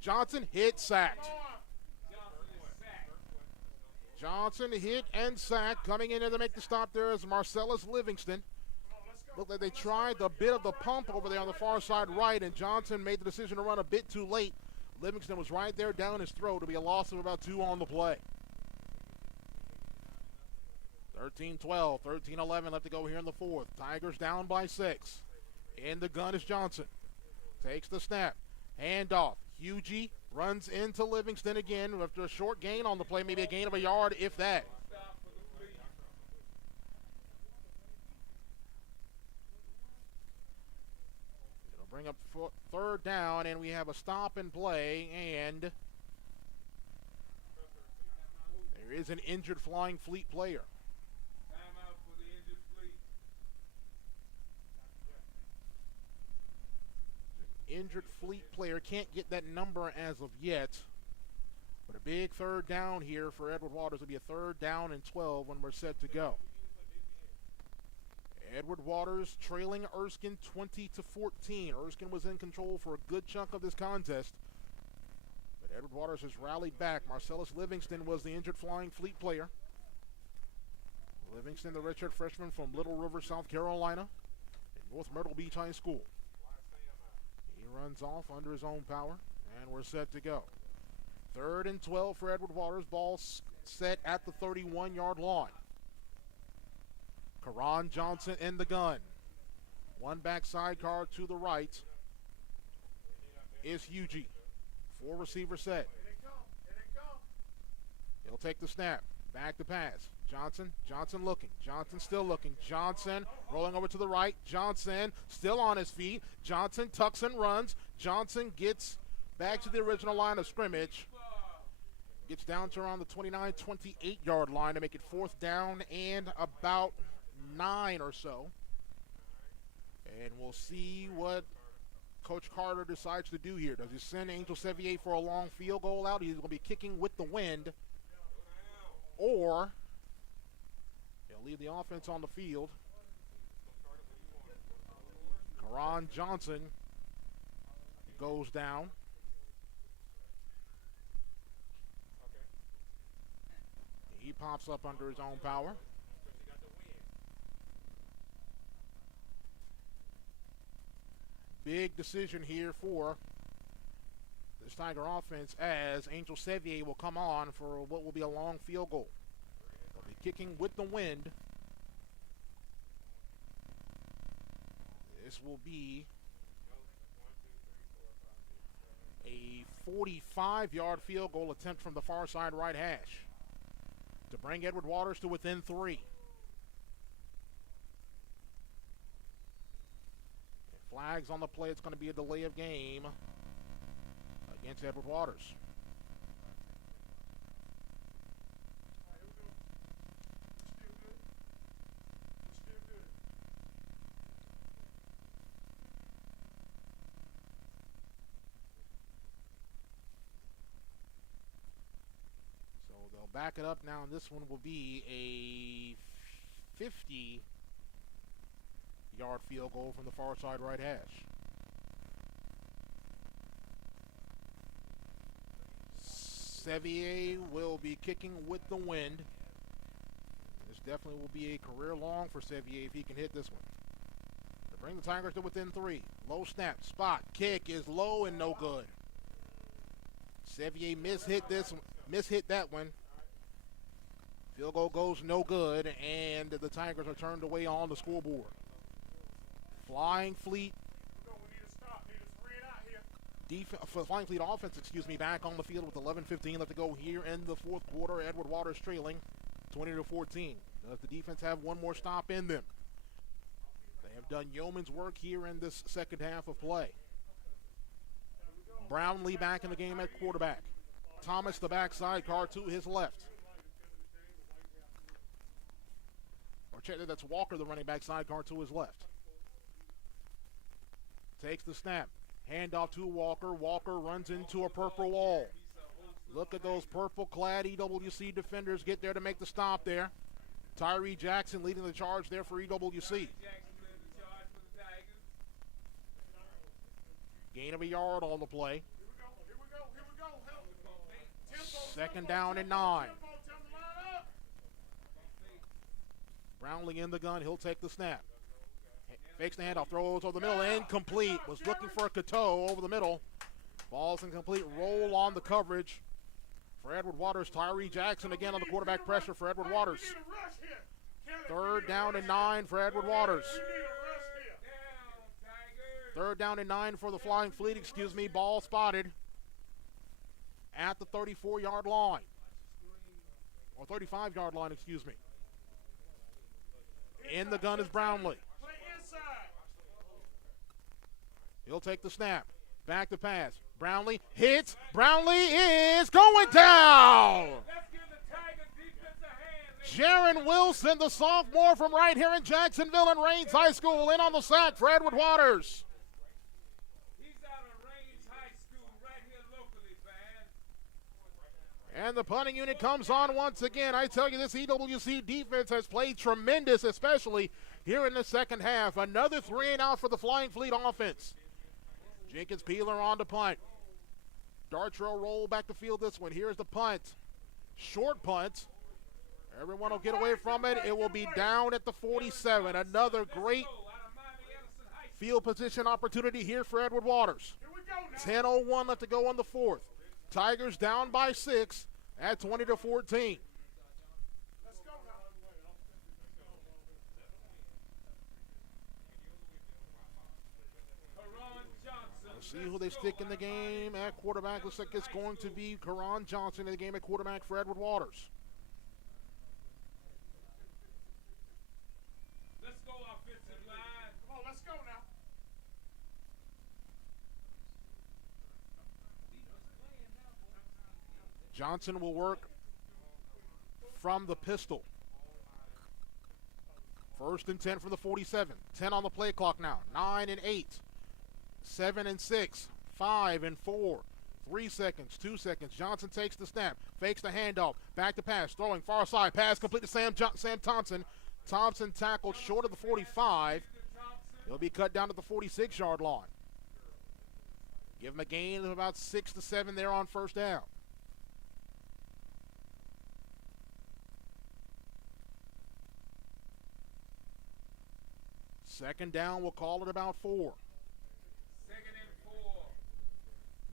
Johnson hit, sacked. Johnson hit and sacked. Coming in there to make the stop there is Marcellus Livingston. Looked like they tried a bit of the pump over there on the far side right, and Johnson made the decision to run a bit too late. Livingston was right there down his throat. To be a loss of about 2 on the play. 13-12, 13-11 left to go here in the fourth. Tigers down by 6. In the gun is Johnson. Takes the snap. Handoff. Hugie runs into Livingston again after a short gain on the play, maybe a gain of a yard, if that. It'll bring up third down, and we have a stop and play, and there is an injured Flying Fleet player. Injured Fleet player, can't get that number as of yet, but a big third down here for Edward Waters. Will be a third down and 12 when we're set to go. Edward Waters trailing Erskine 20-14. Erskine was in control for a good chunk of this contest, but Edward Waters has rallied back. Marcellus Livingston was the injured Flying Fleet player. Livingston, the redshirt freshman from Little River, South Carolina, at North Myrtle Beach High School. Runs off under his own power, and we're set to go. 3rd and 12 for Edward Waters. Ball set at the 31-yard line. Karan Johnson in the gun. One back sidecar to the right is Hugie. 4 receiver set. He'll take the snap. Back to pass. Johnson looking. Johnson still looking. Johnson rolling over to the right. Johnson still on his feet. Johnson tucks and runs. Johnson gets back to the original line of scrimmage. Gets down to around the 29, 28-yard line to make it 4th down and about 9 or so. And we'll see what Coach Carter decides to do here. Does he send Angel Sevier for a long field goal out? He's going to be kicking with the wind. Or he'll leave the offense on the field. Karan Johnson goes down. He pops up under his own power. Big decision here for this Tiger offense, as Angel Sevier will come on for what will be a long field goal. They'll be kicking with the wind. This will be a 45-yard field goal attempt from the far side right hash to bring Edward Waters to within 3. Flags on the play. It's going to be a delay of game against Edward Waters. So they'll back it up now, and this one will be a 50-yard field goal from the far side right hash. Sevier will be kicking with the wind. This definitely will be a career long for Sevier if he can hit this one. To bring the Tigers to within 3. Low snap, spot, kick is low and no good. Sevier mishit that one. Field goal goes no good, and the Tigers are turned away on the scoreboard. Flying Fleet Flying Fleet offense, back on the field with 11:15 left to go here in the fourth quarter. Edward Waters trailing 20-14. Does the defense have one more stop in them? They have done yeoman's work here in this second half of play. Brownlee back in the game at quarterback. Thomas the backside car to his left. Or check that, that's Walker the running back sidecar to his left. Takes the snap. Handoff to Walker. Walker runs into a purple wall. Look at those purple-clad EWC defenders get there to make the stop there. Tyree Jackson leading the charge there for EWC. Gain of a yard on the play. Here we go. Help. Second down and 9. Tempo, tell them to line up. Brownlee in the gun. He'll take the snap. Fakes the handoff. Throws over the middle. Incomplete. Was looking for a Cateau over the middle. Ball's incomplete. Roll on the coverage for Edward Waters. Tyree Jackson again on the quarterback pressure for Edward Waters. We need a rush here. Kelly, Third down and 9 for Edward Waters. we need a rush here. Third down and 9 for the Flying Fleet. Ball spotted at the 34-yard line. Or 35-yard line, In the gun is Brownlee. Play inside. He'll take the snap. Back to pass. Brownlee hits. Brownlee is going down. Let's give the Tigers defense a hand. Jaron Wilson, the sophomore from right here in Jacksonville and Raines High School, in on the sack for Edward Waters. He's out of Raines High School right here locally, man. And the punting unit comes on once again. I tell you, this EWC defense has played tremendous, especially here in the second half. Another 3-and-out for the Flying Fleet offense. Jenkins Peeler on to punt. Dartrell roll back the field this one. Here's the punt. Short punt. Everyone will get away from it. It will be down at the 47. Another great field position opportunity here for Edward Waters. Here we go now. 10:01 left to go on the fourth. Tigers down by 6 at 20-14. Let's go now. See who they stick in the game at quarterback. Looks like it's going to be Karan Johnson in the game at quarterback for Edward Waters. Let's go offensive line. Come on, let's go now. Johnson will work from the pistol. First and 10 from the 47. 10 on the play clock now. 9 and 8. 7 and 6. 5 and 4. 3 seconds. 2 seconds. Johnson takes the snap. Fakes the handoff. Back to pass. Throwing far side. Pass complete to Sam Thompson. Thompson tackled short of the 45. He'll be cut down to the 46-yard line. Give him a gain of about 6 to 7 there on first down. Second down, we'll call it about 4. Second and 4.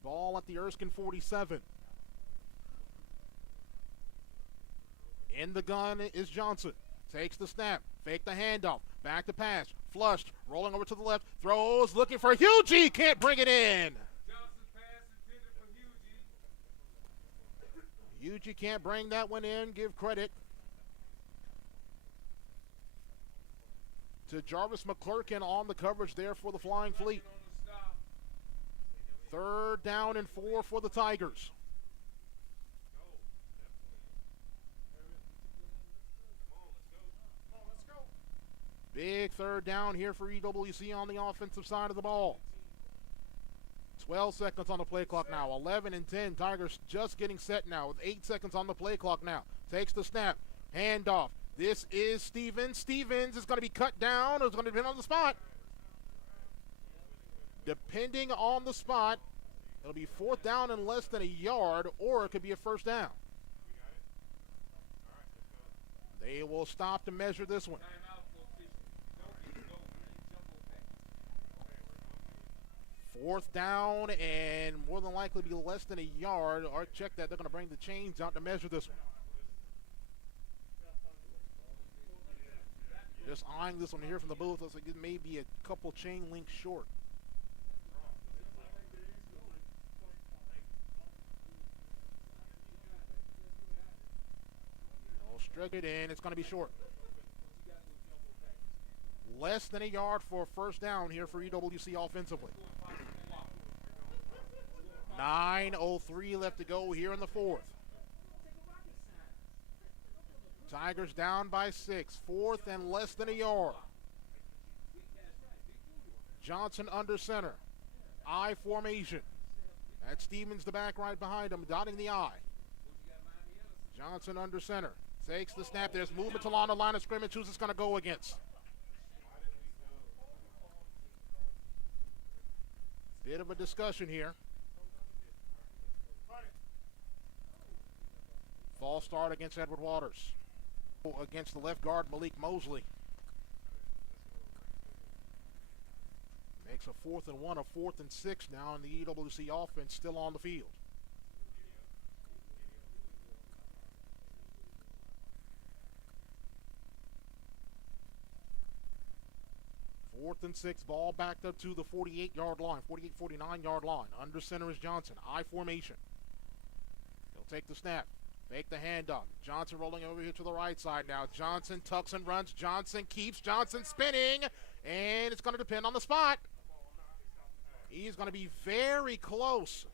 Ball at the Erskine 47. In the gun is Johnson. Takes the snap. Fake the handoff. Back to pass. Flushed. Rolling over to the left. Throws. Looking for Hugie. Can't bring it in. Johnson pass intended for Hugie. Hugie can't bring that one in. Give credit to Jarvis McClurkin on the coverage there for the Flying Fleet. Third down and 4 for the Tigers. Big third down here for EWC on the offensive side of the ball. 12 seconds on the play clock now. 11 and 10. Tigers just getting set now with 8 seconds on the play clock now. Takes the snap. Handoff. This is Stevens. Stevens is going to be cut down. It's going to depend on the spot. Depending on the spot, it'll be 4th down and less than a yard, or it could be a first down. They will stop to measure this one. 4th down and more than likely be less than a yard. Or check that. They're going to bring the chains out to measure this one. Just eyeing this one here from the booth. Looks like it may be a couple chain links short. They'll strike it in. It's going to be short. Less than a yard for a first down here for EWC offensively. 9:03 left to go here in the 4th. Tigers down by 6. 4th and less than a yard. Johnson under center. I formation. That's Stevens, the back right behind him, dotting the I. Johnson under center. Takes the snap. There's movement along the line of scrimmage. Who's this going to go against? Bit of a discussion here. False start against Edward Waters. Against the left guard, Malik Mosley. Makes a 4th and 1, a 4th and 6 now, and the EWC offense still on the field. Fourth and 6, ball backed up to the 48-yard line, 49-yard line. Under center is Johnson, I formation. He'll take the snap, make the handoff. Johnson rolling over here to the right side now. Johnson tucks and runs. Johnson keeps. Johnson spinning, and it's going to depend on the spot. He's going to be very close.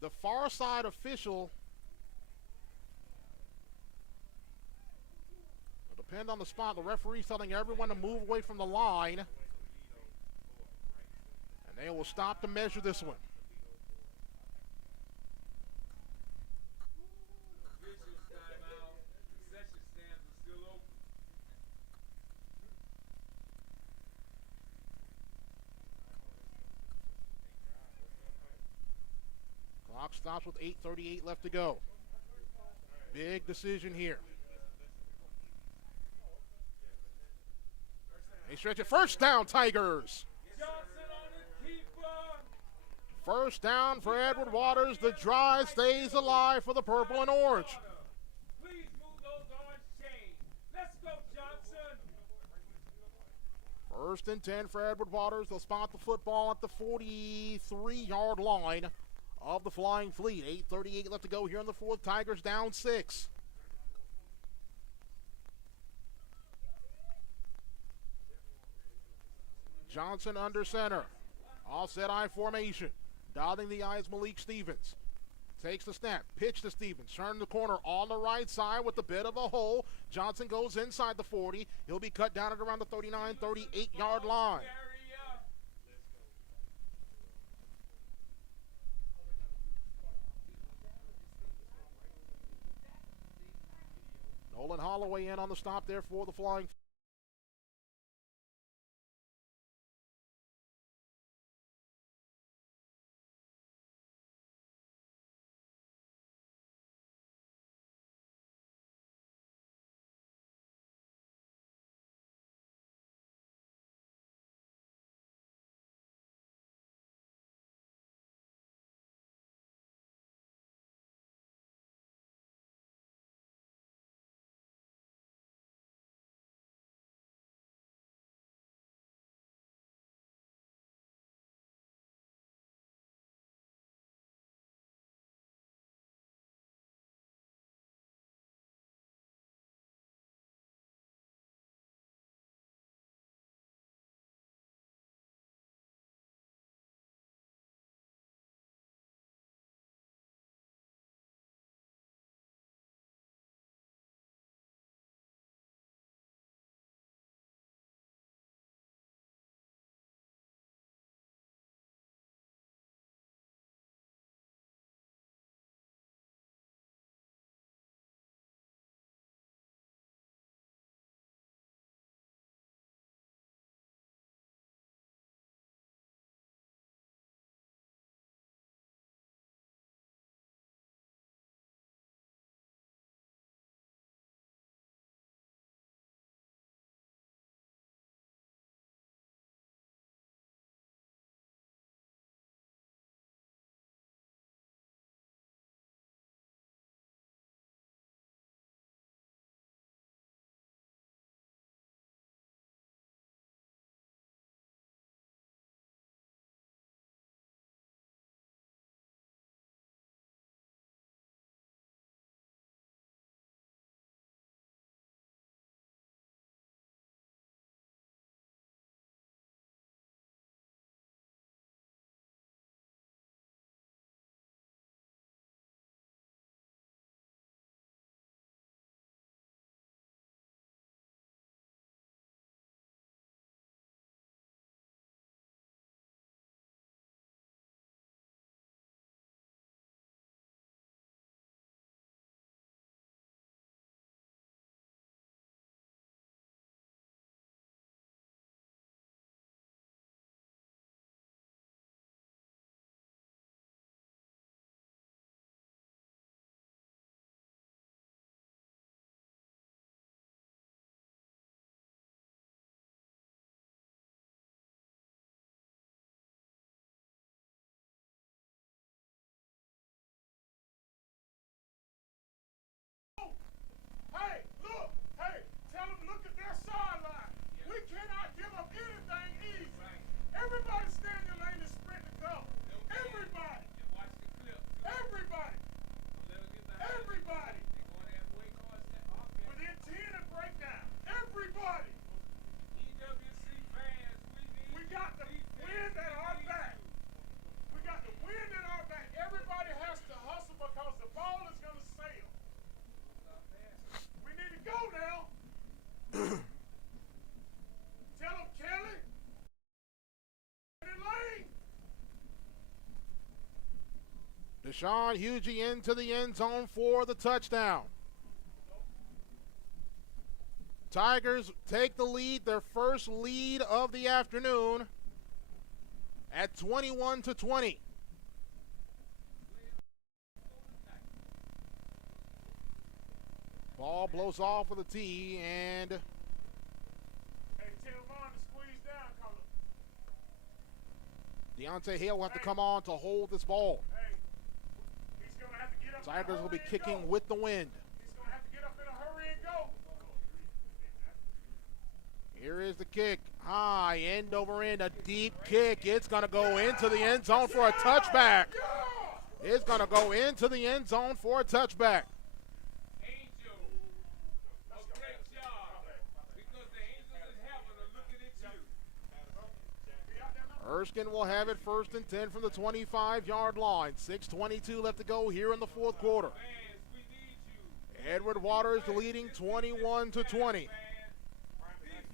The far side official will depend on the spot. The referee's telling everyone to move away from the line, and they will stop to measure this one. Clock stops with 8:38 left to go. Big decision here. They stretch it. First down, Tigers. First down for Edward Waters. The drive stays alive for the purple and orange. Please move those orange chains. Let's go, Johnson. First and 10 for Edward Waters. They'll spot the football at the 43-yard line of the Flying Fleet. 8:38 left to go here in the fourth. Tigers down 6. Johnson under center. Offset I formation. Dotting the I is Malik Stevens. Takes the snap. Pitch to Stevens. Turn the corner on the right side with a bit of a hole. Johnson goes inside the 40. He'll be cut down at around the 39, 38-yard line. Nolan Holloway in on the stop there for the Flying Deshaun Hugie into the end zone for the touchdown. Tigers take the lead, their first lead of the afternoon, at 21-20. Ball blows off with a tee, and Hey, tell Vaughn to squeeze down, Color. Deontay Hale will have to come on to hold this ball. Hey, he's going to have to get up. Tigers will be and kicking go. with the wind. He's going to have to get up in a hurry and go. Here is the kick. High, end over end, a deep kick. It's going to go into the end zone for a touchback. It's going to go into the end zone for a touchback. Angel, a great job, because the angels in heaven are looking at you. Erskine will have it 1st and 10 from the 25-yard line. 6:22 left to go here in the fourth quarter. Fans, we need you. Edward Waters leading 21-20.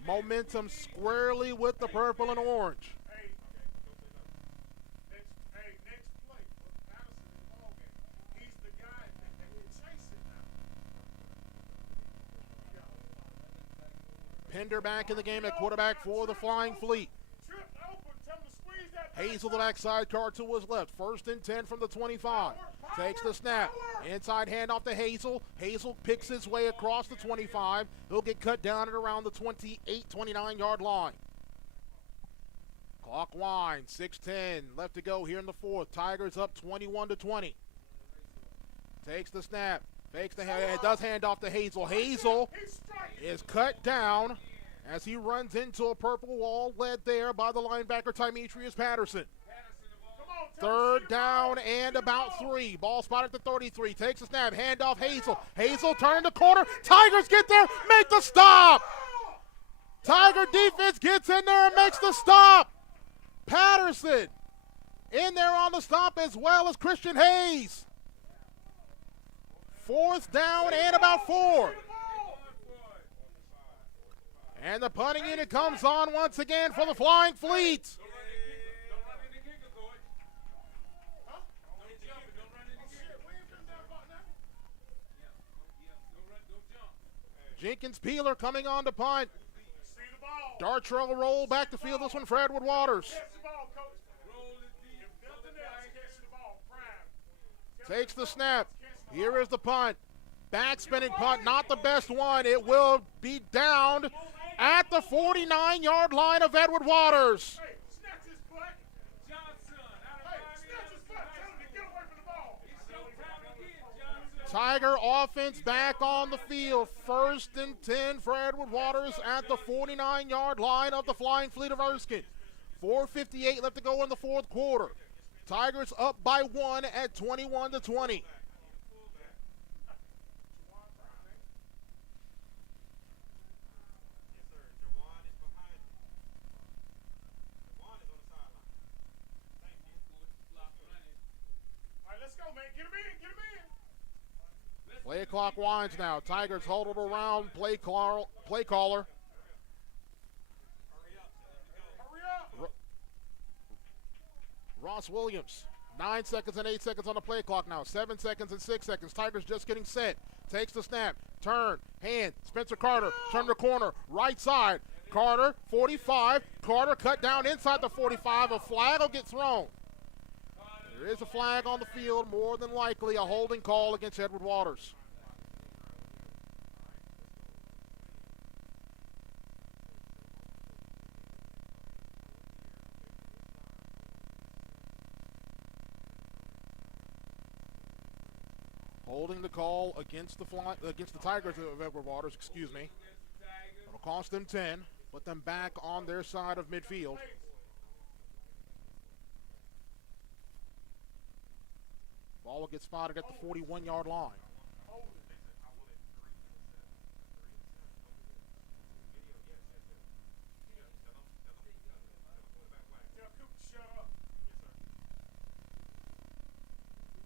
Momentum squarely with the purple and orange. Hey, next play. Patterson in the ballgame. He's the guy that can chase it now. Pender back in the game at quarterback for the Flying Fleet. Trip open. Tell him to squeeze that. Hazel the backside, car to his left. 1st and 10 from the 25. Takes the snap. Inside handoff to Hazel. Hazel picks his way across the 25. He'll get cut down at around the 28, 29-yard line. Clock winds. 6:10 left to go here in the fourth. Tigers up 21-20. Takes the snap. Fakes the hand. Does hand off to Hazel. Hazel is cut down as he runs into a purple wall led there by the linebacker Tymetrius Patterson. Third down and about 3. Ball spotted at the 33. Takes a snap. Handoff Hazel. Hazel turn the corner. Tigers get there. Make the stop. Tiger defense gets in there and makes the stop. Patterson in there on the stop as well as Christian Hayes. 4th down and about 4. And the punting unit comes on once again for the Flying Fleet. Jenkins Peeler coming on to punt. See the ball. Dart trail roll back to field. This one for Edward Waters. Catch the ball, coach. Roll it deep. If nothing else, catch the ball. Prime. Takes the snap. Here is the punt. Back spinning punt, not the best one. It will be downed at the 49-yard line of Edward Waters. Hey, snatch his butt. Johnson, Hey, snatch his butt. Tell him to get away from the ball. it's showtime again, Johnson. Tiger offense back on the field. 1st and 10 for Edward Waters at the 49-yard line of the Flying Fleet of Erskine. 4:58 left to go in the fourth quarter. Tigers up by 1 at 21-20. All right, let's go, man. Get him in. Get him in. Play clock winds now. Tigers hold it around play caller. Hurry up. Ross Williams. 9 seconds and 8 seconds on the play clock now. 7 seconds and 6 seconds. Tigers just getting set. Takes the snap. Turn. Hand. Spencer Carter. Turn the corner. Right side. Carter. 45. Carter cut down inside the 45. A flag will get thrown. There is a flag on the field. More than likely a holding call against Edward Waters. Holding the call against the Tigers of Edward Waters, excuse me. It'll cost them 10, put them back on their side of midfield. Ball will get spotted at the 41-yard line.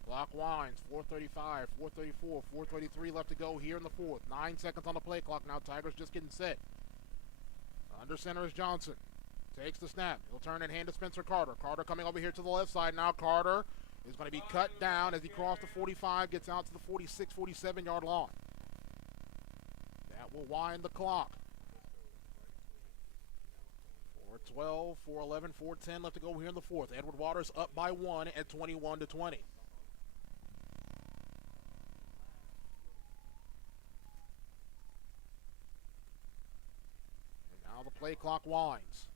Clock winds, 4:35, 4:34, 4:33 left to go here in the fourth. 9 seconds on the play clock now. Tigers just getting set. Under center is Johnson. Takes the snap. He'll turn and hand to Spencer Carter. Carter coming over here to the left side now. Carter is going to be cut down as he crosses the 45, gets out to the 46, 47-yard line. That will wind the clock. 4:12, 4:11, 4:10 left to go here in the fourth. Edward Waters up by 1 at 21-20. Now the play clock winds.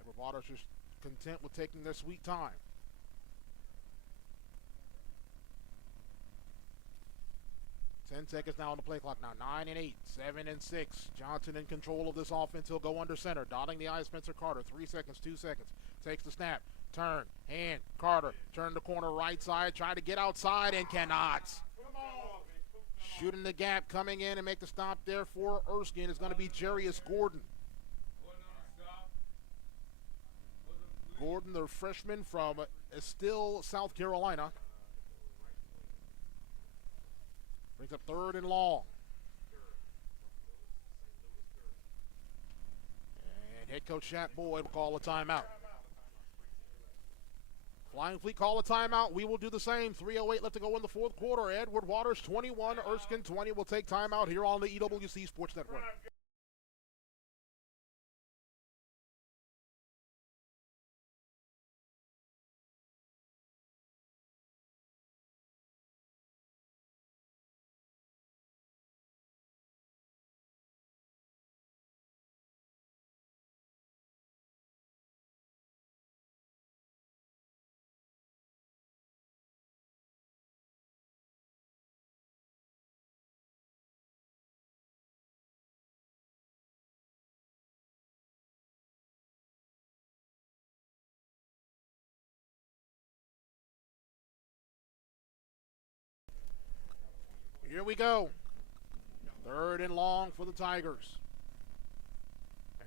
Edward Waters is content with taking their sweet time. 10 seconds now on the play clock now. 9 and 8, 7 and 6. Johnson in control of this offense. He'll go under center. Dotting the I, Spencer Carter. 3 seconds, 2 seconds. Takes the snap. Turn. Hand. Carter. Turn the corner right side. Try to get outside and cannot. Shooting the gap, coming in and make the stop there for Erskine is going to be Jarius Gordon. Gordon, the freshman from Estill, South Carolina. Brings up 3rd and long. And head coach Shaq Boyd will call a timeout. Flying Fleet call a timeout. We will do the same. 3:08 left to go in the fourth quarter. Edward Waters 21, Erskine 20 will take timeout here on the EWC Sports Network. Here we go. 3rd and long for the Tigers.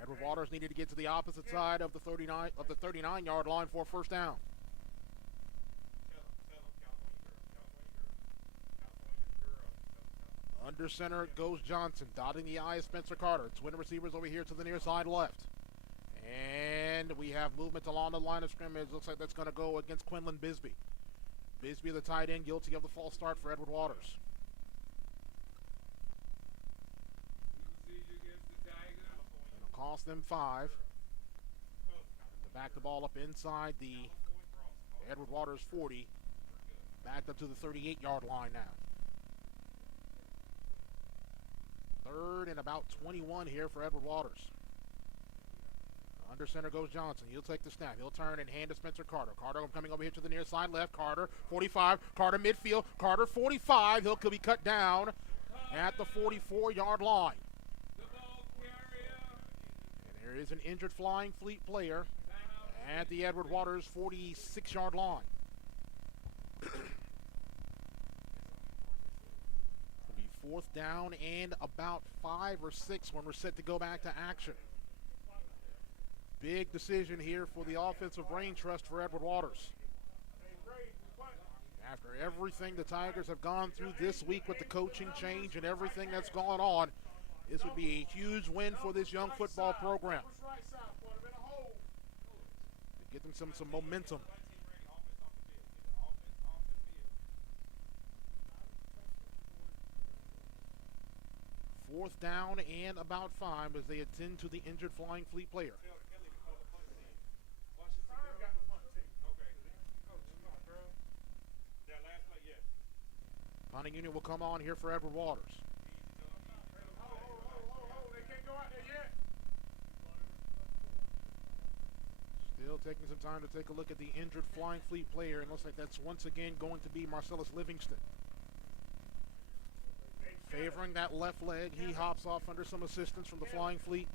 Edward Waters needed to get to the opposite side of the 39-yard line for a first down. Under center goes Johnson. Dotting the I, Spencer Carter. Twin receivers over here to the near side left. And we have movement along the line of scrimmage. Looks like that's going to go against Quinlan Bisbee. Bisbee, the tight end, guilty of the false start for Edward Waters. It'll cost them 5. To back the ball up inside the Edward Waters 40. Backed up to the 38-yard line now. 3rd and about 21 here for Edward Waters. Under center goes Johnson. He'll take the snap. He'll turn and hand to Spencer Carter. Carter coming over here to the near side left. Carter, 45. Carter midfield. Carter, 45. He'll be cut down at the 44-yard line. And there is an injured Flying Fleet player at the Edward Waters 46-yard line. It'll be 4th down and about 5 or 6 when we're set to go back to action. Big decision here for the offensive brain trust for Edward Waters. After everything the Tigers have gone through this week with the coaching change and everything that's gone on, this would be a huge win for this young football program. To get them some momentum. 4th down and about 5 as they attend to the injured Flying Fleet player. Punting unit will come on here for Edward Waters. They can't go out there yet. Still taking some time to take a look at the injured Flying Fleet player, and looks like that's once again going to be Marcellus Livingston. Favoring that left leg, he hops off under some assistance from the Flying Fleet.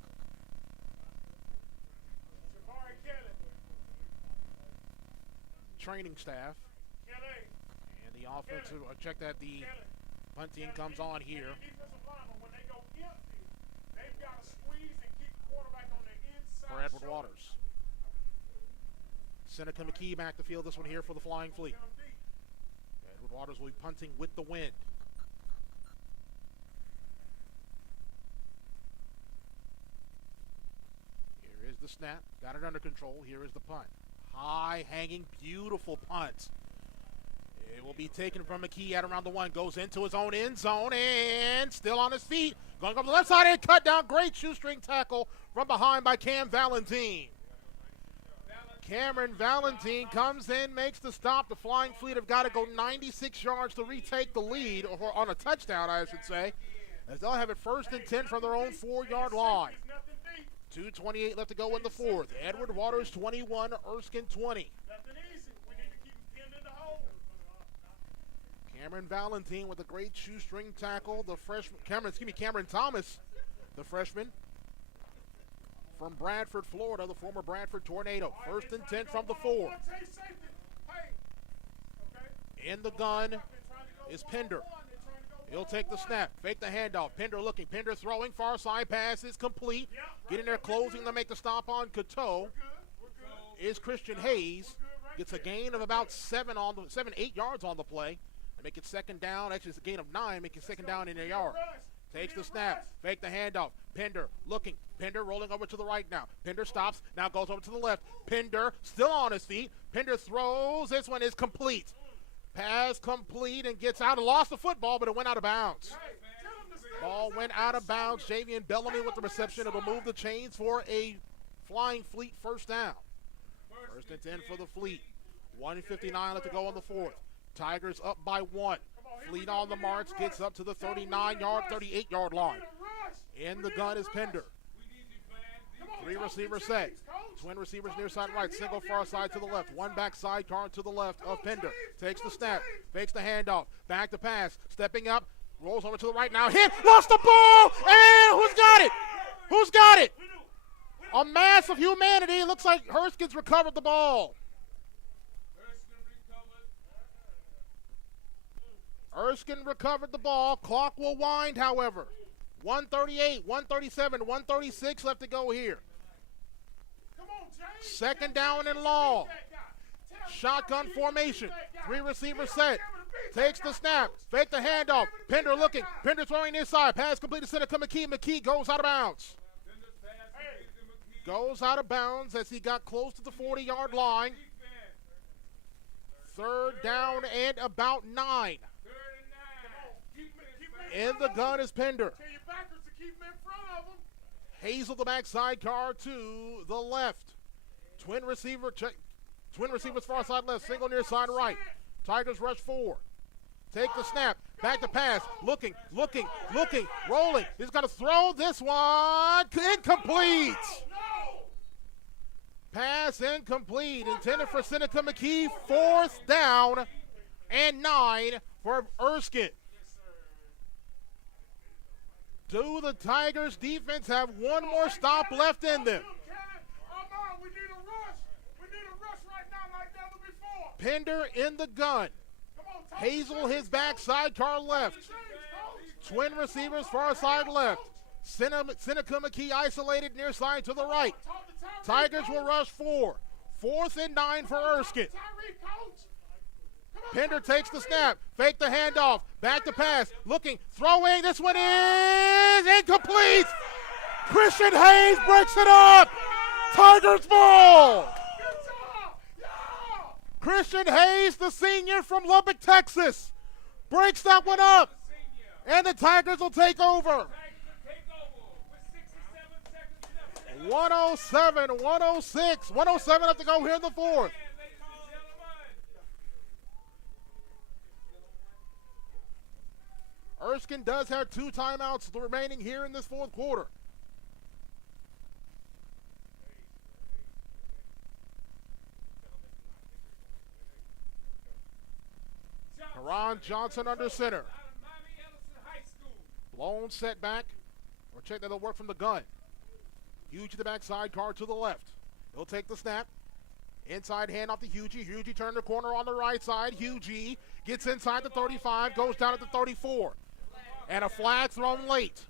Training staff. And the offensive, check that the punt team comes on here. For Edward Waters. Seneca McKee back to field this one here for the Flying Fleet. Edward Waters will be punting with the wind. Here is the snap. Got it under control. Here is the punt. High hanging, beautiful punt. It will be taken from McKee at around the 1. Goes into his own end zone and still on his feet. Going up the left side and cut down. Great shoestring tackle from behind by Cam Valentine. Cameron Valentine comes in, makes the stop. The Flying Fleet have got to go 96 yards to retake the lead, or on a touchdown, I should say, as they'll have it 1st and 10 from their own 4-yard line. 2:28 left to go in the 4th. Edward Waters 21, Erskine 20. Cameron Valentine with a great shoestring tackle. The freshman, Cameron Thomas, the freshman from Bradford, Florida, the former Bradford Tornado. 1st and 10 from the 4. In the gun is Pender. He'll take the snap, fake the handoff. Pender looking, Pender throwing, far side pass is complete. Getting there, closing to make the stop on Coteau is Christian Hayes. Gets a gain of about 8 yards on the play. And make it 2nd down. Actually, it's a gain of 9. Make it 2nd down in their yard. Takes the snap, fake the handoff. Pender looking, Pender rolling over to the right now. Pender stops, now goes over to the left. Pender still on his feet. Pender throws, this one is complete. Pass complete and gets out. Lost the football, but it went out of bounds. Ball went out of bounds. Javian Bellamy with the reception. It'll move the chains for a Flying Fleet 1st down. 1st and 10 for the Fleet. 1:59 left to go on the 4th. Tigers up by 1. Fleet on the march, gets up to the 38-yard line. In the gun is Pender. 3 receivers set. Twin receivers near side right. Single far side to the left. 1 back sidecar to the left of Pender. Takes the snap. Fakes the handoff. Back to pass. Stepping up. Rolls over to the right now. Hit. Lost the ball. And who's got it? Who's got it? A mass of humanity. Looks like Erskine's recovered the ball. Erskine recovered the ball. Clock will wind, however. 138, 137, 136 left to go here. 2nd down and long. Shotgun formation. 3 receivers set. Takes the snap. Fake the handoff. Pender looking. Pender throwing inside. Pass complete to center to McKee. McKee goes out of bounds. Goes out of bounds as he got close to the 40-yard line. 3rd down and about 9. In the gun is Pender. Hazel the backside car to the left. Twin receivers far side left. Single near side right. Tigers rush 4. Take the snap. Back to pass. Looking. Rolling. He's got to throw this one. Incomplete. Pass incomplete. Intended for Seneca McKee. 4th down and 9 for Erskine. Do the Tigers defense have one more stop left in them? Pender in the gun. Hazel his backside car left. Twin receivers far side left. Seneca McKee isolated near side to the right. Tigers will rush 4. 4th and 9 for Erskine. Pender takes the snap. Fake the handoff. Back to pass. Looking. Throwing. This one is incomplete. Christian Hayes breaks it up. Tigers ball. Christian Hayes, the senior from Lubbock, Texas, breaks that one up. And the Tigers will take over. 107, 106, 107 left to go here in the 4th. Erskine does have 2 timeouts remaining here in this 4th quarter. Karan Johnson under center. Blown setback. Or check that they'll work from the gun. Huge to the backside, car to the left. He'll take the snap. Inside hand off to Hugie. Hugie turned the corner on the right side. Hugie gets inside the 35, goes down at the 34. And a flag thrown late.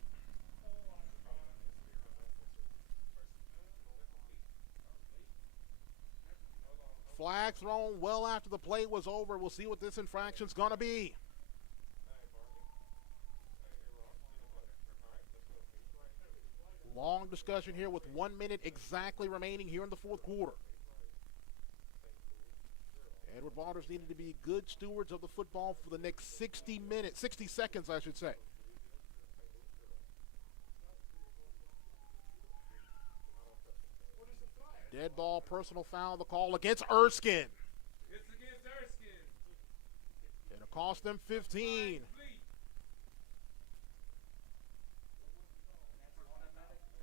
Flag thrown well after the play was over. We'll see what this infraction's going to be. Long discussion here with 1 minute exactly remaining here in the 4th quarter. Edward Waters needed to be good stewards of the football for the next 60 seconds, I should say. Dead ball, personal foul, the call against Erskine. It's against Erskine. It'll cost them 15.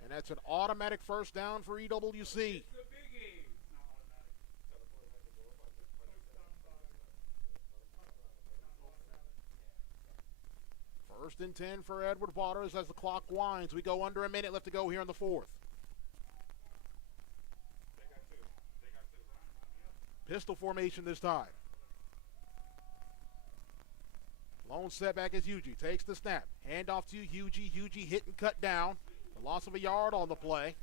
And that's an automatic first down for EWC. It's a biggie. First and 10 for Edward Waters as the clock winds. We go under a minute left to go here in the fourth. Pistol formation this time. Lone setback is Hugie. Takes the snap. Handoff to Hugie. Hugie hit and cut down. The loss of a yard on the play.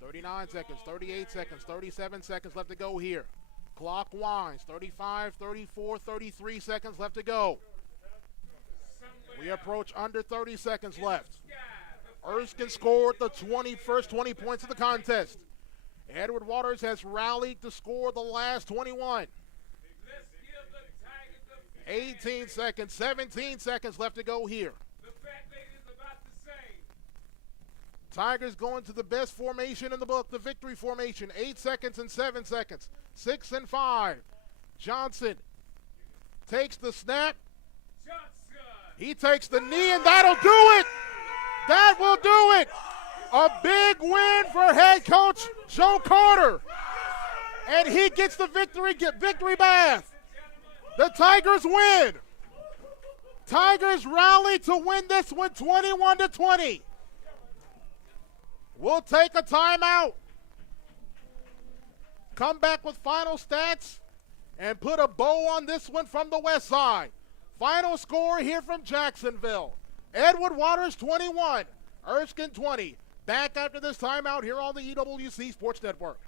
39 seconds, 38 seconds, 37 seconds left to go here. Clock winds. 35, 34, 33 seconds left to go. We approach under 30 seconds left. Erskine scored the first 20 points of the contest. Edward Waters has rallied to score the last 21. 18 seconds, 17 seconds left to go here. The fat lady's about to say. Tigers going to the best formation in the book, the victory formation. 8 seconds and 7 seconds. 6 and 5. Johnson takes the snap. Johnson. He takes the knee, and that'll do it. That will do it. A big win for head coach Joe Carter. And he gets the victory bath. The Tigers win. Tigers rally to win this one 21-20. We'll take a timeout. Come back with final stats and put a bow on this one from the west side. Final score here from Jacksonville. Edward Waters 21, Erskine 20. Back after this timeout here on the EWC Sports Network.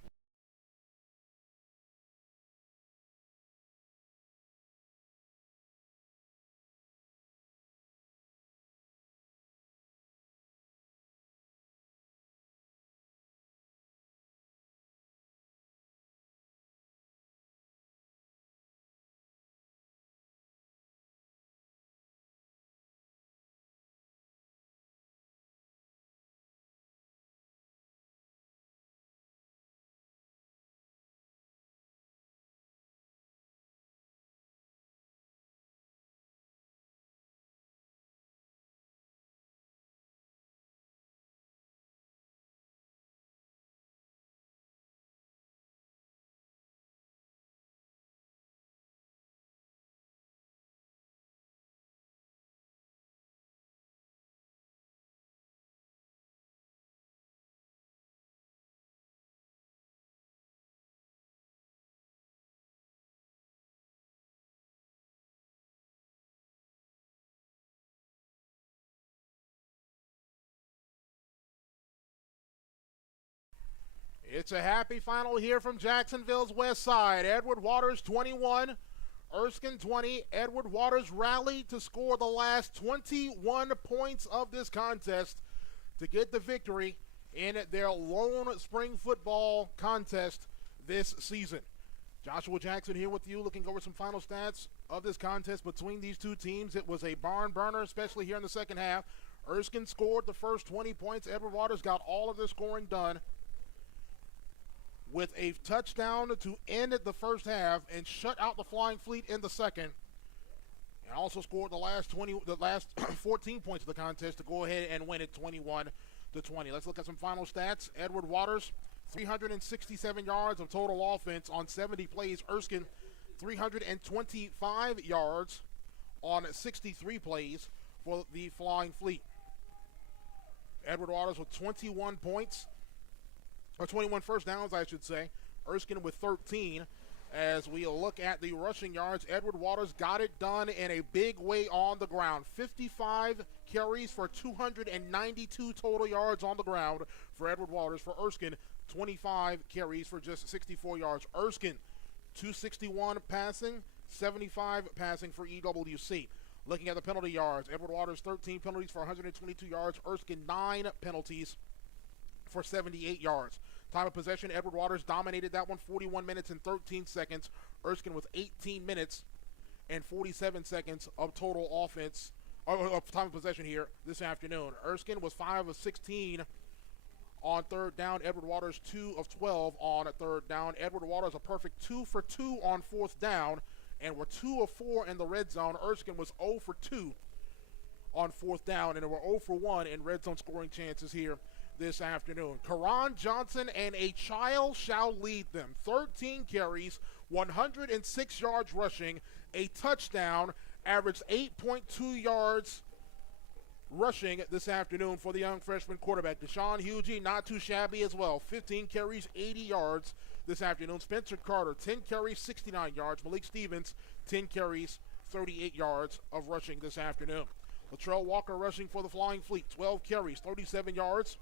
It's a happy final here from Jacksonville's west side. Edward Waters 21, Erskine 20. Edward Waters rallied to score the last 21 points of this contest to get the victory in their lone spring football contest this season. Joshua Jackson here with you, looking over some final stats of this contest between these two teams. It was a barn burner, especially here in the second half. Erskine scored the first 20 points. Edward Waters got all of the scoring done with a touchdown to end the first half and shut out the Flying Fleet in the second, and also scored the last 14 points of the contest to go ahead and win it 21-20. Let's look at some final stats. Edward Waters, 367 yards of total offense on 70 plays. Erskine, 325 yards on 63 plays for the Flying Fleet. Edward Waters with 21 points, or 21 first downs, I should say. Erskine with 13. As we look at the rushing yards, Edward Waters got it done in a big way on the ground. 55 carries for 292 total yards on the ground for Edward Waters. For Erskine, 25 carries for just 64 yards. Erskine, 261 passing, 75 passing for EWC. Looking at the penalty yards, Edward Waters 13 penalties for 122 yards. Erskine 9 penalties for 78 yards. Time of possession, Edward Waters dominated that one, 41 minutes and 13 seconds. Erskine with 18 minutes and 47 seconds of total offense, of time of possession here this afternoon. Erskine was 5 of 16 on third down. Edward Waters 2 of 12 on third down. Edward Waters a perfect 2 for 2 on fourth down, and were 2 of 4 in the red zone. Erskine was 0 for 2 on fourth down, and they were 0 for 1 in red zone scoring chances here this afternoon. Karan Johnson and a child shall lead them. 13 carries, 106 yards rushing, a touchdown, averaged 8.2 yards rushing this afternoon for the young freshman quarterback. Deshaun Hugie, not too shabby as well. 15 carries, 80 yards this afternoon. Spencer Carter, 10 carries, 69 yards. Malik Stevens, 10 carries, 38 yards of rushing this afternoon. Latrell Walker rushing for the Flying Fleet, 12 carries, 37 yards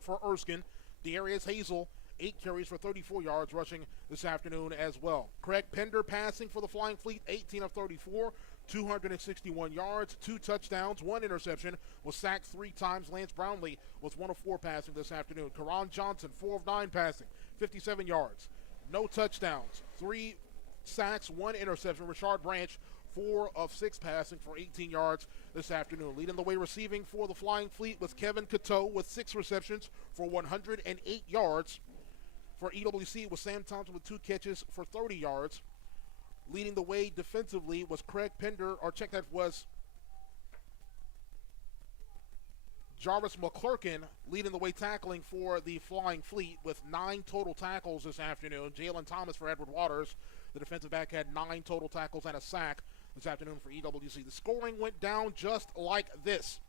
for Erskine. Darius Hazel, 8 carries for 34 yards rushing this afternoon as well. Craig Pender passing for the Flying Fleet, 18 of 34, 261 yards, 2 touchdowns, 1 interception, was sacked 3 times. Lance Brownlee was 1 of 4 passing this afternoon. Karan Johnson, 4 of 9 passing, 57 yards, no touchdowns, 3 sacks, 1 interception. Rashard Branch, 4 of 6 passing for 18 yards this afternoon. Leading the way receiving for the Flying Fleet was Kevin Cateau with 6 receptions for 108 yards. For EWC was Sam Thompson with 2 catches for 30 yards. Leading the way defensively was Craig Pender, or check that was Jarvis McClurkin leading the way tackling for the Flying Fleet with 9 total tackles this afternoon. Jalen Thomas for Edward Waters, the defensive back, had 9 total tackles and a sack this afternoon for EWC. The scoring went down just like this.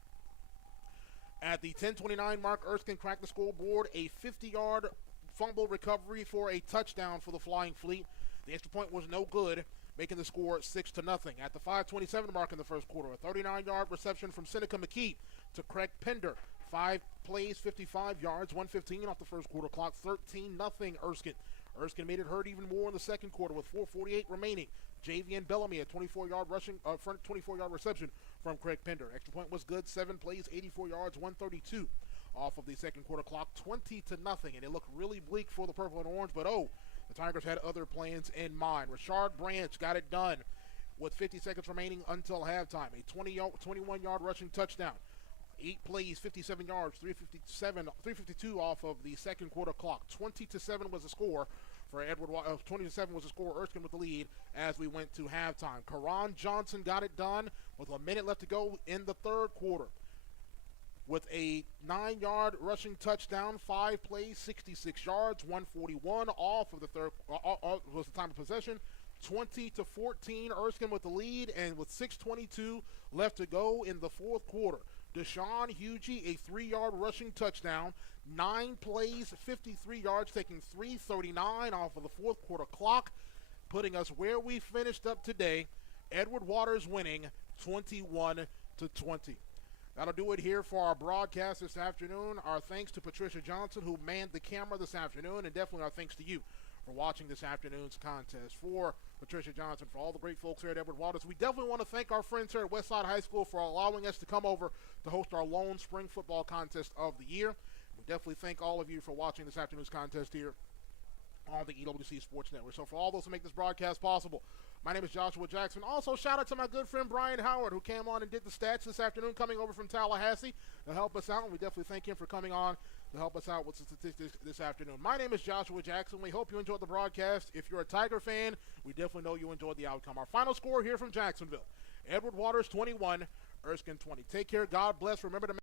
At the 10:29 mark, Erskine cracked the scoreboard, a 50-yard fumble recovery for a touchdown for the Flying Fleet. The extra point was no good, making the score 6-0. At the 5:27 mark in the first quarter, a 39-yard reception from Seneca McKee to Craig Pender. 5 plays, 55 yards, 1:15 off the first quarter clock, 13-0 Erskine. Erskine made it hurt even more in the second quarter with 4:48 remaining. Javian Bellamy, a 24-yard reception from Craig Pender. Extra point was good, 7 plays, 84 yards, 132 off of the second quarter clock, 20-0, and it looked really bleak for the purple and orange, but the Tigers had other plans in mind. Rashard Branch got it done with 50 seconds remaining until halftime. A 21-yard rushing touchdown. 8 plays, 57 yards, 352 off of the second quarter clock. 20-7 was the score for Edward. 20-7 was the score. Erskine with the lead as we went to halftime. Karan Johnson got it done with a minute left to go in the third quarter with a 9-yard rushing touchdown, 5 plays, 66 yards, 141 off of the third was the time of possession. 20-14, Erskine with the lead, and with 6:22 left to go in the fourth quarter. Deshaun Hugie, a 3-yard rushing touchdown, 9 plays, 53 yards, taking 3:39 off of the fourth quarter clock, putting us where we finished up today. Edward Waters winning 21-20. That'll do it here for our broadcast this afternoon. Our thanks to Patricia Johnson, who manned the camera this afternoon, and definitely our thanks to you for watching this afternoon's contest. For Patricia Johnson, for all the great folks here at Edward Waters, we definitely want to thank our friends here at Westside High School for allowing us to come over to host our lone spring football contest of the year. We definitely thank all of you for watching this afternoon's contest here on the EWC Sports Network. So for all those who make this broadcast possible, my name is Joshua Jackson. Also, shout out to my good friend Brian Howard, who came on and did the stats this afternoon, coming over from Tallahassee to help us out. And we definitely thank him for coming on to help us out with the statistics this afternoon. My name is Joshua Jackson. We hope you enjoyed the broadcast. If you're a Tiger fan, we definitely know you enjoyed the outcome. Our final score here from Jacksonville: Edward Waters 21, Erskine 20. Take care. God bless. Remember to